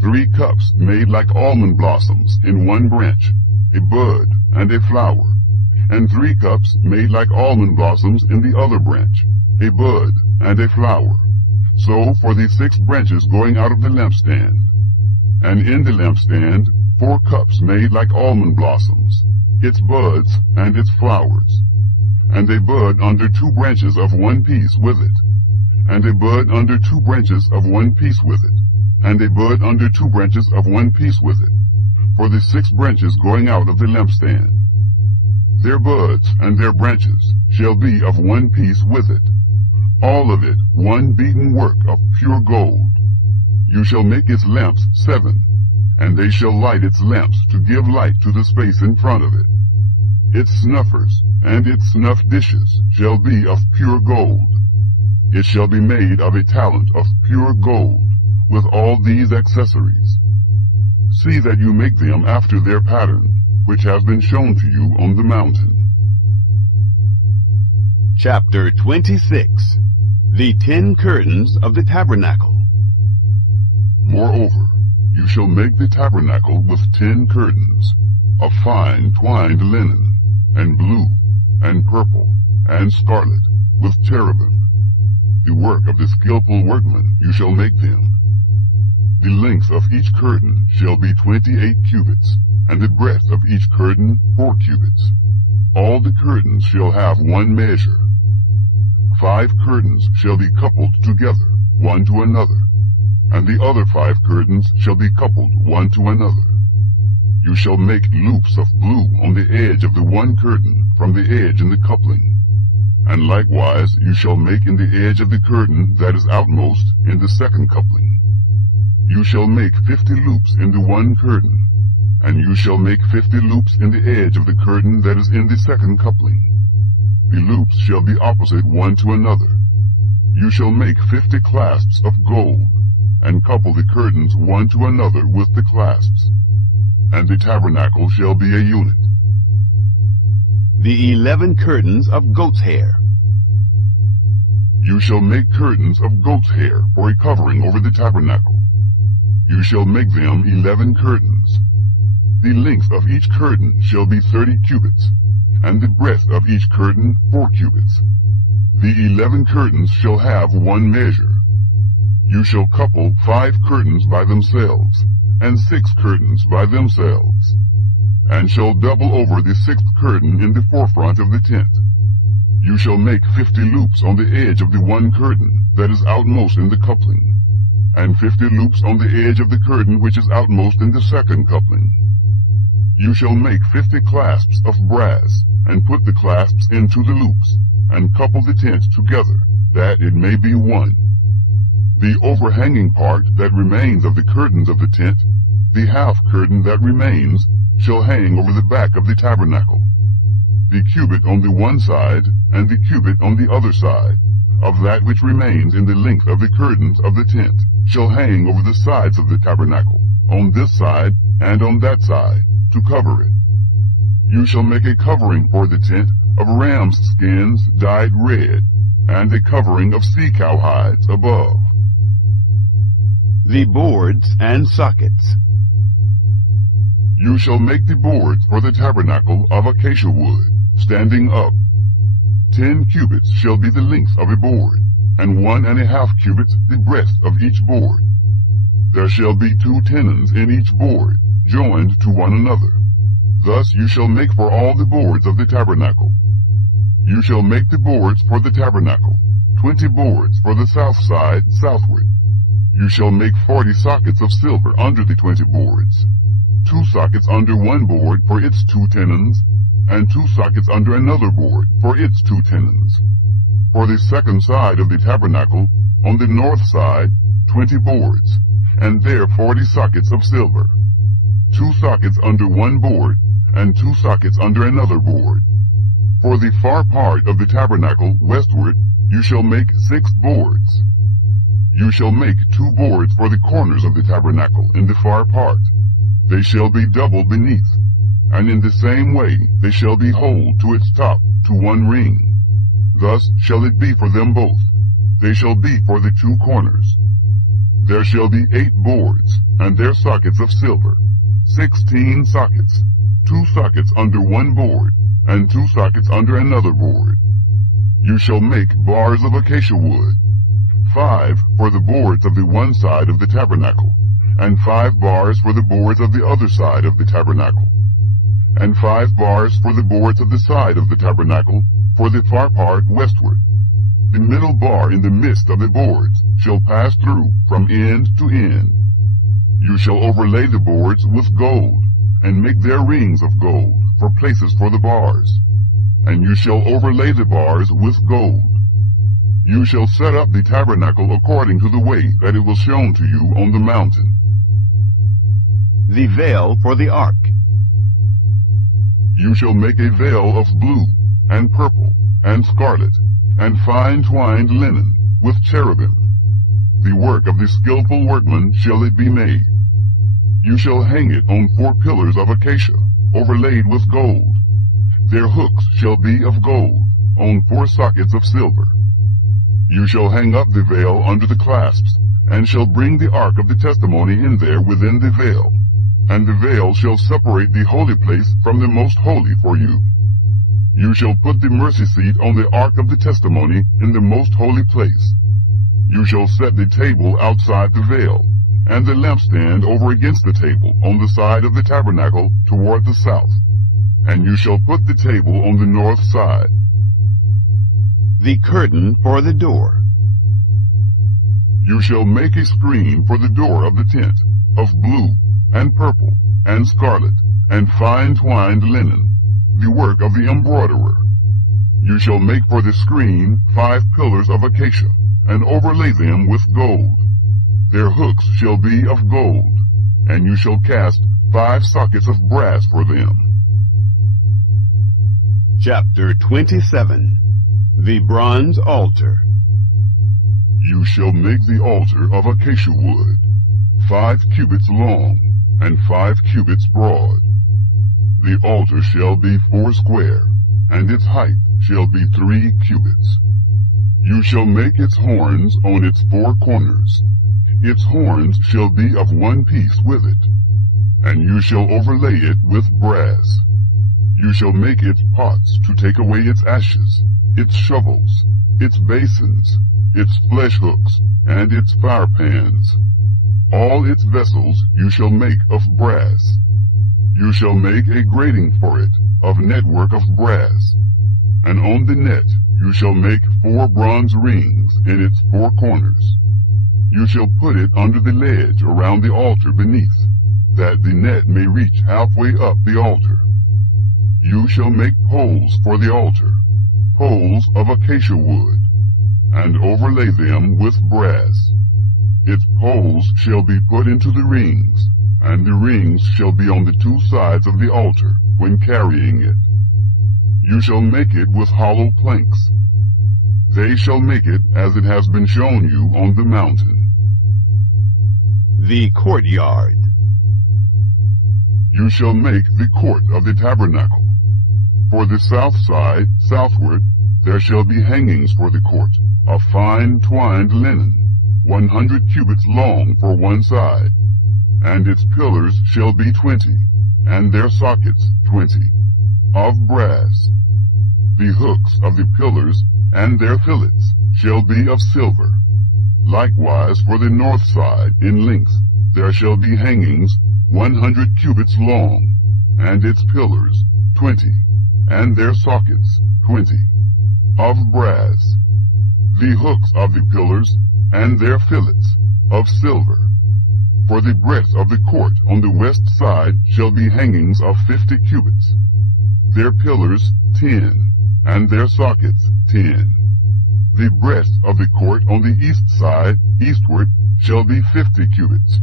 3 cups made like almond blossoms in one branch, a bud and a flower, and 3 cups made like almond blossoms in the other branch, a bud and a flower. So for the 6 branches going out of the lampstand. And in the lampstand 4 cups made like almond blossoms, its buds and its flowers, and a bud under 2 branches of one piece with it, and a bud under 2 branches of one piece with it, and a bud under 2 branches of one piece with it, for the 6 branches going out of the lampstand. Their buds and their branches shall be of one piece with it, all of it one beaten work of pure gold. You shall make its lamps 7, and they shall light its lamps to give light to the space in front of it. Its snuffers and its snuff dishes shall be of pure gold. It shall be made of a talent of pure gold, with all these accessories. See that you make them after their pattern, which has been shown to you on the mountain. Chapter 26. The 10 curtains of the tabernacle. Moreover, you shall make the tabernacle with 10 curtains, of fine twined linen, and blue, and purple, and scarlet, with cherubim. The work of the skillful workman you shall make them. The length of each curtain shall be 28 cubits, and the breadth of each curtain 4 cubits. All the curtains shall have one measure. 5 curtains shall be coupled together, one to another, and the other 5 curtains shall be coupled one to another. You shall make loops of blue on the edge of the one curtain from the edge in the coupling, and likewise you shall make in the edge of the curtain that is outmost in the second coupling. You shall make 50 loops in the one curtain, and you shall make 50 loops in the edge of the curtain that is in the second coupling. The loops shall be opposite one to another. You shall make 50 clasps of gold, and couple the curtains one to another with the clasps. And the tabernacle shall be a unit. The 11 curtains of goat's hair. You shall make curtains of goat's hair for a covering over the tabernacle. You shall make them 11 curtains. The length of each curtain shall be 30 cubits, and the breadth of each curtain 4 cubits. The 11 curtains shall have one measure. You shall couple 5 curtains by themselves, and 6 curtains by themselves, and shall double over the 6th curtain in the forefront of the tent. You shall make 50 loops on the edge of the one curtain that is outmost in the coupling, and 50 loops on the edge of the curtain which is outmost in the second coupling. You shall make 50 clasps of brass, and put the clasps into the loops, and couple the tent together, that it may be one. The overhanging part that remains of the curtains of the tent, The half curtain that remains shall hang over the back of the tabernacle. The cubit on the one side, and the cubit on the other side, of that which remains in the length of the curtains of the tent, shall hang over the sides of the tabernacle, on this side and on that side, to cover it. You shall make a covering for the tent of rams' skins dyed red, and a covering of sea-cow hides above. The boards and sockets. You shall make the boards for the tabernacle of acacia wood, standing up. 10 cubits shall be the length of a board, and 1½ cubits the breadth of each board. There shall be 2 tenons in each board, joined to one another. Thus you shall make for all the boards of the tabernacle. You shall make the boards for the tabernacle, 20 boards for the south side southward. You shall make 40 sockets of silver under the 20 boards, 2 sockets under one board for its 2 tenons, and 2 sockets under another board for its 2 tenons. For the second side of the tabernacle, on the north side, 20 boards, and there 40 sockets of silver, 2 sockets under one board, and 2 sockets under another board. For the far part of the tabernacle westward, you shall make 6 boards. You shall make 2 boards for the corners of the tabernacle in the far part. They shall be double beneath, and in the same way they shall be whole to its top, to one ring. Thus shall it be for them both. They shall be for the 2 corners. There shall be 8 boards, and their sockets of silver, 16 sockets, 2 sockets under one board, and 2 sockets under another board. You shall make bars of acacia wood, 5 for the boards of the one side of the tabernacle, and 5 bars for the boards of the other side of the tabernacle, and 5 bars for the boards of the side of the tabernacle, for the far part westward. The middle bar in the midst of the boards shall pass through from end to end. You shall overlay the boards with gold, and make their rings of gold for places for the bars. And you shall overlay the bars with gold. You shall set up the tabernacle according to the way that it was shown to you on the mountain. The veil for the ark. You shall make a veil of blue, and purple, and scarlet, and fine twined linen, with cherubim. The work of the skillful workman shall it be made. You shall hang it on 4 pillars of acacia, overlaid with gold. Their hooks shall be of gold, on 4 sockets of silver. You shall hang up the veil under the clasps, and shall bring the ark of the testimony in there within the veil. And the veil shall separate the holy place from the most holy for you. You shall put the mercy seat on the ark of the testimony in the most holy place. You shall set the table outside the veil, and the lampstand over against the table on the side of the tabernacle toward the south. And you shall put the table on the north side. The curtain for the door. You shall make a screen for the door of the tent, of blue, and purple, and scarlet, and fine twined linen, the work of the embroiderer. You shall make for the screen 5 pillars of acacia, and overlay them with gold. Their hooks shall be of gold, and you shall cast 5 sockets of brass for them. Chapter 27. The bronze altar. You shall make the altar of acacia wood, 5 cubits long, and 5 cubits broad. The altar shall be 4 square, and its height shall be 3 cubits. You shall make its horns on its 4 corners. Its horns shall be of one piece with it, and you shall overlay it with brass. You shall make its pots to take away its ashes, its shovels, its basins, its flesh hooks, and its fire pans. All its vessels you shall make of brass. You shall make a grating for it of network of brass, and on the net you shall make 4 bronze rings in its 4 corners. You shall put it under the ledge around the altar beneath, that the net may reach halfway up the altar. You shall make poles for the altar, poles of acacia wood, and overlay them with brass. Its poles shall be put into the rings, and the rings shall be on the 2 sides of the altar when carrying it. You shall make it with hollow planks. They shall make it as it has been shown you on the mountain. The courtyard. You shall make the court of the tabernacle. For the south side, southward, there shall be hangings for the court, of fine twined linen, 100 cubits long for one side, and its pillars shall be 20, and their sockets 20, of brass. The hooks of the pillars and their fillets shall be of silver. Likewise for the north side in length there shall be hangings 100 cubits long, and its pillars 20, and their sockets 20, of brass. The hooks of the pillars and their fillets of silver. For the breadth of the court on the west side shall be hangings of 50 cubits, their pillars 10, and their sockets 10. The breadth of the court on the east side, eastward, shall be 50 cubits.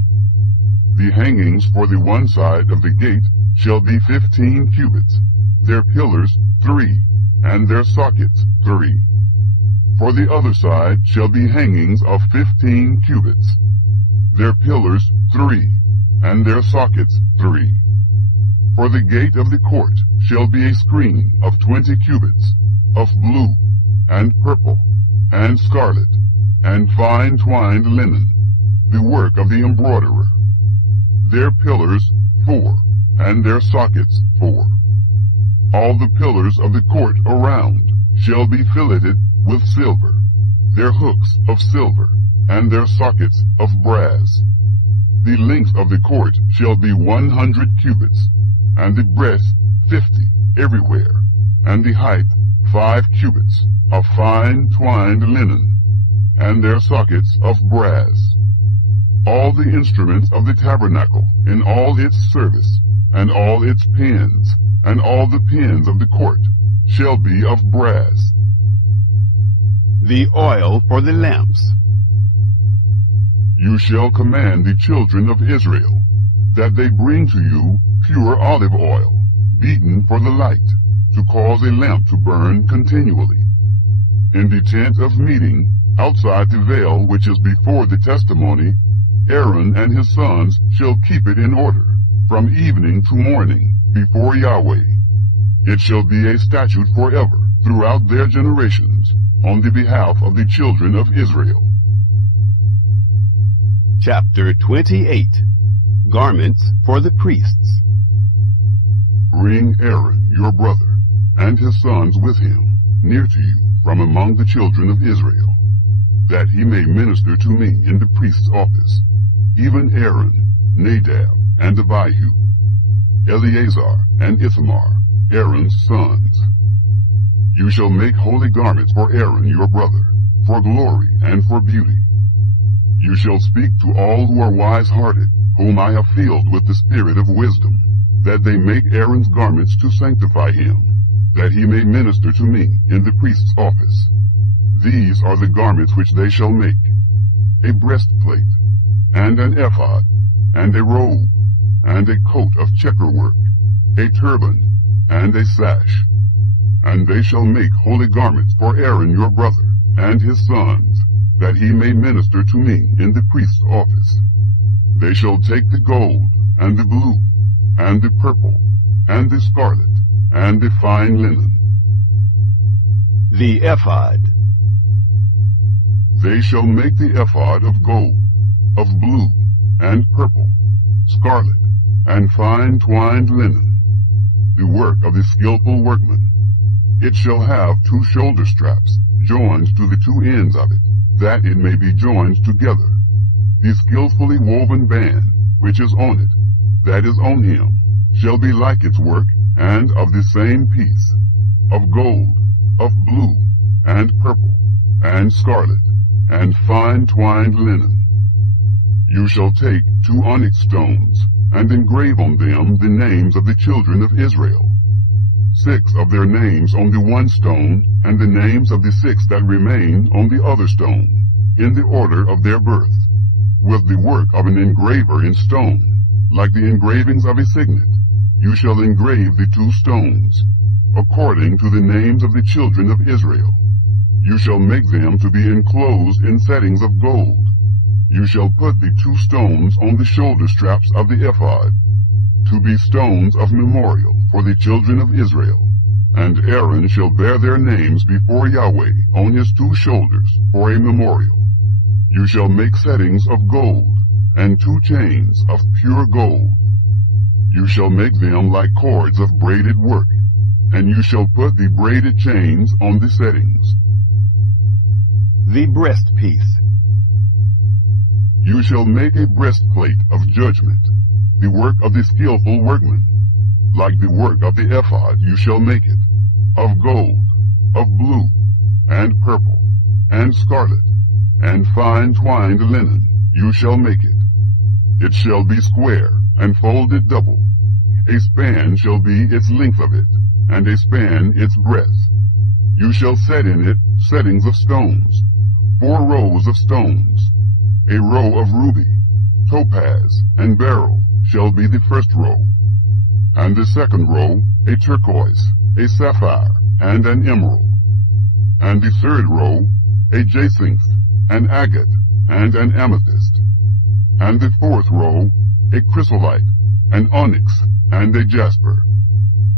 The hangings for the one side of the gate shall be 15 cubits, their pillars 3, and their sockets 3. For the other side shall be hangings of 15 cubits, their pillars 3, and their sockets 3. For the gate of the court shall be a screen of 20 cubits, of blue, and purple, and scarlet, and fine twined linen, the work of the embroiderer. Their pillars 4, and their sockets 4. All the pillars of the court around shall be filleted with silver, their hooks of silver, and their sockets of brass. The length of the court shall be 100 cubits, and the breadth 50 everywhere, and the height 5 cubits, of fine twined linen, and their sockets of brass. All the instruments of the tabernacle in all its service, and all its pins, and all the pins of the court, shall be of brass. The oil for the lamps. You shall command the children of Israel, that they bring to you pure olive oil, beaten for the light, to cause a lamp to burn continually. In the tent of meeting, outside the veil which is before the testimony, Aaron and his sons shall keep it in order, from evening to morning, before Yahweh. It shall be a statute forever, throughout their generations, on the behalf of the children of Israel. Chapter 28. Garments for the priests. Bring Aaron your brother, and his sons with him, near to you, from among the children of Israel, that he may minister to me in the priest's office, even Aaron, Nadab, and Abihu, Eleazar and Ithamar, Aaron's sons. You shall make holy garments for Aaron your brother, for glory and for beauty. You shall speak to all who are wise-hearted, whom I have filled with the spirit of wisdom, that they make Aaron's garments to sanctify him, that he may minister to me in the priest's office. These are the garments which they shall make: a breastplate, and an ephod, and a robe, and a coat of checker-work, a turban, and a sash. And they shall make holy garments for Aaron your brother, and his sons, that he may minister to me in the priest's office. They shall take the gold, and the blue, and the purple, and the scarlet, and the fine linen. The ephod. They shall make the ephod of gold, of blue, and purple, scarlet, and fine twined linen, the work of the skillful workman. It shall have 2 shoulder straps, joined to the 2 ends of it, that it may be joined together. The skillfully woven band, which is on it, that is on him, shall be like its work, and of the same piece, of gold, of blue, and purple, and scarlet, and fine twined linen. You shall take 2 onyx stones, and engrave on them the names of the children of Israel, 6 of their names on the one stone, and the names of the 6 that remain on the other stone, in the order of their birth. with the work of an engraver in stone, like the engravings of a signet. You shall engrave the 2 stones, according to the names of the children of Israel. You shall make them to be enclosed in settings of gold. You shall put the 2 stones on the shoulder straps of the ephod, to be stones of memorial for the children of Israel. And Aaron shall bear their names before Yahweh on his 2 shoulders for a memorial. You shall make settings of gold, and 2 chains of pure gold. You shall make them like cords of braided work, and you shall put the braided chains on the settings. The breastpiece. You shall make a breastplate of judgment, the work of the skillful workman. Like the work of the ephod you shall make it, of gold, of blue, and purple, and scarlet, and fine twined linen you shall make it. It shall be square, and folded double. A span shall be its length of it, and a span its breadth. You shall set in it settings of stones, 4 rows of stones. A row of ruby, topaz, and beryl shall be the first row, and the second row a turquoise, a sapphire, and an emerald, and the third row a jacinth, an agate, and an amethyst, and the 4th row a chrysolite, an onyx, and a jasper.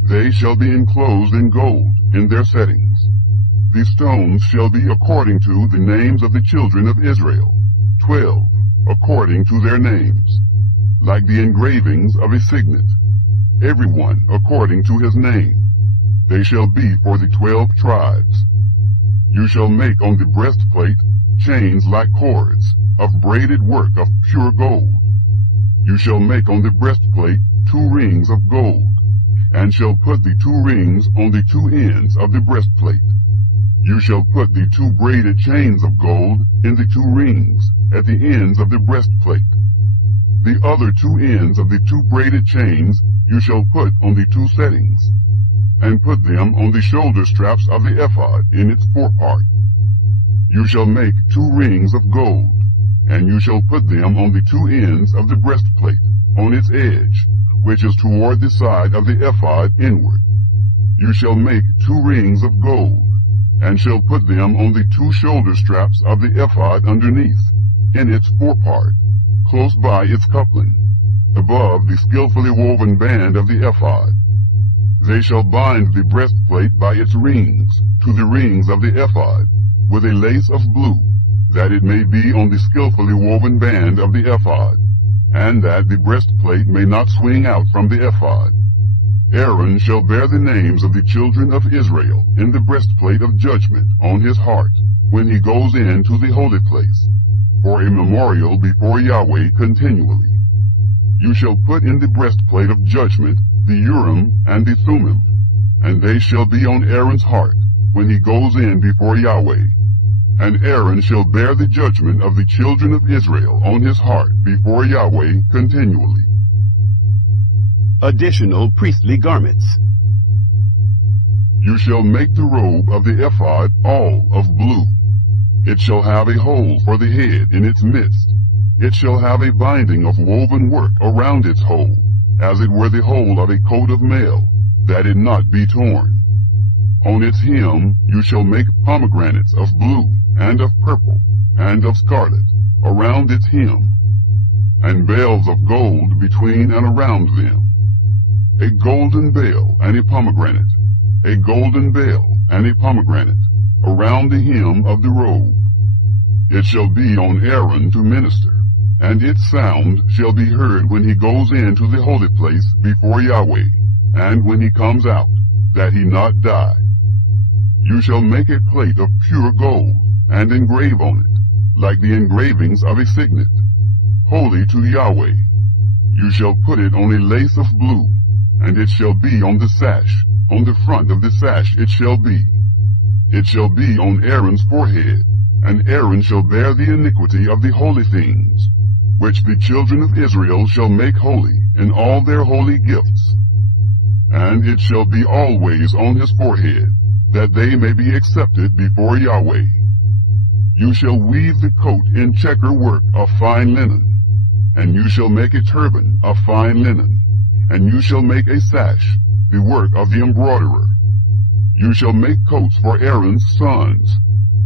They shall be enclosed in gold in their settings. The stones shall be according to the names of the children of Israel, 12, according to their names, like the engravings of a signet, every one according to his name. They shall be for the 12 tribes. You shall make on the breastplate chains like cords, of braided work of pure gold. You shall make on the breastplate 2 rings of gold, and shall put the 2 rings on the 2 ends of the breastplate. You shall put the 2 braided chains of gold in the 2 rings at the ends of the breastplate. The other 2 ends of the 2 braided chains you shall put on the 2 settings, and put them on the shoulder straps of the ephod in its forepart. You shall make 2 rings of gold, and you shall put them on the 2 ends of the breastplate, on its edge, which is toward the side of the ephod inward. You shall make 2 rings of gold, and shall put them on the 2 shoulder straps of the ephod underneath, in its forepart, close by its coupling, above the skillfully woven band of the ephod. They shall bind the breastplate by its rings to the rings of the ephod, with a lace of blue, that it may be on the skillfully woven band of the ephod, and that the breastplate may not swing out from the ephod. Aaron shall bear the names of the children of Israel in the breastplate of judgment on his heart, when he goes into the holy place, for a memorial before Yahweh continually. You shall put in the breastplate of judgment the Urim and the Thummim, and they shall be on Aaron's heart when he goes in before Yahweh. And Aaron shall bear the judgment of the children of Israel on his heart before Yahweh continually. Additional priestly garments. You shall make the robe of the ephod all of blue. It shall have a hole for the head in its midst. It shall have a binding of woven work around its hole, as it were the hole of a coat of mail, that it not be torn. On its hem you shall make pomegranates of blue, and of purple, and of scarlet, around its hem, and bells of gold between and around them. A golden bell and a pomegranate, a golden bell and a pomegranate, around the hem of the robe. It shall be on Aaron to minister, and its sound shall be heard when he goes into the holy place before Yahweh, and when he comes out, that he not die. You shall make a plate of pure gold, and engrave on it, like the engravings of a signet, holy to Yahweh. You shall put it on a lace of blue, and it shall be on the sash, on the front of the sash it shall be. It shall be on Aaron's forehead, and Aaron shall bear the iniquity of the holy things, which the children of Israel shall make holy in all their holy gifts. And it shall be always on his forehead, that they may be accepted before Yahweh. You shall weave the coat in checker work of fine linen, and you shall make a turban of fine linen, and you shall make a sash, the work of the embroiderer. You shall make coats for Aaron's sons,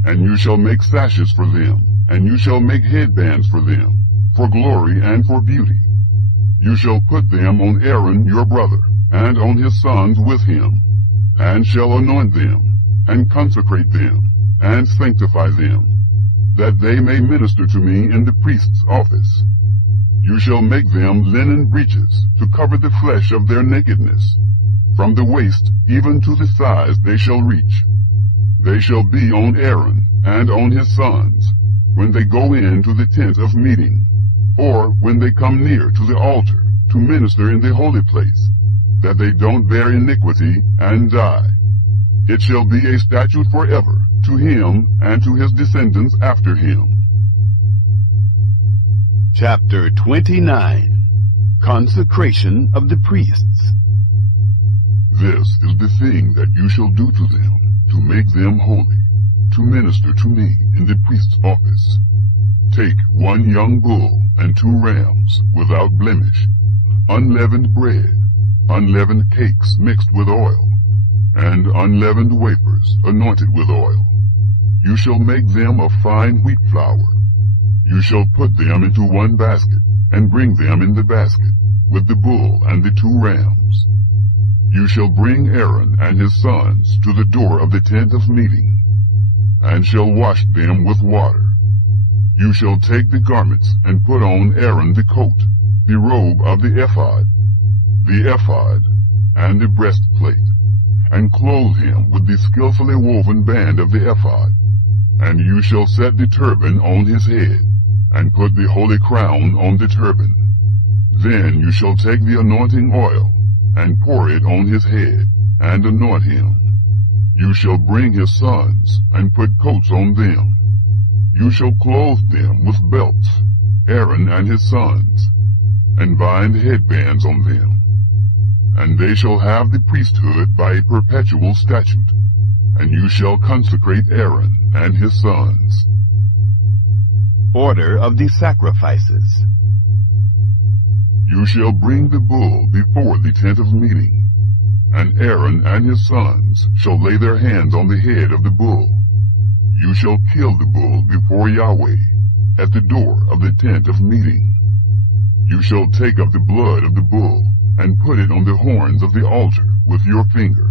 and you shall make sashes for them, and you shall make headbands for them, for glory and for beauty. You shall put them on Aaron your brother, and on his sons with him, and shall anoint them, and consecrate them, and sanctify them, that they may minister to me in the priest's office. You shall make them linen breeches to cover the flesh of their nakedness. From the waist even to the thighs they shall reach. They shall be on Aaron and on his sons when they go into the tent of meeting, or when they come near to the altar to minister in the holy place, that they don't bear iniquity and die. It shall be a statute forever to him and to his descendants after him. Chapter 29. Consecration of the priests. This is the thing that you shall do to them, to make them holy, to minister to me in the priest's office. Take 1 young bull and 2 rams without blemish, unleavened bread, unleavened cakes mixed with oil, and unleavened wafers anointed with oil. You shall make them of fine wheat flour. You shall put them into 1 basket, and bring them in the basket, with the bull and the 2 rams. You shall bring Aaron and his sons to the door of the tent of meeting, and shall wash them with water. You shall take the garments and put on Aaron the coat, the robe of the ephod, and the breastplate, and clothe him with the skillfully woven band of the ephod. And you shall set the turban on his head, and put the holy crown on the turban. Then you shall take the anointing oil, and pour it on his head, and anoint him. You shall bring his sons, and put coats on them. You shall clothe them with belts, Aaron and his sons, and bind headbands on them. And they shall have the priesthood by a perpetual statute, and you shall consecrate Aaron and his sons. Order of the sacrifices. You shall bring the bull before the tent of meeting, and Aaron and his sons shall lay their hands on the head of the bull. You shall kill the bull before Yahweh at the door of the tent of meeting. You shall take of the blood of the bull and put it on the horns of the altar with your finger.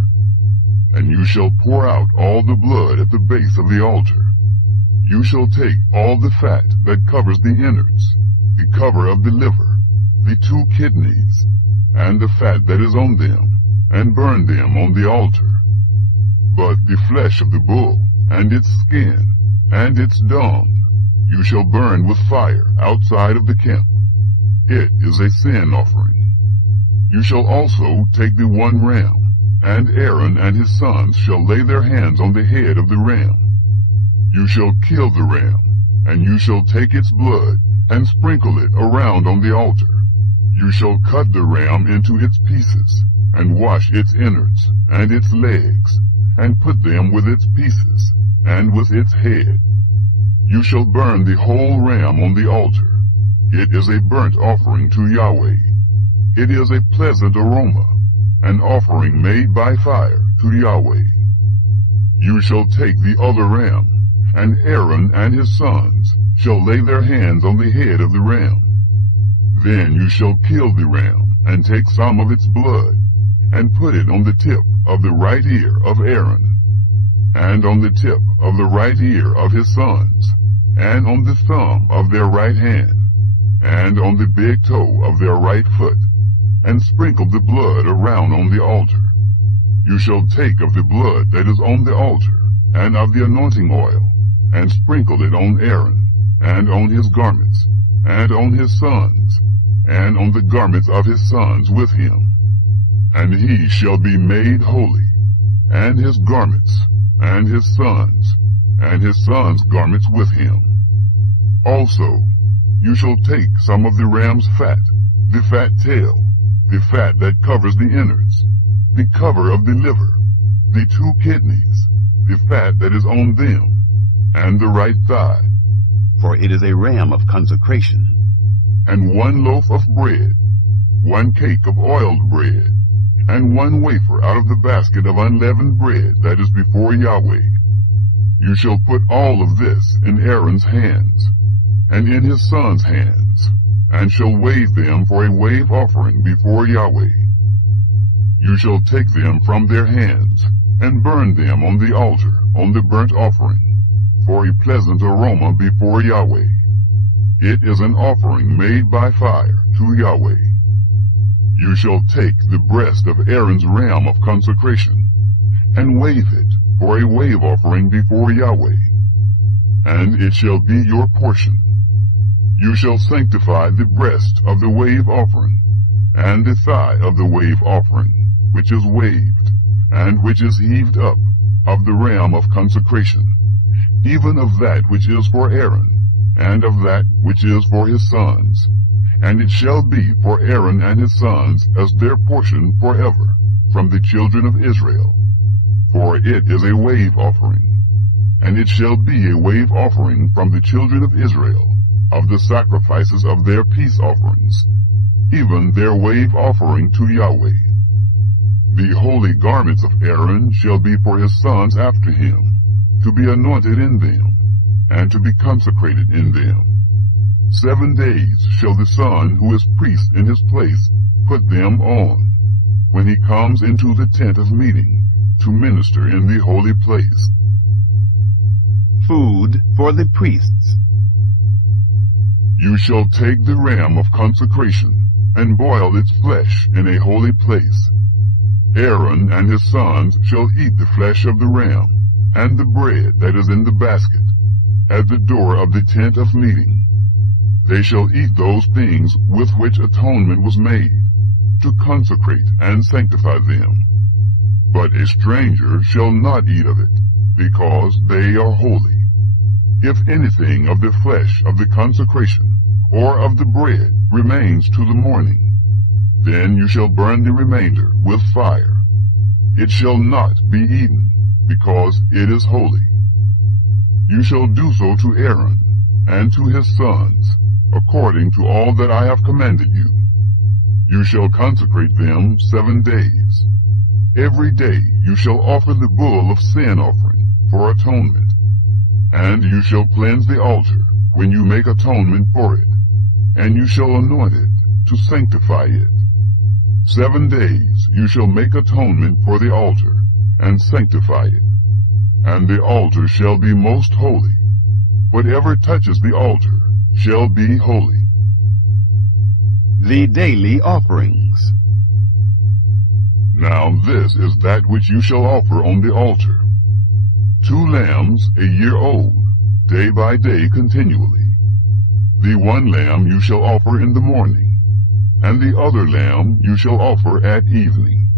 And you shall pour out all the blood at the base of the altar. You shall take all the fat that covers the innards, the cover of the liver, the 2 kidneys, and the fat that is on them, and burn them on the altar. But the flesh of the bull, and its skin, and its dung, you shall burn with fire outside of the camp. It is a sin offering. You shall also take the 1 ram, and Aaron and his sons shall lay their hands on the head of the ram. You shall kill the ram, and you shall take its blood, and sprinkle it around on the altar. You shall cut the ram into its pieces, and wash its innards, and its legs, and put them with its pieces, and with its head. You shall burn the whole ram on the altar. It is a burnt offering to Yahweh. It is a pleasant aroma, an offering made by fire to Yahweh. You shall take the other ram, and Aaron and his sons shall lay their hands on the head of the ram. Then you shall kill the ram, and take some of its blood, and put it on the tip of the right ear of Aaron, and on the tip of the right ear of his sons, and on the thumb of their right hand, and on the big toe of their right foot, and sprinkle the blood around on the altar. You shall take of the blood that is on the altar, and of the anointing oil, and sprinkle it on Aaron, and on his garments, and on his sons, and on the garments of his sons with him. And he shall be made holy, and his garments, and his sons garments with him. Also, you shall take some of the ram's fat, the fat tail, the fat that covers the innards, the cover of the liver, the 2 kidneys, the fat that is on them, and the right thigh, for it is a ram of consecration. and 1 loaf of bread, 1 cake of oiled bread, and 1 wafer out of the basket of unleavened bread that is before Yahweh. You shall put all of this in Aaron's hands, and in his sons' hands, and shall wave them for a wave offering before Yahweh. You shall take them from their hands, and burn them on the altar on the burnt offering, for a pleasant aroma before Yahweh. It is an offering made by fire to Yahweh. You shall take the breast of Aaron's ram of consecration, and wave it for a wave offering before Yahweh, and it shall be your portion. You shall sanctify the breast of the wave offering, and the thigh of the wave offering, which is waved, and which is heaved up, of the ram of consecration, even of that which is for Aaron, and of that which is for his sons. And it shall be for Aaron and his sons as their portion forever from the children of Israel. For it is a wave offering. And it shall be a wave offering from the children of Israel, of the sacrifices of their peace offerings, even their wave offering to Yahweh. The holy garments of Aaron shall be for his sons after him, to be anointed in them, and to be consecrated in them. 7 days shall the son who is priest in his place put them on, when he comes into the tent of meeting, to minister in the holy place. Food for the priests. You shall take the ram of consecration, and boil its flesh in a holy place. Aaron and his sons shall eat the flesh of the ram, and the bread that is in the basket, at the door of the tent of meeting. They shall eat those things with which atonement was made, to consecrate and sanctify them. But a stranger shall not eat of it, because they are holy. If anything of the flesh of the consecration, or of the bread, remains to the morning, then you shall burn the remainder with fire. It shall not be eaten, because it is holy. You shall do so to Aaron, and to his sons, according to all that I have commanded you. You shall consecrate them 7 days. Every day you shall offer the bull of sin offering for atonement, and you shall cleanse the altar when you make atonement for it, and you shall anoint it to sanctify it. 7 days you shall make atonement for the altar, and sanctify it, and the altar shall be most holy. Whatever touches the altar shall be holy. The daily offerings. Now this is that which you shall offer on the altar: 2 lambs a year old, day by day continually. The 1 lamb you shall offer in the morning, and the other lamb you shall offer at evening.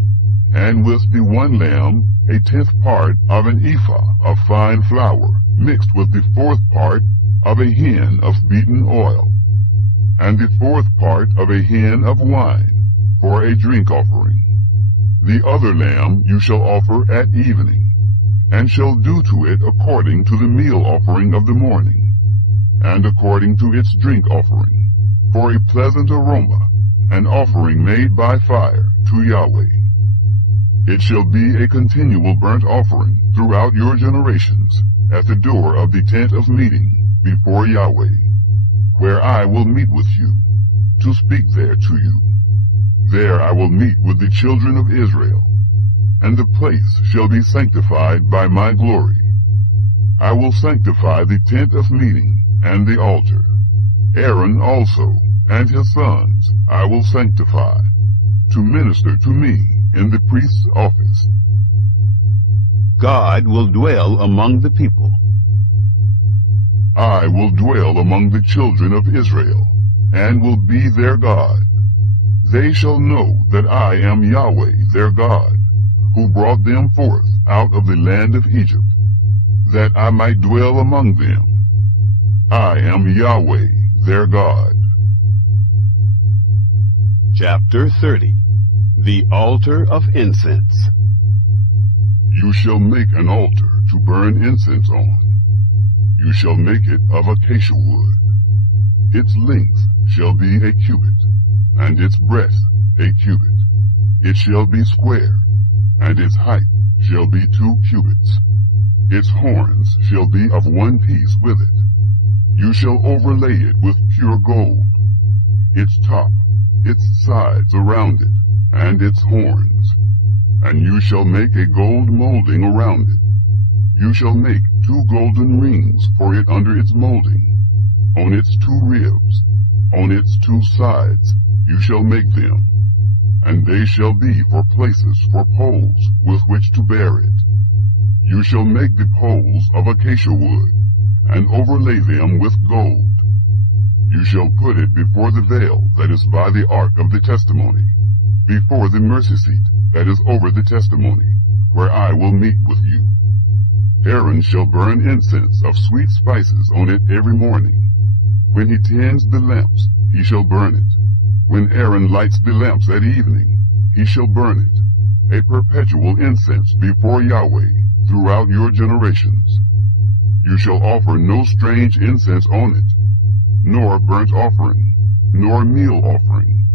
And with the 1 lamb 1/10 part of an ephah of fine flour, mixed with the 4th part of a hin of beaten oil, and the 4th part of a hin of wine, for a drink offering. The other lamb you shall offer at evening, and shall do to it according to the meal offering of the morning, and according to its drink offering, for a pleasant aroma, an offering made by fire to Yahweh. It shall be a continual burnt offering throughout your generations, at the door of the tent of meeting, before Yahweh, where I will meet with you, to speak there to you. There I will meet with the children of Israel, and the place shall be sanctified by my glory. I will sanctify the tent of meeting and the altar. Aaron also, and his sons, I will sanctify, to minister to me in the priest's office. God will dwell among the people. I will dwell among the children of Israel, and will be their God. They shall know that I am Yahweh their God, who brought them forth out of the land of Egypt, that I might dwell among them. I am Yahweh their God. Chapter 30. The Altar of Incense. You shall make an altar to burn incense on. You shall make it of acacia wood. Its length shall be a cubit, and its breadth a cubit. It shall be square, and its height shall be 2 cubits. Its horns shall be of one piece with it. You shall overlay it with pure gold, its top, its sides around it, and its horns. And you shall make a gold molding around it. You shall make 2 golden rings for it under its molding. On its 2 ribs, on its 2 sides, you shall make them, and they shall be for places for poles with which to bear it. You shall make the poles of acacia wood, and overlay them with gold. You shall put it before the veil that is by the ark of the testimony, before the mercy seat that is over the testimony, where I will meet with you. Aaron shall burn incense of sweet spices on it every morning. When he tends the lamps, he shall burn it. When Aaron lights the lamps at evening, he shall burn it, a perpetual incense before Yahweh throughout your generations. You shall offer no strange incense on it, nor burnt offering, nor meal offering,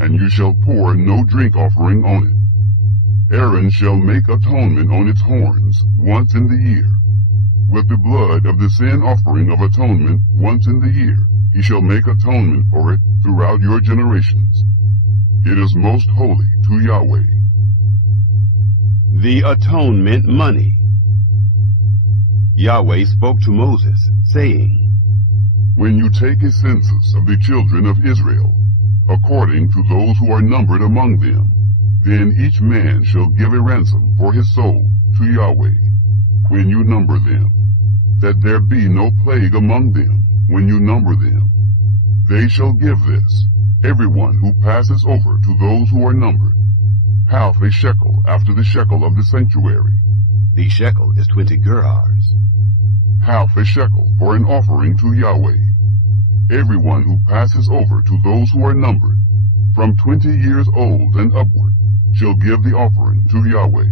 and you shall pour no drink offering on it. Aaron shall make atonement on its horns once in the year. With the blood of the sin offering of atonement once in the year, he shall make atonement for it throughout your generations. It is most holy to Yahweh. The atonement money. Yahweh spoke to Moses, saying, When you take a census of the children of Israel, according to those who are numbered among them, then each man shall give a ransom for his soul to Yahweh when you number them, that there be no plague among them when you number them. They shall give this, everyone who passes over to those who are numbered, half a shekel after the shekel of the sanctuary. The shekel is 20 gerahs. Half a shekel for an offering to Yahweh. Everyone who passes over to those who are numbered, from 20 years old and upward, shall give the offering to Yahweh.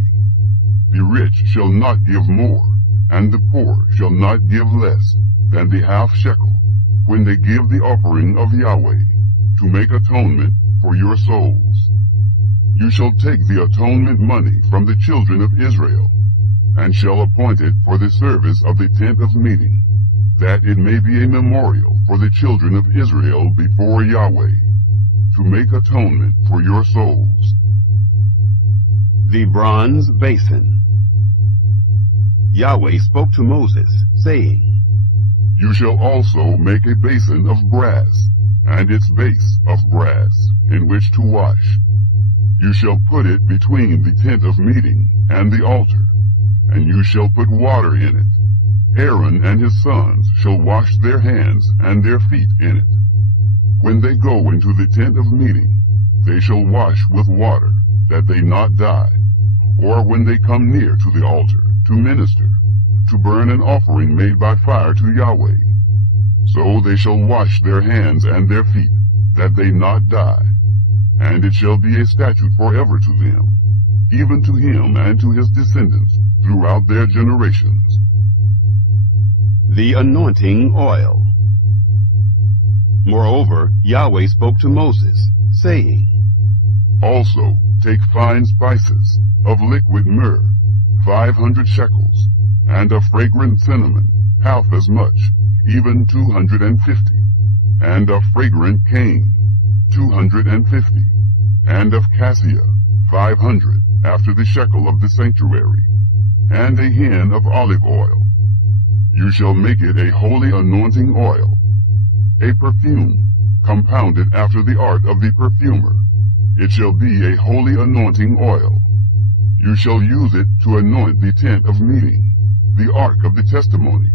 The rich shall not give more, and the poor shall not give less than the half shekel, when they give the offering of Yahweh, to make atonement for your souls. You shall take the atonement money from the children of Israel, and shall appoint it for the service of the tent of meeting, that it may be a memorial for the children of Israel before Yahweh, to make atonement for your souls. The bronze basin. Yahweh spoke to Moses, saying, You shall also make a basin of brass, and its base of brass, in which to wash. You shall put it between the tent of meeting and the altar, and you shall put water in it. Aaron and his sons shall wash their hands and their feet in it. When they go into the tent of meeting, they shall wash with water, that they not die, or when they come near to the altar, to minister, to burn an offering made by fire to Yahweh. So they shall wash their hands and their feet, that they not die. And it shall be a statute forever to them, even to him and to his descendants throughout their generations. The anointing oil. Moreover, Yahweh spoke to Moses, saying, Also take fine spices of liquid myrrh, 500 shekels, and of fragrant cinnamon, half as much, even 250, and of fragrant cane, 250, and of cassia, 500, after the shekel of the sanctuary, and a hin of olive oil. You shall make it a holy anointing oil, a perfume, compounded after the art of the perfumer. It shall be a holy anointing oil. You shall use it to anoint the tent of meeting, the ark of the testimony,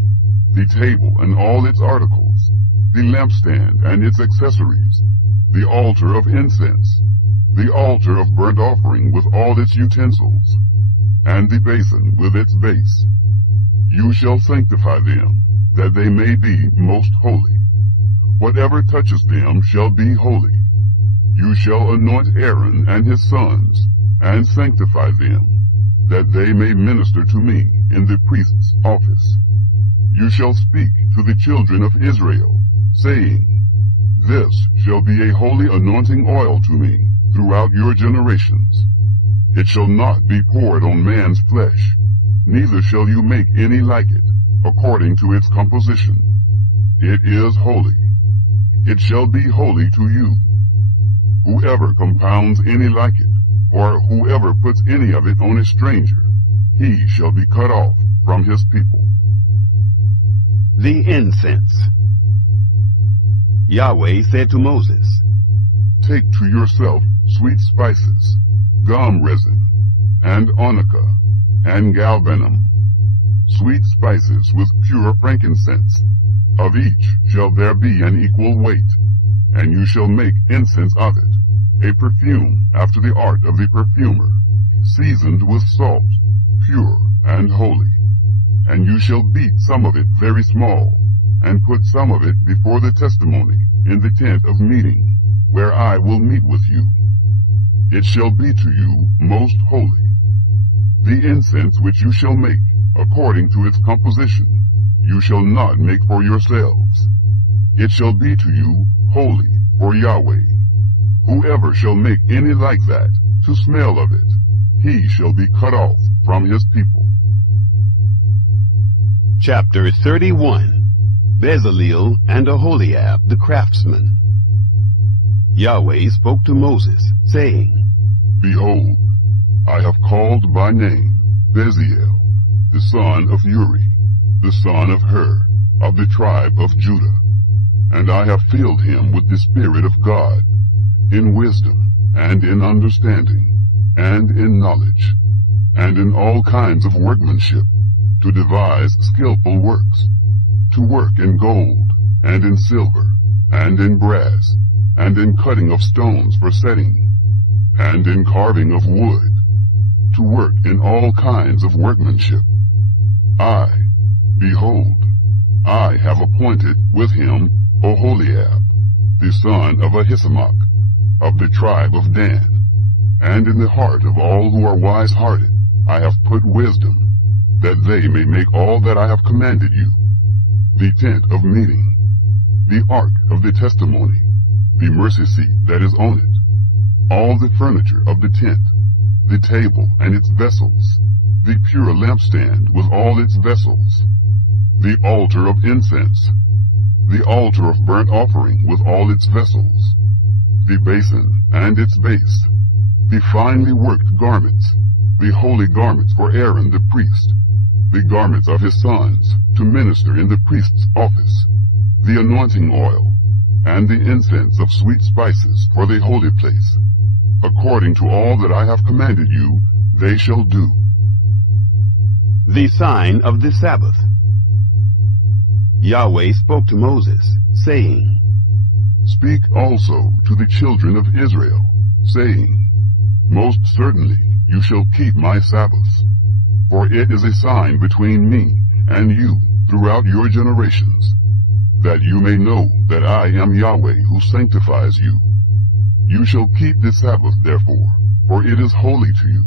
the table and all its articles, the lampstand and its accessories, the altar of incense, the altar of burnt offering with all its utensils, and the basin with its base. You shall sanctify them, that they may be most holy. Whatever touches them shall be holy. You shall anoint Aaron and his sons, and sanctify them, that they may minister to me in the priest's office. You shall speak to the children of Israel, saying, This shall be a holy anointing oil to me throughout your generations. It shall not be poured on man's flesh, neither shall you make any like it, according to its composition. It is holy. It shall be holy to you. Whoever compounds any like it, or whoever puts any of it on a stranger, he shall be cut off from his people. The incense. Yahweh said to Moses, Take to yourself sweet spices, gum resin, and onycha, and galbanum, sweet spices with pure frankincense. Of each shall there be an equal weight, and you shall make incense of it, a perfume after the art of the perfumer, seasoned with salt, pure and holy. And you shall beat some of it very small, and put some of it before the testimony in the tent of meeting, where I will meet with you. It shall be to you most holy. The incense which you shall make, according to its composition, you shall not make for yourselves. It shall be to you holy for Yahweh. Whoever shall make any like that, to smell of it, he shall be cut off from his people. Chapter 31. Bezaleel and Aholiab the craftsman. Yahweh spoke to Moses, saying, Behold, I have called by name Bezaleel, the son of Uri, the son of Hur, of the tribe of Judah. And I have filled him with the Spirit of God, in wisdom, and in understanding, and in knowledge, and in all kinds of workmanship, to devise skillful works, to work in gold, and in silver, and in brass, and in cutting of stones for setting, and in carving of wood, to work in all kinds of workmanship. Behold, I have appointed with him Aholiab, the son of Ahisamach, of the tribe of Dan. And in the heart of all who are wise-hearted I have put wisdom, that they may make all that I have commanded you: the tent of meeting, the ark of the testimony, the mercy seat that is on it, all the furniture of the tent, the table and its vessels, the pure lampstand with all its vessels, the altar of incense, the altar of burnt offering with all its vessels, the basin and its base, the finely worked garments, the holy garments for Aaron the priest, the garments of his sons to minister in the priest's office, the anointing oil, and the incense of sweet spices for the holy place. According to all that I have commanded you, they shall do. The sign of the Sabbath. Yahweh spoke to Moses, saying, Speak also to the children of Israel, saying, Most certainly you shall keep my Sabbaths, for it is a sign between me and you throughout your generations, that you may know that I am Yahweh who sanctifies you. You shall keep the Sabbath therefore, for it is holy to you.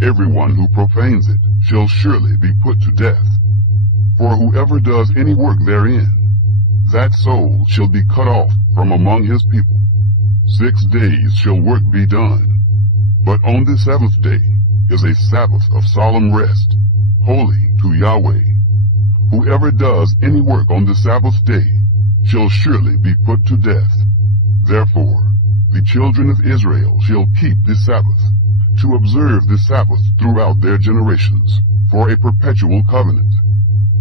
Everyone who profanes it shall surely be put to death. For whoever does any work therein, that soul shall be cut off from among his people. 6 days shall work be done, but on the 7th day is a Sabbath of solemn rest, holy to Yahweh. Whoever does any work on the Sabbath day shall surely be put to death. Therefore, the children of Israel shall keep the Sabbath, to observe the Sabbath throughout their generations, for a perpetual covenant.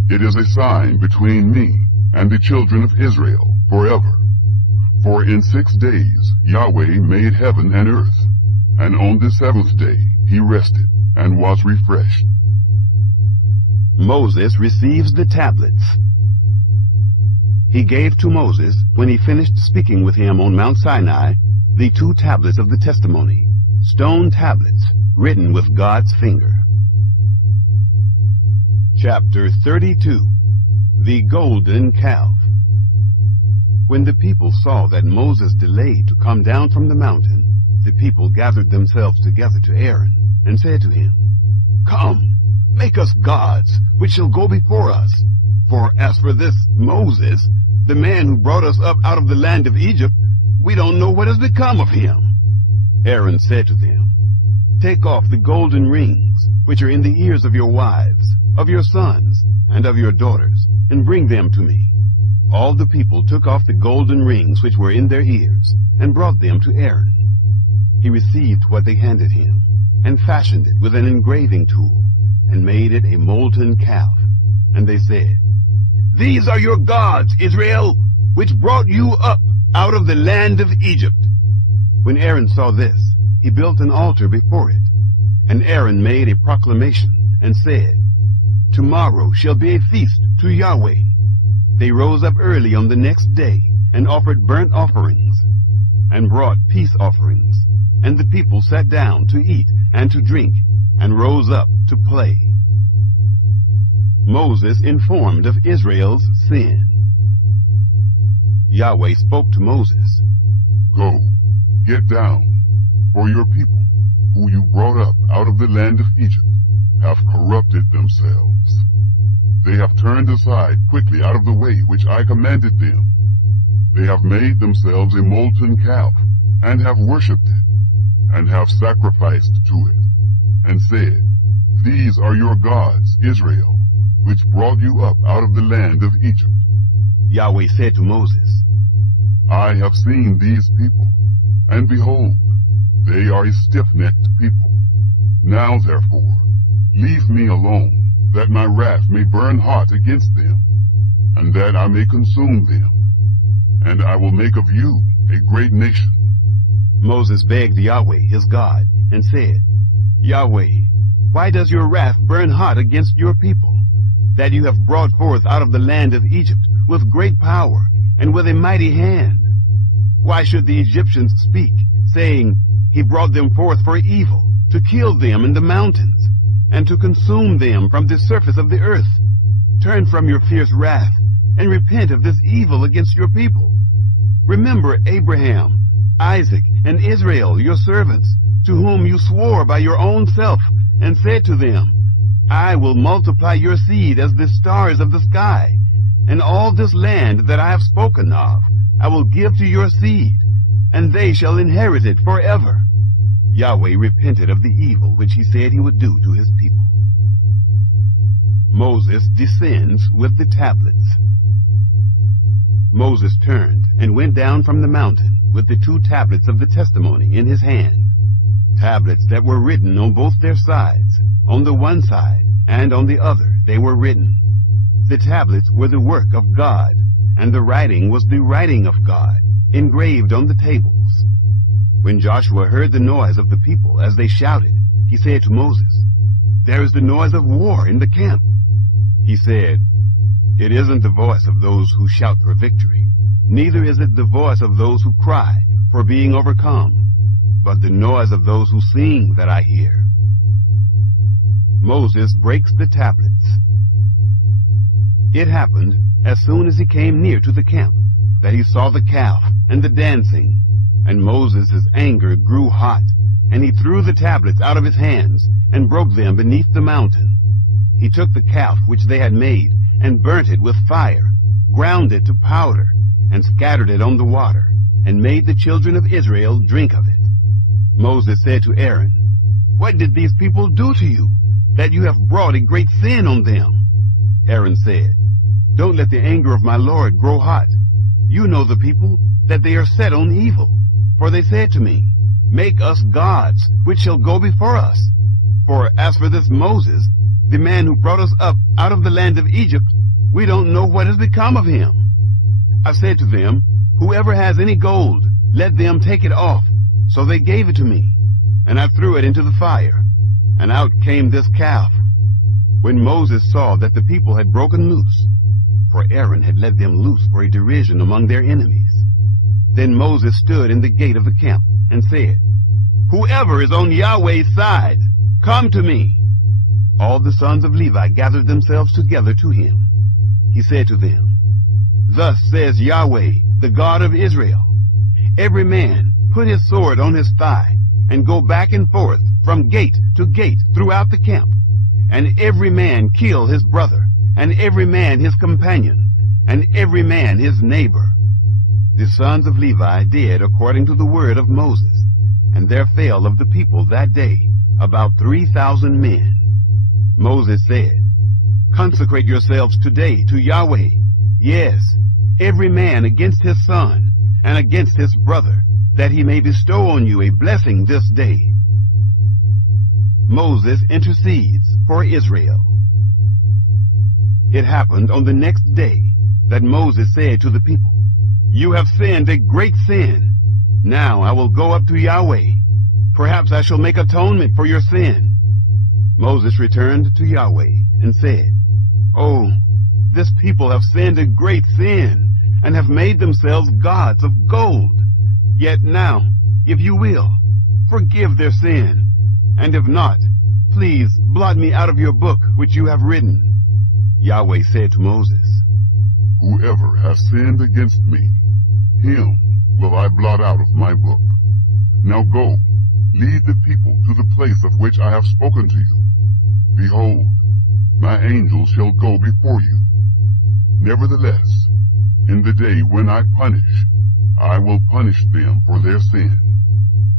It is a sign between me and the children of Israel forever. For in 6 days Yahweh made heaven and earth, and on the 7th day he rested and was refreshed. Moses receives the tablets. He gave to Moses, when he finished speaking with him on Mount Sinai, the 2 tablets of the testimony, stone tablets, written with God's finger. Chapter 32. The Golden Calf. When the people saw that Moses delayed to come down from the mountain, the people gathered themselves together to Aaron, and said to him, Come, make us gods, which shall go before us. For as for this Moses, the man who brought us up out of the land of Egypt, we don't know what has become of him." Aaron said to them, "Take off the golden rings, which are in the ears of your wives, of your sons, and of your daughters, and bring them to me." All the people took off the golden rings which were in their ears, and brought them to Aaron. He received what they handed him, and fashioned it with an engraving tool, and made it a molten calf. And they said, "These are your gods, Israel, which brought you up out of the land of Egypt." When Aaron saw this, he built an altar before it. And Aaron made a proclamation, and said, "Tomorrow shall be a feast to Yahweh." They rose up early on the next day, and offered burnt offerings, and brought peace offerings. And the people sat down to eat and to drink, and rose up to play. Moses informed of Israel's sin. Yahweh spoke to Moses, "Go, get down, for your people, who you brought up out of the land of Egypt, have corrupted themselves. They have turned aside quickly out of the way which I commanded them. They have made themselves a molten calf, and have worshipped it, and have sacrificed to it, and said, 'These are your gods, Israel, which brought you up out of the land of Egypt.'" Yahweh said to Moses, "I have seen these people, and behold, they are a stiff-necked people. Now therefore, leave me alone, that my wrath may burn hot against them, and that I may consume them, and I will make of you a great nation." Moses begged Yahweh his God, and said, "Yahweh, why does your wrath burn hot against your people, that you have brought forth out of the land of Egypt with great power and with a mighty hand? Why should the Egyptians speak, saying, 'He brought them forth for evil, to kill them in the mountains, and to consume them from the surface of the earth'? Turn from your fierce wrath, and repent of this evil against your people. Remember Abraham, Isaac, and Israel, your servants, to whom you swore by your own self, and said to them, 'I will multiply your seed as the stars of the sky, and all this land that I have spoken of I will give to your seed, and they shall inherit it forever.'" Yahweh repented of the evil which he said he would do to his people. Moses descends with the tablets. Moses turned and went down from the mountain with the 2 tablets of the testimony in his hand, tablets that were written on both their sides. On the one side and on the other they were written. The tablets were the work of God, and the writing was the writing of God, engraved on the tables. When Joshua heard the noise of the people as they shouted, he said to Moses, "There is the noise of war in the camp." He said, "It isn't the voice of those who shout for victory, neither is it the voice of those who cry for being overcome, but the noise of those who sing that I hear." Moses breaks the tablets. It happened, as soon as he came near to the camp, that he saw the calf and the dancing, and Moses' anger grew hot, and he threw the tablets out of his hands, and broke them beneath the mountain. He took the calf which they had made, and burnt it with fire, ground it to powder, and scattered it on the water, and made the children of Israel drink of it. Moses said to Aaron, "What did these people do to you, that you have brought a great sin on them?" Aaron said, "Don't let the anger of my Lord grow hot. You know the people, that they are set on evil. For they said to me, 'Make us gods, which shall go before us.' For as for this Moses, the man who brought us up out of the land of Egypt, we don't know what has become of him." I said to them, "Whoever has any gold, let them take it off." So they gave it to me, and I threw it into the fire, and out came this calf. When Moses saw that the people had broken loose, for Aaron had led them loose for a derision among their enemies, then Moses stood in the gate of the camp and said, "Whoever is on Yahweh's side, come to me." All the sons of Levi gathered themselves together to him. He said to them, "Thus says Yahweh, the God of Israel, every man put his sword on his thigh, and go back and forth from gate to gate throughout the camp, and every man kill his brother, and every man his companion, and every man his neighbor. The sons of Levi did according to the word of Moses, and there fell of the people that day about 3,000 men. Moses said, Consecrate yourselves today to Yahweh, yes, every man against his son, and against his brother, that he may bestow on you a blessing this day. Moses intercedes for Israel. It happened on the next day that Moses said to the people, You have sinned a great sin. Now I will go up to Yahweh. Perhaps I shall make atonement for your sin. Moses returned to Yahweh and said, Oh, this people have sinned a great sin, and have made themselves gods of gold. Yet now, if you will, forgive their sin, and if not, please blot me out of your book which you have written. Yahweh said to Moses, Whoever has sinned against me, him will I blot out of my book. Now go, lead the people to the place of which I have spoken to you. Behold, my angels shall go before you. Nevertheless, in the day when I will punish them for their sin.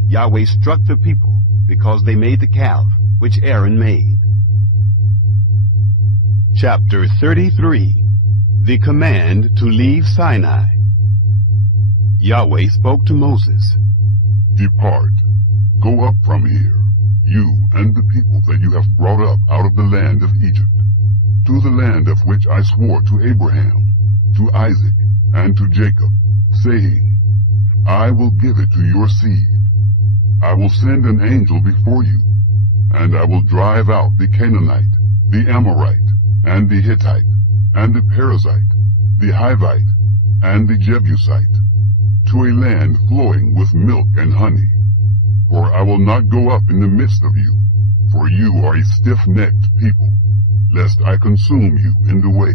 Yahweh struck the people because they made the calf which Aaron made. Chapter 33. The command to leave Sinai. Yahweh spoke to Moses. Depart, go up from here, you and the people that you have brought up out of the land of Egypt, to the land of which I swore to Abraham, to Isaac, and to Jacob, saying, I will give it to your seed. I will send an angel before you, and I will drive out the Canaanite, the Amorite, and the Hittite, and the Perizzite, the Hivite, and the Jebusite, to a land flowing with milk and honey. For I will not go up in the midst of you, for you are a stiff-necked people, lest I consume you in the way.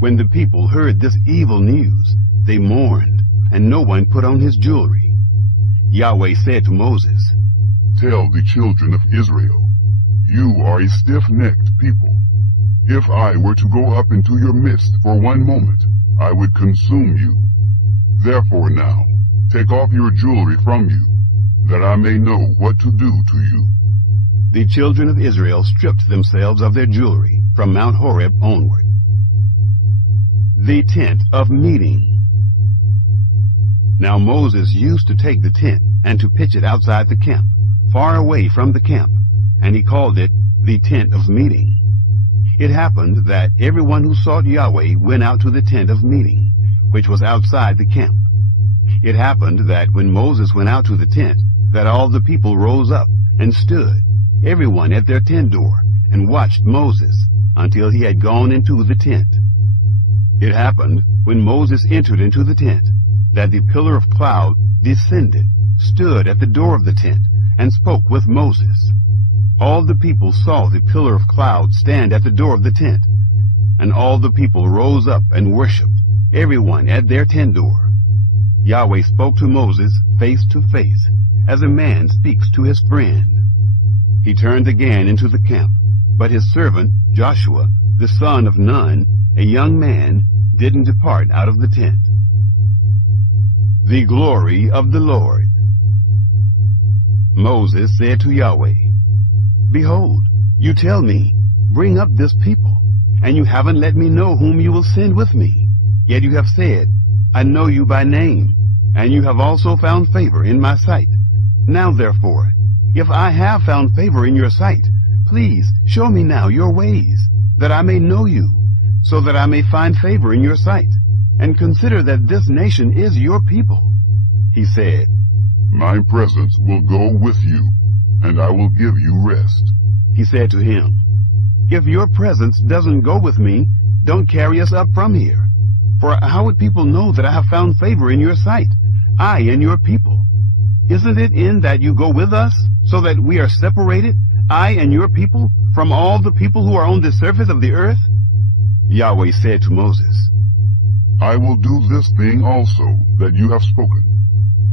When the people heard this evil news, they mourned, and no one put on his jewelry. Yahweh said to Moses, Tell the children of Israel, you are a stiff-necked people. If I were to go up into your midst for one moment, I would consume you. Therefore now, take off your jewelry from you, that I may know what to do to you. The children of Israel stripped themselves of their jewelry from Mount Horeb onward. The tent of meeting. Now Moses used to take the tent and to pitch it outside the camp, far away from the camp, and he called it the tent of meeting. It happened that everyone who sought Yahweh went out to the tent of meeting, which was outside the camp. It happened that when Moses went out to the tent, that all the people rose up and stood, everyone at their tent door, and watched Moses until he had gone into the tent. It happened when Moses entered into the tent, that the pillar of cloud descended, stood at the door of the tent, and spoke with Moses. All the people saw the pillar of cloud stand at the door of the tent, and all the people rose up and worshipped, everyone at their tent door. Yahweh spoke to Moses face to face, as a man speaks to his friend. He turned again into the camp, but his servant, Joshua, the son of Nun, a young man, didn't depart out of the tent. The glory of the Lord. Moses said to Yahweh, Behold, you tell me, bring up this people, and you haven't let me know whom you will send with me. Yet you have said, I know you by name, and you have also found favor in my sight. Now therefore, if I have found favor in your sight, please show me now your ways, that I may know you, so that I may find favor in your sight, and consider that this nation is your people. He said, My presence will go with you, and I will give you rest. He said to him, If your presence doesn't go with me, don't carry us up from here. For how would people know that I have found favor in your sight, I and your people? Isn't it in that you go with us, so that we are separated, I and your people, from all the people who are on the surface of the earth? Yahweh said to Moses, I will do this thing also that you have spoken,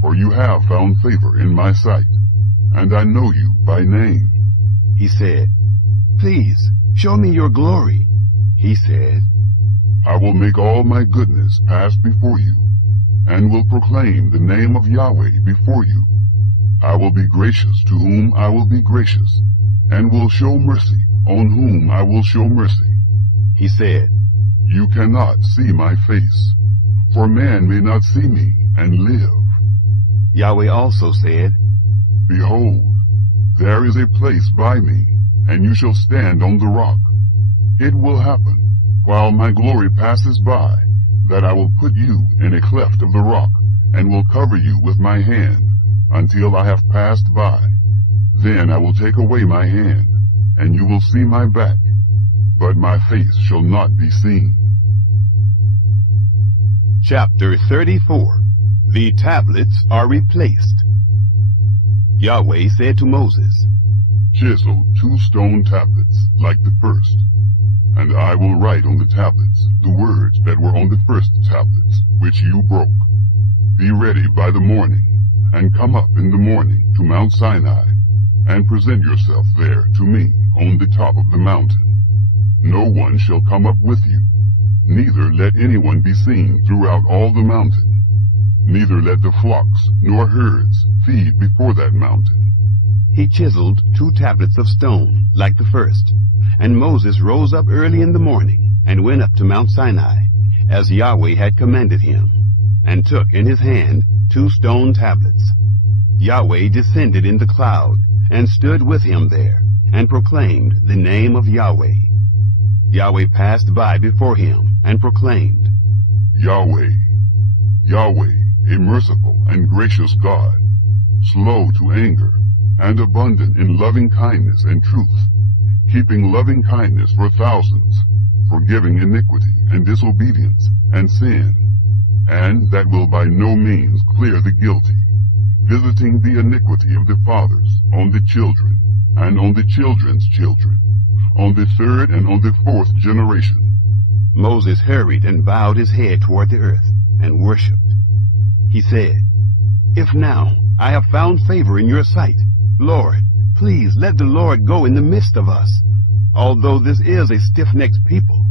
for you have found favor in my sight, and I know you by name. He said, Please, show me your glory. He said, I will make all my goodness pass before you, and will proclaim the name of Yahweh before you. I will be gracious to whom I will be gracious, and will show mercy on whom I will show mercy. He said, You cannot see my face, for man may not see me and live. Yahweh also said, Behold, there is a place by me, and you shall stand on the rock. It will happen, while my glory passes by, that I will put you in a cleft of the rock, and will cover you with my hand, until I have passed by. Then I will take away my hand, and you will see my back, but my face shall not be seen. Chapter 34. The tablets are replaced. Yahweh said to Moses, Chisel 2 stone tablets, like the first, and I will write on the tablets the words that were on the first tablets, which you broke. Be ready by the morning, and come up in the morning to Mount Sinai, and present yourself there to me on the top of the mountain. No one shall come up with you, neither let anyone be seen throughout all the mountain. Neither let the flocks nor herds feed before that mountain. He chiseled 2 tablets of stone, like the first. And Moses rose up early in the morning, and went up to Mount Sinai, as Yahweh had commanded him, and took in his hand 2 stone tablets. Yahweh descended in the cloud, and stood with him there, and proclaimed the name of Yahweh. Yahweh passed by before him, and proclaimed, Yahweh, Yahweh, a merciful and gracious God, slow to anger, and abundant in loving kindness and truth, keeping loving kindness for thousands, forgiving iniquity and disobedience and sin, and that will by no means clear the guilty, visiting the iniquity of the fathers on the children, and on the children's children, on the 3rd and on the 4th generation. Moses hurried and bowed his head toward the earth, and worshipped. He said, If now I have found favor in your sight, Lord, please let the Lord go in the midst of us. Although this is a stiff-necked people,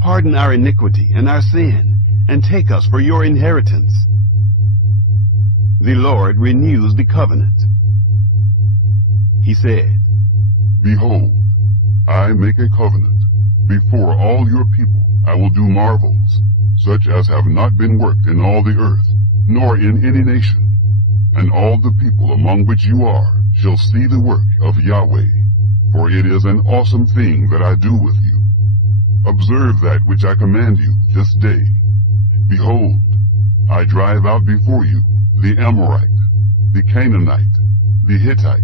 pardon our iniquity and our sin, and take us for your inheritance. The Lord renews the covenant. He said, Behold, I make a covenant. Before all your people I will do marvels, such as have not been worked in all the earth, nor in any nation. And all the people among which you are shall see the work of Yahweh, for it is an awesome thing that I do with you. Observe that which I command you this day. Behold, I drive out before you the Amorite, the Canaanite, the Hittite,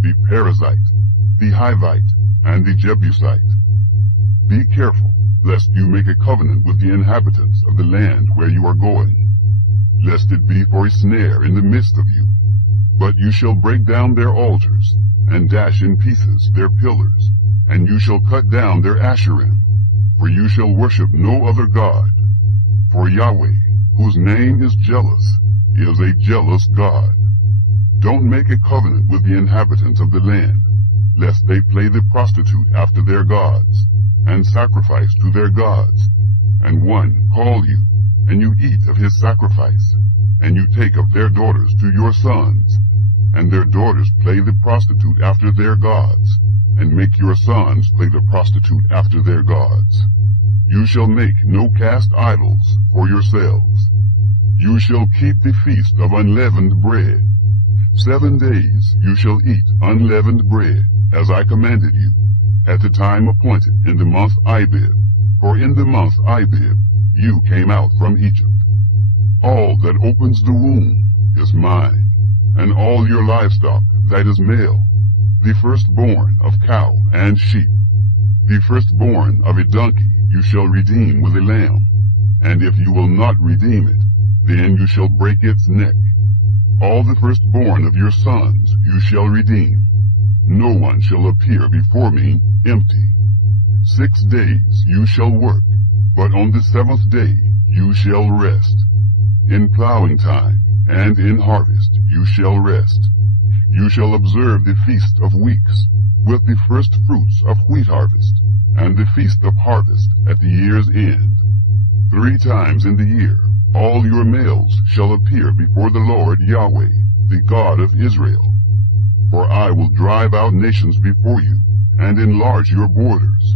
the Perizzite, the Hivite, and the Jebusite. Be careful, lest you make a covenant with the inhabitants of the land where you are going, lest it be for a snare in the midst of you. But you shall break down their altars, and dash in pieces their pillars, and you shall cut down their Asherim, for you shall worship no other God. For Yahweh, whose name is jealous, is a jealous God. Don't make a covenant with the inhabitants of the land, lest they play the prostitute after their gods, and sacrifice to their gods, and one call you, and you eat of his sacrifice, and you take of their daughters to your sons, and their daughters play the prostitute after their gods, and make your sons play the prostitute after their gods. You shall make no cast idols for yourselves. You shall keep the feast of unleavened bread. 7 days you shall eat unleavened bread, as I commanded you, at the time appointed in the month Abib, for in the month Abib you came out from Egypt. All that opens the womb is mine, and all your livestock that is male, the firstborn of cow and sheep. The firstborn of a donkey you shall redeem with a lamb, and if you will not redeem it, then you shall break its neck. All the firstborn of your sons you shall redeem. No one shall appear before me empty. 6 days you shall work, but on the 7th day you shall rest. In plowing time and in harvest you shall rest. You you shall observe the feast of weeks, with the first fruits of wheat harvest, and the feast of harvest at the year's end. 3 times in the year all your males shall appear before the Lord Yahweh, the God of Israel. For I will drive out nations before you, and enlarge your borders.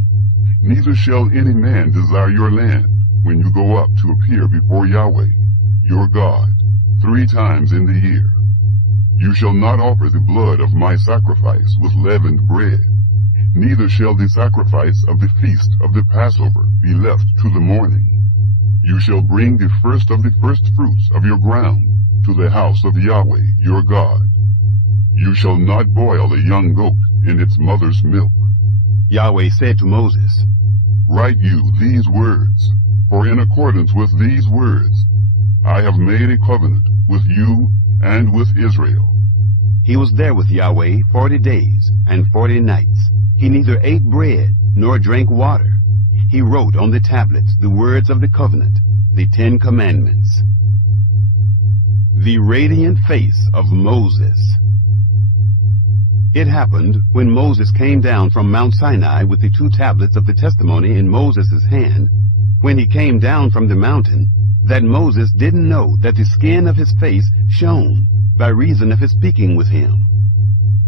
Neither shall any man desire your land when you go up to appear before Yahweh, your God, 3 times in the year. You shall not offer the blood of my sacrifice with leavened bread, neither shall the sacrifice of the feast of the Passover be left to the morning. You shall bring the first of the first fruits of your ground to the house of Yahweh your God. You shall not boil a young goat in its mother's milk. Yahweh said to Moses, Write you these words, for in accordance with these words I have made a covenant with you and with Israel. He was there with Yahweh 40 days and 40 nights. He neither ate bread nor drank water. He wrote on the tablets the words of the covenant, the 10 commandments. The radiant face of Moses. It happened when Moses came down from Mount Sinai with the 2 tablets of the testimony in Moses' hand, when he came down from the mountain, that Moses didn't know that the skin of his face shone by reason of his speaking with him.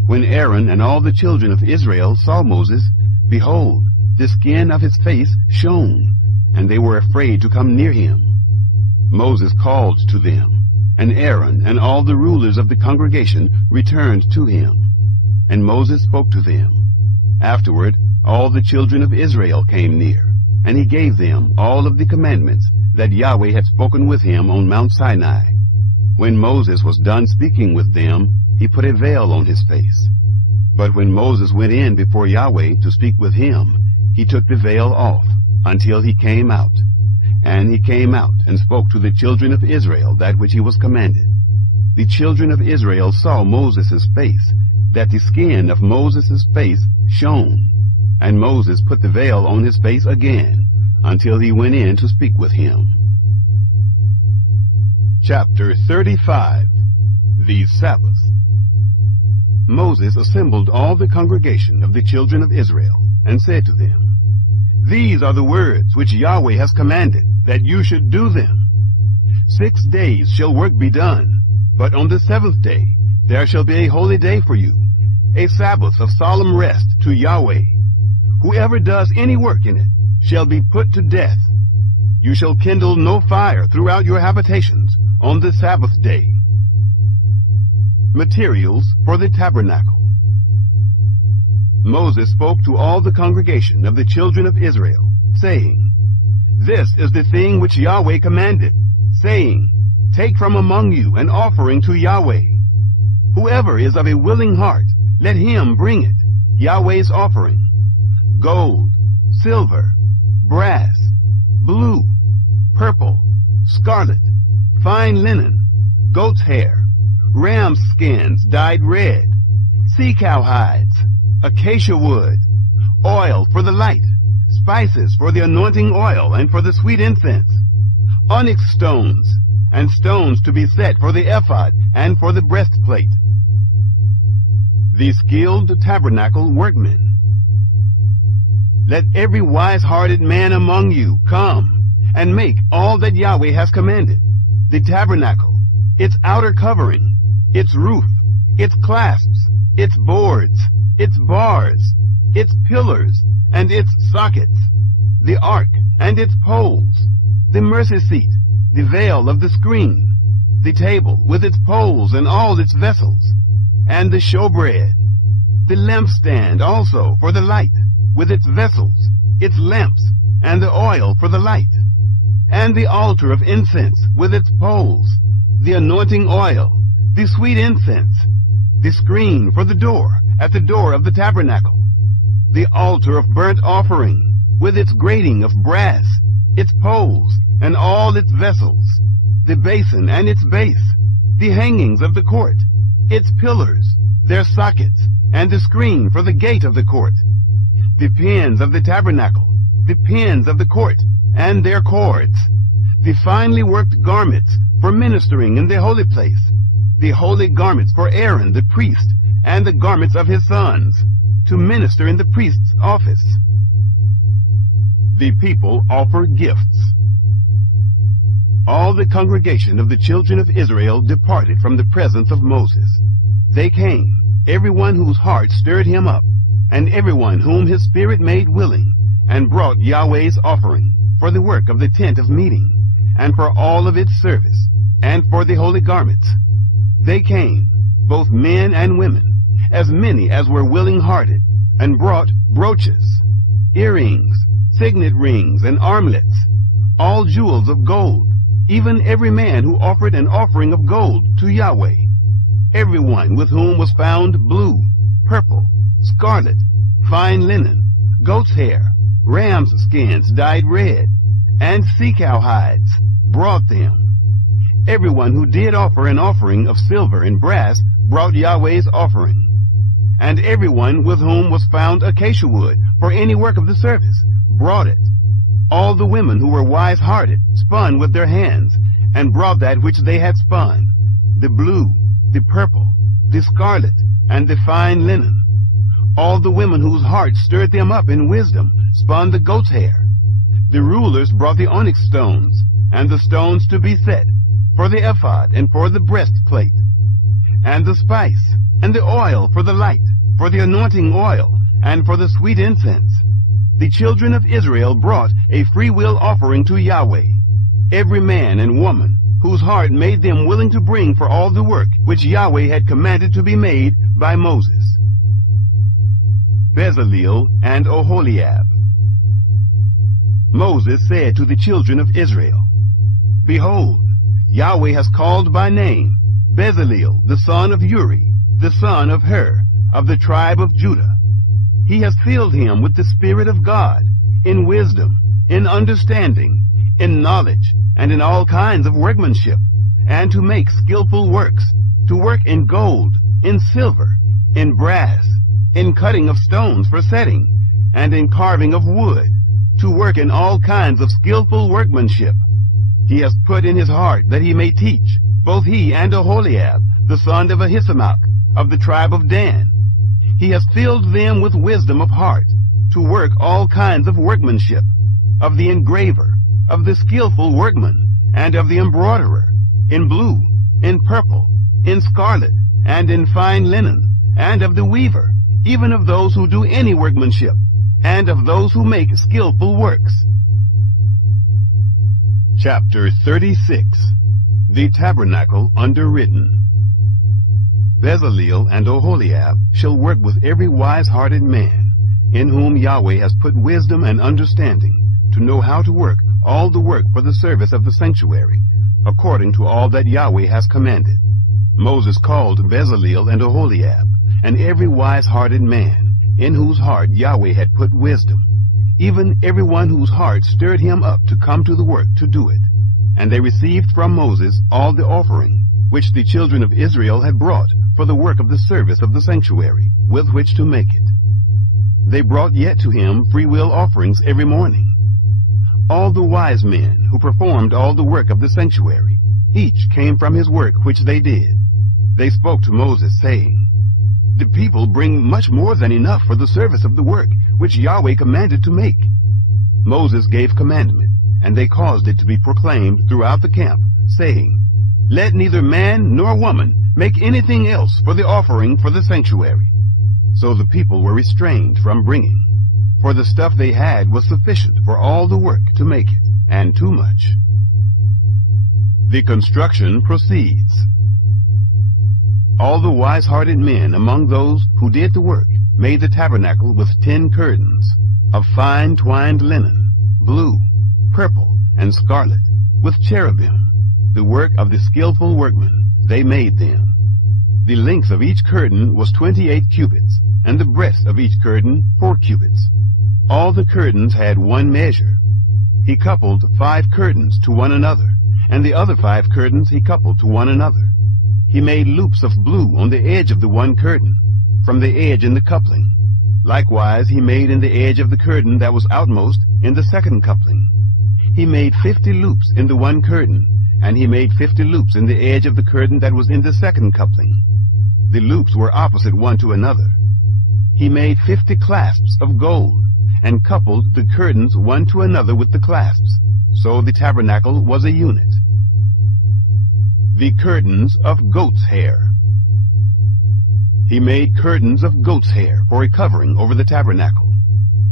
When Aaron and all the children of Israel saw Moses, behold, the skin of his face shone, and they were afraid to come near him. Moses called to them, and Aaron and all the rulers of the congregation returned to him. And Moses spoke to them. Afterward, all the children of Israel came near, and he gave them all of the commandments that Yahweh had spoken with him on Mount Sinai. When Moses was done speaking with them, he put a veil on his face. But when Moses went in before Yahweh to speak with him, he took the veil off until he came out. And he came out and spoke to the children of Israel that which he was commanded. The children of Israel saw Moses' face, that the skin of Moses' face shone. And Moses put the veil on his face again until he went in to speak with him. Chapter 35. The Sabbath. Moses assembled all the congregation of the children of Israel, and said to them, These are the words which Yahweh has commanded, that you should do them. 6 days shall work be done, but on the 7th day there shall be a holy day for you, a Sabbath of solemn rest to Yahweh. Whoever does any work in it shall be put to death. You shall kindle no fire throughout your habitations on the Sabbath day. Materials for the tabernacle. Moses spoke to all the congregation of the children of Israel, saying, This is the thing which Yahweh commanded, saying, Take from among you an offering to Yahweh. Whoever is of a willing heart, let him bring it, Yahweh's offering. Gold, silver, brass, blue, purple, scarlet, fine linen, goat's hair, ram's skins dyed red, sea-cow hides, acacia wood, oil for the light, spices for the anointing oil and for the sweet incense, onyx stones, and stones to be set for the ephod and for the breastplate. The skilled tabernacle workmen. Let every wise-hearted man among you come and make all that Yahweh has commanded, the tabernacle, its outer covering, its roof, its clasps, its boards, its bars, its pillars, and its sockets, the ark and its poles, the mercy seat, the veil of the screen, the table with its poles and all its vessels, and the showbread, the lampstand also for the light, with its vessels, its lamps, and the oil for the light, and the altar of incense with its poles, the anointing oil, the sweet incense, the screen for the door at the door of the tabernacle, the altar of burnt offering with its grating of brass, its poles, and all its vessels, the basin and its base, the hangings of the court, its pillars, their sockets, and the screen for the gate of the court, the pins of the tabernacle, the pins of the court, and their cords, the finely worked garments for ministering in the holy place, the holy garments for Aaron the priest, and the garments of his sons, to minister in the priest's office. The people offered gifts. All the congregation of the children of Israel departed from the presence of Moses. They came, everyone whose heart stirred him up, and everyone whom his spirit made willing, and brought Yahweh's offering for the work of the tent of meeting, and for all of its service, and for the holy garments. They came, both men and women, as many as were willing-hearted, and brought brooches, earrings, signet rings, and armlets, all jewels of gold, even every man who offered an offering of gold to Yahweh, everyone with whom was found blue, purple, scarlet, fine linen, goat's hair, ram's skins dyed red, and sea-cow hides, brought them. Everyone who did offer an offering of silver and brass brought Yahweh's offering. And everyone with whom was found acacia wood for any work of the service brought it. All the women who were wise-hearted spun with their hands, and brought that which they had spun, the blue, the purple, the scarlet, and the fine linen. All the women whose hearts stirred them up in wisdom spun the goat's hair. The rulers brought the onyx stones, and the stones to be set, for the ephod and for the breastplate, and the spice, and the oil for the light, for the anointing oil, and for the sweet incense. The children of Israel brought a freewill offering to Yahweh, every man and woman whose heart made them willing to bring for all the work which Yahweh had commanded to be made by Moses. Bezaleel and Oholiab. Moses said to the children of Israel, Behold, Yahweh has called by name Bezaleel the son of Uri, the son of Hur, of the tribe of Judah. He has filled him with the Spirit of God, in wisdom, in understanding, in knowledge, and in all kinds of workmanship, and to make skillful works, to work in gold, in silver, in brass, in cutting of stones for setting, and in carving of wood, to work in all kinds of skillful workmanship. He has put in his heart that he may teach, both he and Oholiab, the son of Ahisamach, of the tribe of Dan. He has filled them with wisdom of heart, to work all kinds of workmanship, of the engraver, of the skillful workman, and of the embroiderer, in blue, in purple, in scarlet, and in fine linen, and of the weaver, even of those who do any workmanship, and of those who make skillful works. Chapter 36. The Tabernacle Underwritten. Bezaleel and Oholiab shall work with every wise-hearted man, in whom Yahweh has put wisdom and understanding, to know how to work all the work for the service of the sanctuary, according to all that Yahweh has commanded. Moses called Bezaleel and Oholiab, and every wise-hearted man, in whose heart Yahweh had put wisdom, even everyone whose heart stirred him up to come to the work to do it. And they received from Moses all the offering, which the children of Israel had brought for the work of the service of the sanctuary, with which to make it. They brought yet to him freewill offerings every morning. All the wise men who performed all the work of the sanctuary, each came from his work which they did. They spoke to Moses, saying, The people bring much more than enough for the service of the work which Yahweh commanded to make. Moses gave commandment, and they caused it to be proclaimed throughout the camp, saying, Let neither man nor woman make anything else for the offering for the sanctuary. So the people were restrained from bringing, for the stuff they had was sufficient for all the work to make it, and too much. The construction proceeds. All the wise-hearted men among those who did the work made the tabernacle with 10 curtains, of fine twined linen, blue, purple, and scarlet, with cherubim, the work of the skillful workmen. They made them. The length of each curtain was 28 cubits, and the breadth of each curtain 4 cubits. All the curtains had one measure. He coupled 5 curtains to one another, and the other 5 curtains he coupled to one another. He made loops of blue on the edge of the one curtain, from the edge in the coupling. Likewise he made in the edge of the curtain that was outmost in the second coupling. He made 50 loops in the one curtain, and he made 50 loops in the edge of the curtain that was in the second coupling. The loops were opposite one to another. He made 50 clasps of gold, and coupled the curtains one to another with the clasps. So the tabernacle was a unit. The curtains of goat's hair. He made curtains of goat's hair for a covering over the tabernacle.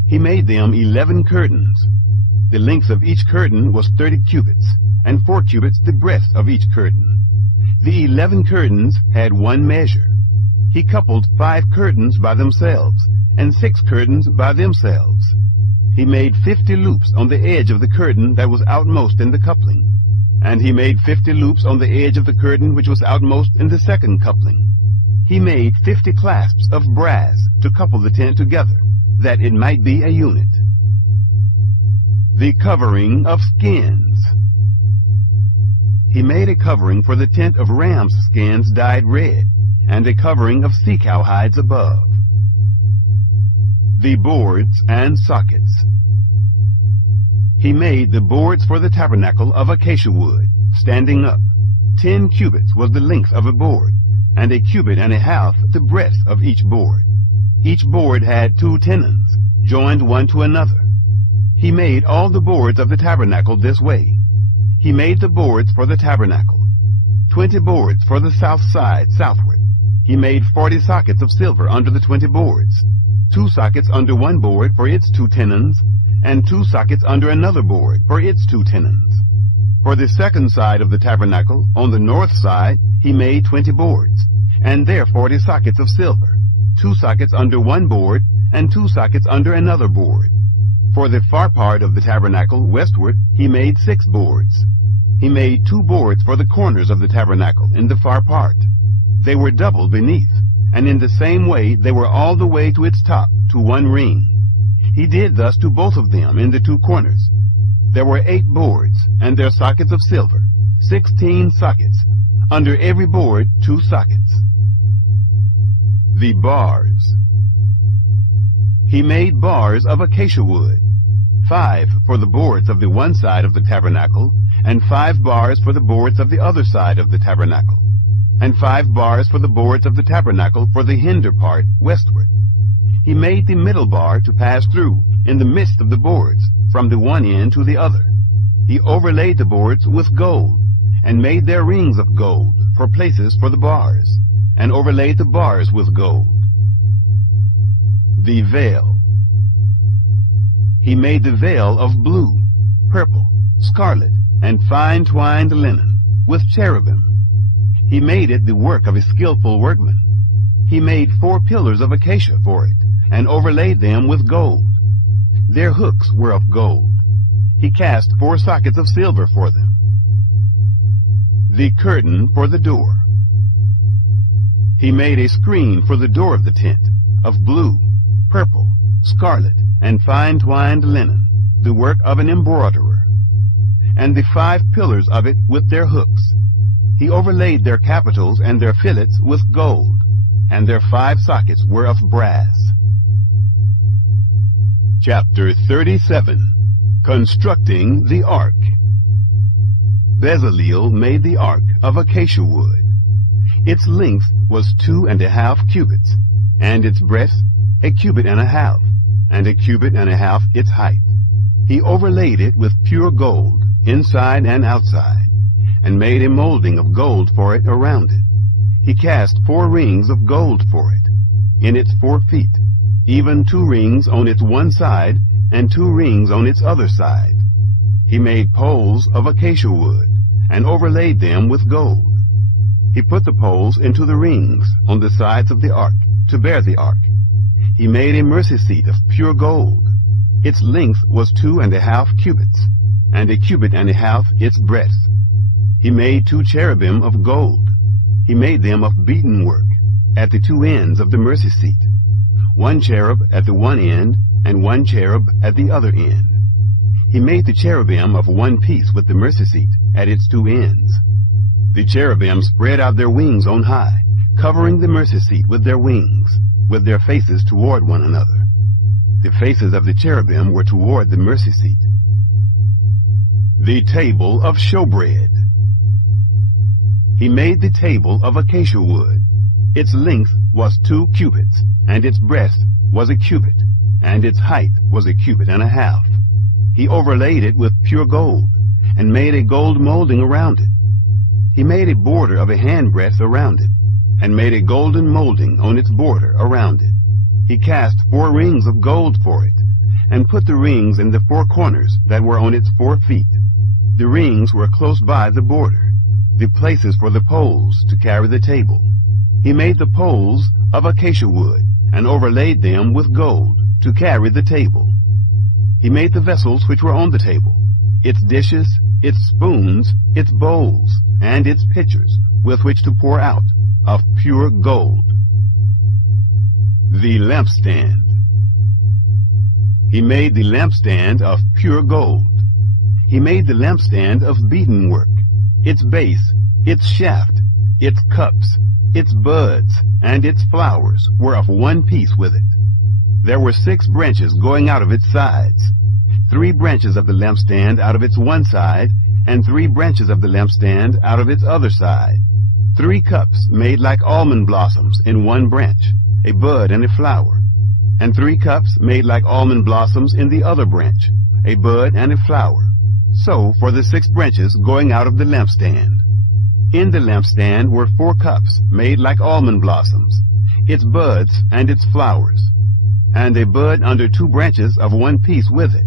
He made them 11 curtains. The length of each curtain was 30 cubits, and 4 cubits the breadth of each curtain. The 11 curtains had one measure. He coupled 5 curtains by themselves, and 6 curtains by themselves. He made 50 loops on the edge of the curtain that was outmost in the coupling, and he made 50 loops on the edge of the curtain which was outmost in the second coupling. He made 50 clasps of brass to couple the tent together, that it might be a unit. The covering of skins. He made a covering for the tent of ram's skins dyed red, and a covering of sea-cow hides above. The boards and sockets. He made the boards for the tabernacle of acacia wood, standing up. 10 cubits was the length of a board, and a cubit and a half the breadth of each board. Each board had 2 tenons, joined one to another. He made all the boards of the tabernacle this way. He made the boards for the tabernacle, 20 boards for the south side southward. He made 40 sockets of silver under the 20 boards, 2 sockets under one board for its 2 tenons, and 2 sockets under another board for its 2 tenons. For the second side of the tabernacle, on the north side, he made 20 boards, and there 40 sockets of silver, 2 sockets under one board, and 2 sockets under another board. For the far part of the tabernacle westward, he made 6 boards. He made 2 boards for the corners of the tabernacle in the far part. They were double beneath, and in the same way they were all the way to its top, to one ring. He did thus to both of them in the 2 corners. There were 8 boards, and their sockets of silver, 16 sockets, under every board 2 sockets. The bars. He made bars of acacia wood, 5 for the boards of the one side of the tabernacle, and 5 bars for the boards of the other side of the tabernacle, and 5 bars for the boards of the tabernacle for the hinder part westward. He made the middle bar to pass through in the midst of the boards, from the one end to the other. He overlaid the boards with gold, and made their rings of gold for places for the bars, and overlaid the bars with gold. The veil. He made the veil of blue, purple, scarlet, and fine twined linen, with cherubim. He made it the work of a skillful workman. He made 4 pillars of acacia for it, and overlaid them with gold. Their hooks were of gold. He cast 4 sockets of silver for them. The curtain for the door. He made a screen for the door of the tent, of blue, purple, scarlet, and fine twined linen, the work of an embroiderer, and the 5 pillars of it with their hooks. He overlaid their capitals and their fillets with gold, and their 5 sockets were of brass. Chapter 37. Constructing the Ark. Bezaleel made the ark of acacia wood. Its length was 2½ cubits, and its breadth 1 cubit and a half, and 1 cubit and a half its height. He overlaid it with pure gold, inside and outside, and made a molding of gold for it around it. He cast 4 rings of gold for it, in its 4 feet, even 2 rings on its one side, and 2 rings on its other side. He made poles of acacia wood, and overlaid them with gold. He put the poles into the rings on the sides of the ark, to bear the ark. He made a mercy seat of pure gold. Its length was 2½ cubits, and 1 cubit and a half its breadth. He made 2 cherubim of gold. He made them of beaten work, at the 2 ends of the mercy seat, 1 cherub at the one end, and 1 cherub at the other end. He made the cherubim of one piece with the mercy seat, at its 2 ends. The cherubim spread out their wings on high, covering the mercy seat with their wings, with their faces toward one another. The faces of the cherubim were toward the mercy seat. The table of showbread. He made the table of acacia wood. Its length was 2 cubits, and its breadth was a cubit, and its height was a cubit and a half. He overlaid it with pure gold, and made a gold molding around it. He made a border of a handbreadth around it, and made a golden molding on its border around it. He cast 4 rings of gold for it, and put the rings in the 4 corners that were on its 4 feet. The rings were close by the border, the places for the poles to carry the table. He made the poles of acacia wood, and overlaid them with gold to carry the table. He made the vessels which were on the table, its dishes, its spoons, its bowls, and its pitchers, with which to pour out, of pure gold. The lampstand. He made the lampstand of pure gold. He made the lampstand of beaten work, its base, its shaft, its cups, its buds, and its flowers were of one piece with it. There were 6 branches going out of its sides, 3 branches of the lampstand out of its one side, and 3 branches of the lampstand out of its other side. 3 cups made like almond blossoms in one branch, a bud and a flower, and 3 cups made like almond blossoms in the other branch, a bud and a flower. So for the 6 branches going out of the lampstand. In the lampstand were 4 cups made like almond blossoms, its buds and its flowers, and a bud under 2 branches of one piece with it,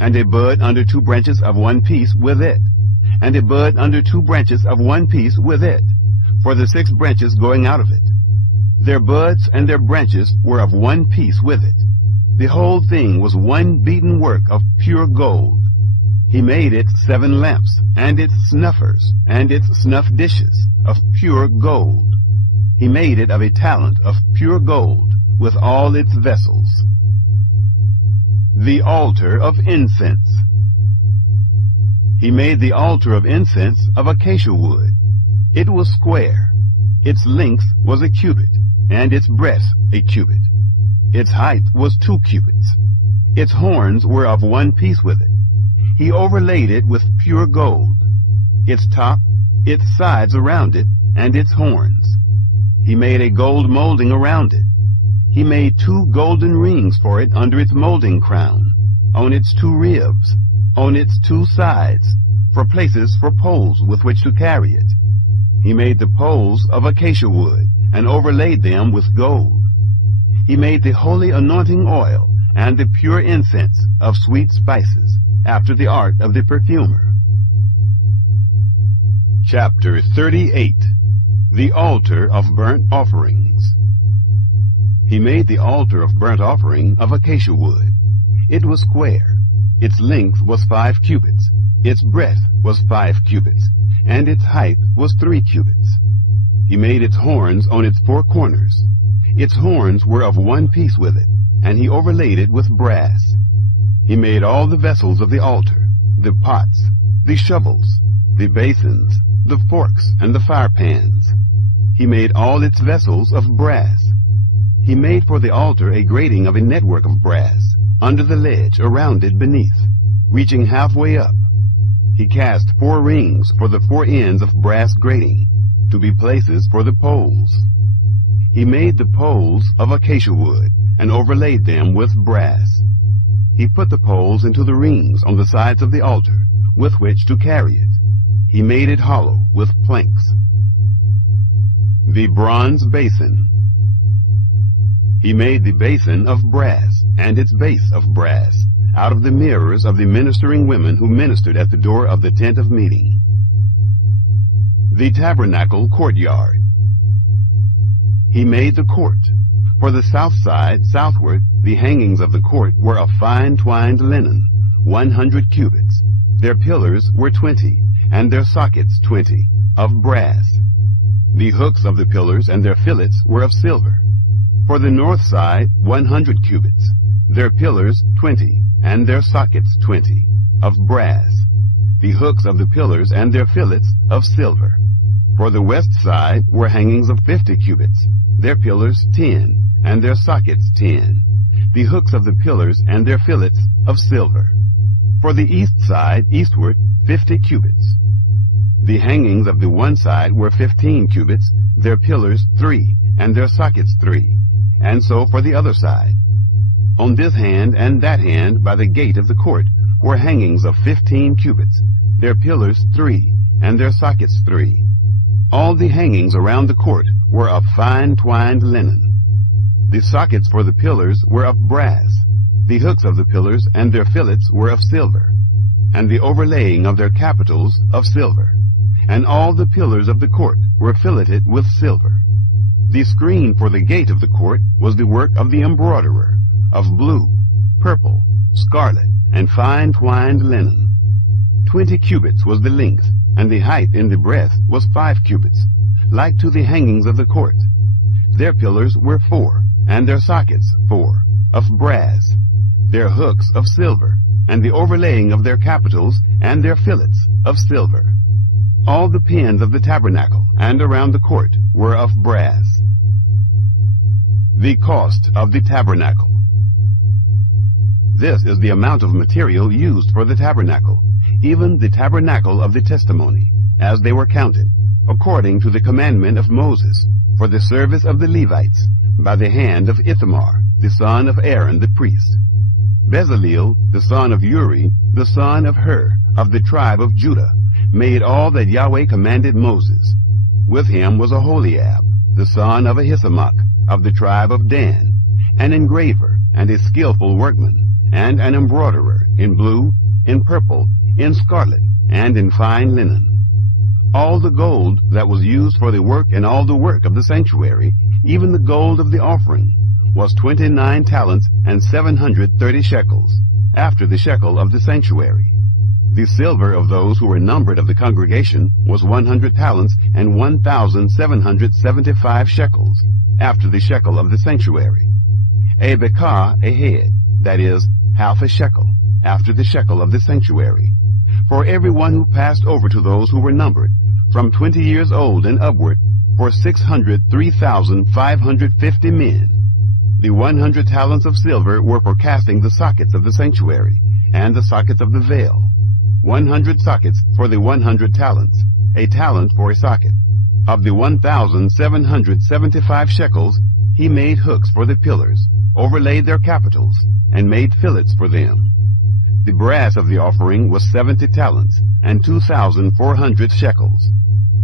and a bud under 2 branches of one piece with it, and a bud under 2 branches of one piece with it, for the 6 branches going out of it. Their buds and their branches were of one piece with it. The whole thing was one beaten work of pure gold. He made it 7 lamps, and its snuffers, and its snuff dishes, of pure gold. He made it of a talent of pure gold, with all its vessels. The altar of incense. He made the altar of incense of acacia wood. It was square. Its length was a cubit, and its breadth a cubit. Its height was 2 cubits. Its horns were of one piece with it. He overlaid it with pure gold, its top, its sides around it, and its horns. He made a gold molding around it. He made 2 golden rings for it under its molding crown, on its 2 ribs, on its 2 sides, for places for poles with which to carry it. He made the poles of acacia wood, and overlaid them with gold. He made the holy anointing oil, and the pure incense of sweet spices, after the art of the perfumer. Chapter 38. The altar of burnt offerings. He made the altar of burnt offering of acacia wood. It was square. Its length was 5 cubits. Its breadth was 5 cubits, and its height was 3 cubits. He made its horns on its 4 corners. Its horns were of one piece with it, and he overlaid it with brass. He made all the vessels of the altar, the pots, the shovels, the basins, the forks, and the firepans. He made all its vessels of brass. He made for the altar a grating of a network of brass, under the ledge around it beneath, reaching halfway up. He cast 4 rings for the 4 ends of brass grating, to be places for the poles. He made the poles of acacia wood, and overlaid them with brass. He put the poles into the rings on the sides of the altar, with which to carry it. He made it hollow with planks. The bronze basin. He made the basin of brass, and its base of brass, out of the mirrors of the ministering women who ministered at the door of the tent of meeting. The tabernacle courtyard. He made the court. For the south side, southward, the hangings of the court were of fine twined linen, 100 cubits. Their pillars were 20, and their sockets 20, of brass. The hooks of the pillars and their fillets were of silver. For the north side, 100 cubits. Their pillars 20, and their sockets 20, of brass. The hooks of the pillars and their fillets of silver. For the west side were hangings of 50 cubits. Their pillars 10, and their sockets 10. The hooks of the pillars and their fillets of silver. For the east side, eastward, 50 cubits. The hangings of the one side were 15 cubits, their pillars 3, and their sockets 3, and so for the other side. On this hand and that hand by the gate of the court were hangings of 15 cubits, their pillars 3, and their sockets 3. All the hangings around the court were of fine twined linen. The sockets for the pillars were of brass. The hooks of the pillars and their fillets were of silver, and the overlaying of their capitals of silver. And all the pillars of the court were filleted with silver. The screen for the gate of the court was the work of the embroiderer, of blue, purple, scarlet, and fine twined linen. 20 cubits was the length, and the height in the breadth was 5 cubits, like to the hangings of the court. Their pillars were 4, and their sockets 4, of brass, their hooks of silver, and the overlaying of their capitals and their fillets of silver. All the pins of the tabernacle and around the court were of brass. The cost of the tabernacle. This is the amount of material used for the tabernacle, even the tabernacle of the testimony, as they were counted, according to the commandment of Moses, for the service of the Levites, by the hand of Ithamar, the son of Aaron the priest. Bezaleel, the son of Uri, the son of Hur, of the tribe of Judah, made all that Yahweh commanded Moses. With him was Aholiab, the son of Ahisamach, of the tribe of Dan, an engraver and a skillful workman, and an embroiderer in blue, in purple, in scarlet, and in fine linen. All the gold that was used for the work and all the work of the sanctuary, even the gold of the offering, was 29 talents and 730 shekels, after the shekel of the sanctuary. The silver of those who were numbered of the congregation was 100 talents and 1,775 shekels, after the shekel of the sanctuary. A bekah a head, that is, half a shekel, after the shekel of the sanctuary, for every one who passed over to those who were numbered, from 20 years old and upward, for 603,550 men. The 100 talents of silver were for casting the sockets of the sanctuary, and the sockets of the veil. 100 sockets for the 100 talents, a talent for a socket. Of the 1,775 shekels, he made hooks for the pillars, overlaid their capitals, and made fillets for them. The brass of the offering was 70 talents, and 2,400 shekels.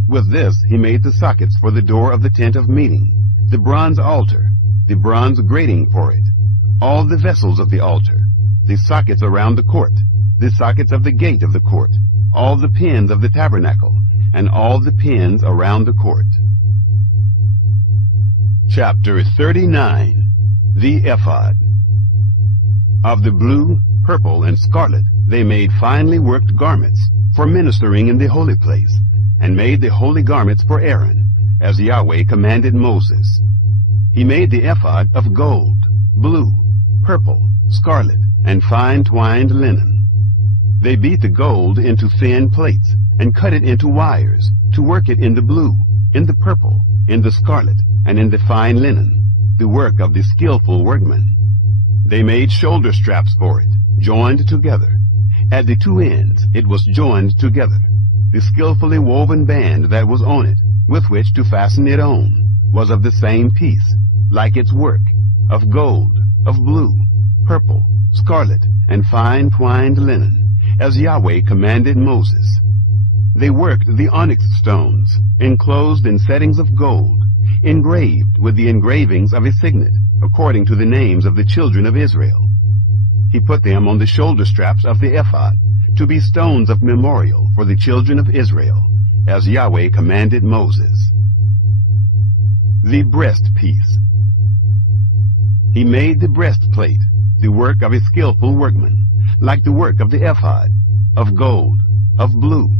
With this he made the sockets for the door of the tent of meeting, the bronze altar, the bronze grating for it, all the vessels of the altar, the sockets around the court, the sockets of the gate of the court, all the pins of the tabernacle, and all the pins around the court. Chapter 39. The Ephod. Of the blue, purple, and scarlet they made finely worked garments for ministering in the holy place, and made the holy garments for Aaron, as Yahweh commanded Moses. He made the ephod of gold, blue, purple, scarlet, and fine twined linen. They beat the gold into thin plates, and cut it into wires, to work it in the blue, in the purple, in the scarlet, and in the fine linen, the work of the skillful workmen. They made shoulder straps for it, joined together. At the two ends it was joined together. The skillfully woven band that was on it, with which to fasten it on, was of the same piece, like its work, of gold, of blue, purple, scarlet, and fine twined linen, as Yahweh commanded Moses. They worked the onyx stones, enclosed in settings of gold, engraved with the engravings of a signet, according to the names of the children of Israel. He put them on the shoulder straps of the ephod, to be stones of memorial for the children of Israel, as Yahweh commanded Moses. The breastpiece. He made the breastplate, the work of a skillful workman, like the work of the ephod, of gold, of blue,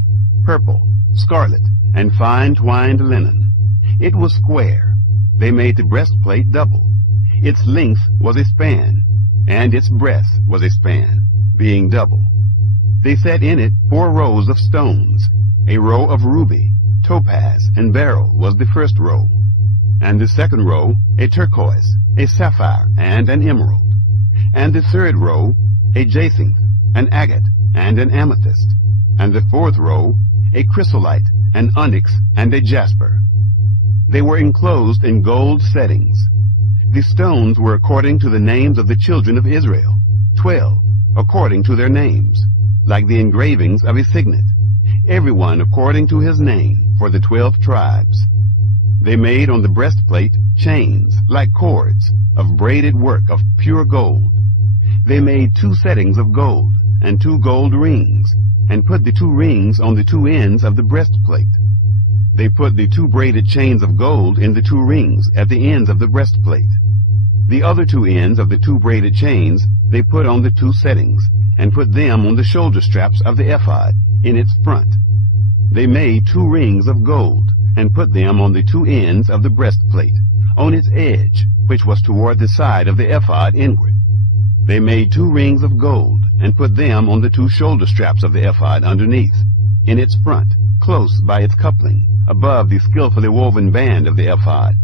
purple, scarlet, and fine twined linen. It was square. They made the breastplate double. Its length was a span, and its breadth was a span, being double. They set in it 4 rows of stones. A row of ruby, topaz, and beryl was the first row, and the second row a turquoise, a sapphire, and an emerald, and the third row a jacinth, an agate, and an amethyst, and the fourth row a chrysolite, an onyx, and a jasper. They were enclosed in gold settings. The stones were according to the names of the children of Israel, 12, according to their names, like the engravings of a signet, everyone according to his name, for the 12 tribes. They made on the breastplate chains, like cords, of braided work of pure gold. They made 2 settings of gold, and 2 gold rings, and put the 2 rings on the 2 ends of the breastplate. They put the 2 braided chains of gold in the 2 rings at the ends of the breastplate. The other 2 ends of the 2 braided chains they put on the 2 settings, and put them on the shoulder straps of the ephod in its front. They made 2 rings of gold, and put them on the 2 ends of the breastplate, on its edge, which was toward the side of the ephod inward. They made 2 rings of gold, and put them on the 2 shoulder straps of the ephod underneath, in its front, close by its coupling, above the skillfully woven band of the ephod.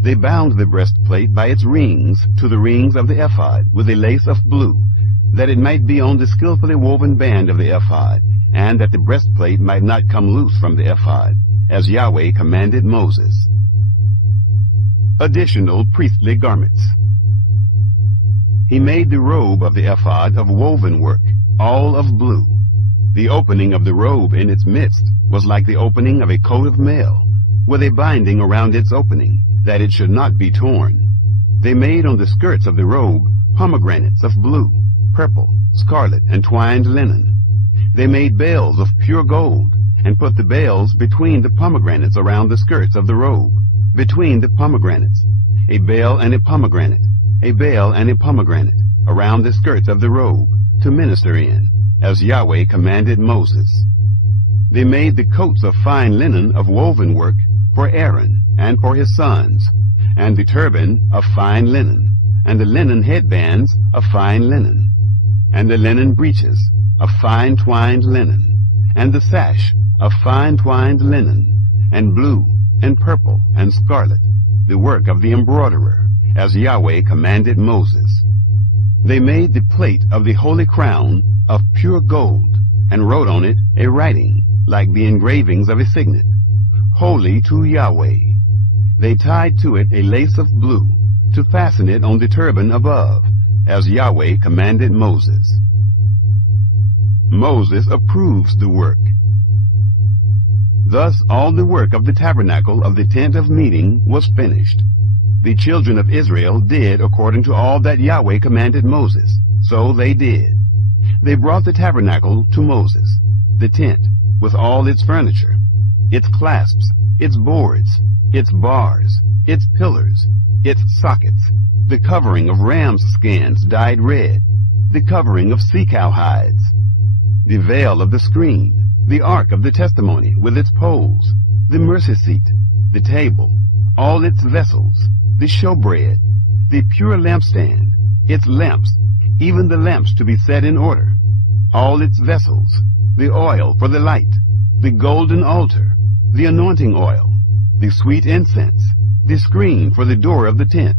They bound the breastplate by its rings to the rings of the ephod with a lace of blue, that it might be on the skillfully woven band of the ephod, and that the breastplate might not come loose from the ephod, as Yahweh commanded Moses. Additional priestly garments. He made the robe of the ephod of woven work, all of blue. The opening of the robe in its midst was like the opening of a coat of mail, with a binding around its opening, that it should not be torn. They made on the skirts of the robe pomegranates of blue, purple, scarlet, and twined linen. They made bales of pure gold, and put the bales between the pomegranates around the skirts of the robe, between the pomegranates, a bale and a pomegranate, a bale and a pomegranate, around the skirts of the robe, to minister in, as Yahweh commanded Moses. They made the coats of fine linen of woven work for Aaron and for his sons, and the turban of fine linen, and the linen headbands of fine linen, and the linen breeches of fine twined linen, and the sash of fine twined linen, and blue and purple and scarlet, the work of the embroiderer, as Yahweh commanded Moses. They made the plate of the holy crown of pure gold, and wrote on it a writing, like the engravings of a signet, Holy to Yahweh. They tied to it a lace of blue, to fasten it on the turban above, as Yahweh commanded Moses. Moses approves the work. Thus all the work of the tabernacle of the tent of meeting was finished. The children of Israel did according to all that Yahweh commanded Moses. So they did. They brought the tabernacle to Moses, the tent, with all its furniture, its clasps, its boards, its bars, its pillars, its sockets, the covering of ram's skins dyed red, the covering of sea-cow hides, the veil of the screen, the ark of the testimony with its poles, the mercy seat, the table, all its vessels, the showbread, the pure lampstand, its lamps, even the lamps to be set in order, all its vessels, the oil for the light, the golden altar, the anointing oil, the sweet incense, the screen for the door of the tent,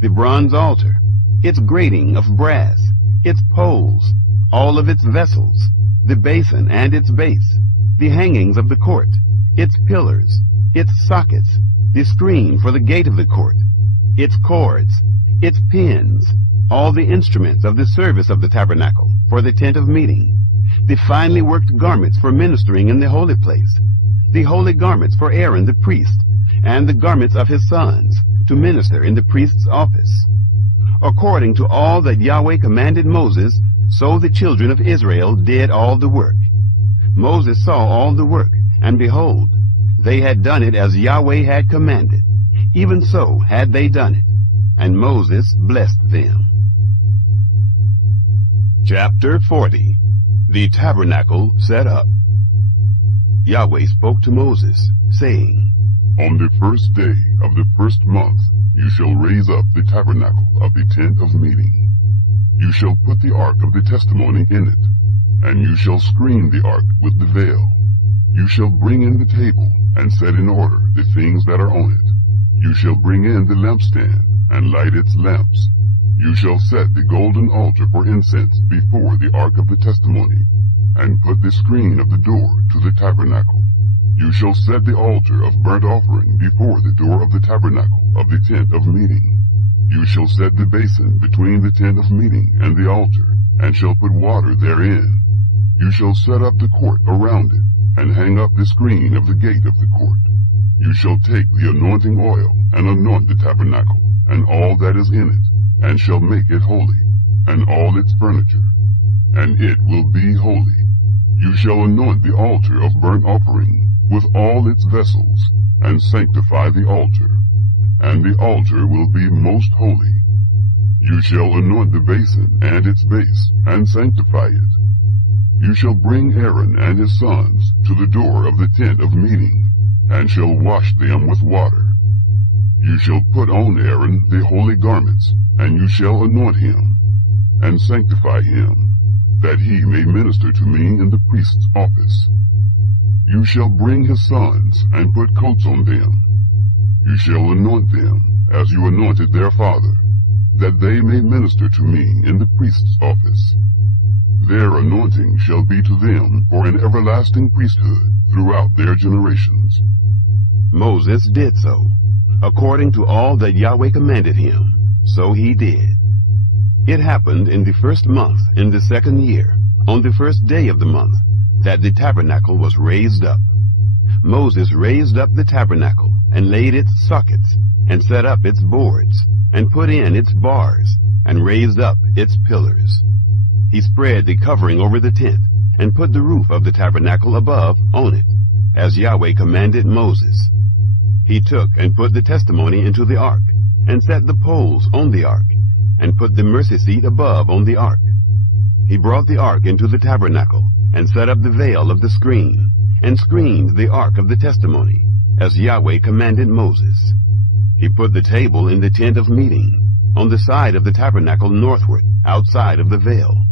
the bronze altar, its grating of brass, its poles, all of its vessels, the basin and its base, the hangings of the court, its pillars, its sockets, the screen for the gate of the court, its cords, its pins, all the instruments of the service of the tabernacle for the tent of meeting, the finely worked garments for ministering in the holy place, the holy garments for Aaron the priest, and the garments of his sons to minister in the priest's office. According to all that Yahweh commanded Moses, so the children of Israel did all the work. Moses saw all the work, and behold, they had done it as Yahweh had commanded. Even so had they done it, and Moses blessed them. Chapter 40. The Tabernacle Set Up. Yahweh spoke to Moses, saying, On the first day of the first month you shall raise up the tabernacle of the tent of meeting. You shall put the ark of the testimony in it, and you shall screen the ark with the veil. You shall bring in the table, and set in order the things that are on it. You shall bring in the lampstand, and light its lamps. You shall set the golden altar for incense before the ark of the testimony, and put the screen of the door to the tabernacle. You shall set the altar of burnt offering before the door of the tabernacle of the tent of meeting. You shall set the basin between the tent of meeting and the altar, and shall put water therein. You shall set up the court around it, and hang up the screen of the gate of the court. You shall take the anointing oil, and anoint the tabernacle, and all that is in it, and shall make it holy, and all its furniture, and it will be holy. You shall anoint the altar of burnt offering with all its vessels, and sanctify the altar, and the altar will be most holy. You shall anoint the basin and its base, and sanctify it. You shall bring Aaron and his sons to the door of the tent of meeting, and shall wash them with water. You shall put on Aaron the holy garments, and you shall anoint him, and sanctify him, that he may minister to me in the priest's office. You shall bring his sons, and put coats on them. You shall anoint them, as you anointed their father, that they may minister to me in the priest's office. Their anointing shall be to them for an everlasting priesthood throughout their generations. Moses did so. According to all that Yahweh commanded him, so he did. It happened in the first month, in the second year, on the first day of the month, that the tabernacle was raised up. Moses raised up the tabernacle, and laid its sockets, and set up its boards, and put in its bars, and raised up its pillars. He spread the covering over the tent, and put the roof of the tabernacle above on it, as Yahweh commanded Moses. He took and put the testimony into the ark, and set the poles on the ark, and put the mercy seat above on the ark. He brought the ark into the tabernacle, and set up the veil of the screen, and screened the ark of the testimony, as Yahweh commanded Moses. He put the table in the tent of meeting, on the side of the tabernacle northward, outside of the veil.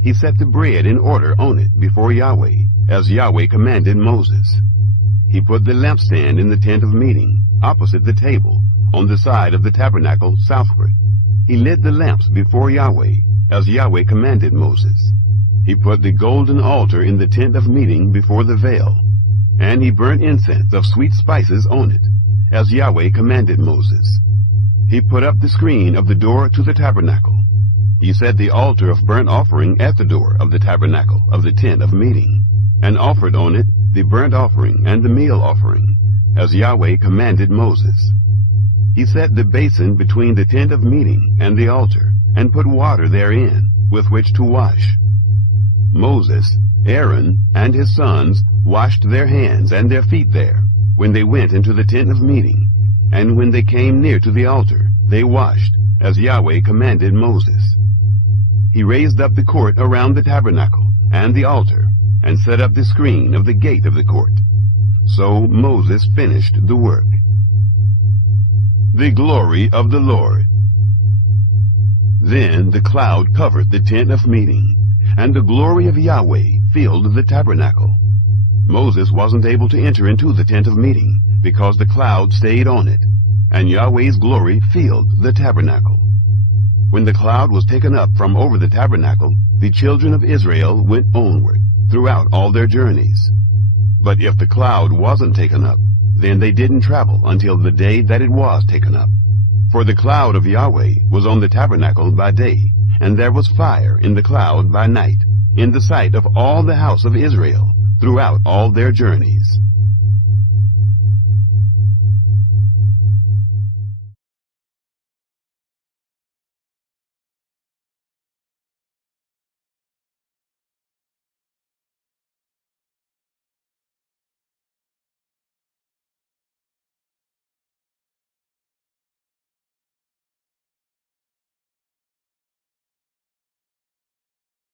He set the bread in order on it before Yahweh, as Yahweh commanded Moses. He put the lampstand in the tent of meeting, opposite the table, on the side of the tabernacle southward. He lit the lamps before Yahweh, as Yahweh commanded Moses. He put the golden altar in the tent of meeting before the veil, and he burnt incense of sweet spices on it, as Yahweh commanded Moses. He put up the screen of the door to the tabernacle. He set the altar of burnt offering at the door of the tabernacle of the tent of meeting, and offered on it the burnt offering and the meal offering, as Yahweh commanded Moses. He set the basin between the tent of meeting and the altar, and put water therein, with which to wash. Moses, Aaron, and his sons washed their hands and their feet there, when they went into the tent of meeting, and when they came near to the altar, they washed, as Yahweh commanded Moses. He raised up the court around the tabernacle and the altar, and set up the screen of the gate of the court. So Moses finished the work. The glory of the Lord. Then the cloud covered the tent of meeting, and the glory of Yahweh filled the tabernacle. Moses wasn't able to enter into the tent of meeting, because the cloud stayed on it, and Yahweh's glory filled the tabernacle. When the cloud was taken up from over the tabernacle, the children of Israel went onward throughout all their journeys. But if the cloud wasn't taken up, then they didn't travel until the day that it was taken up. For the cloud of Yahweh was on the tabernacle by day, and there was fire in the cloud by night, in the sight of all the house of Israel, throughout all their journeys.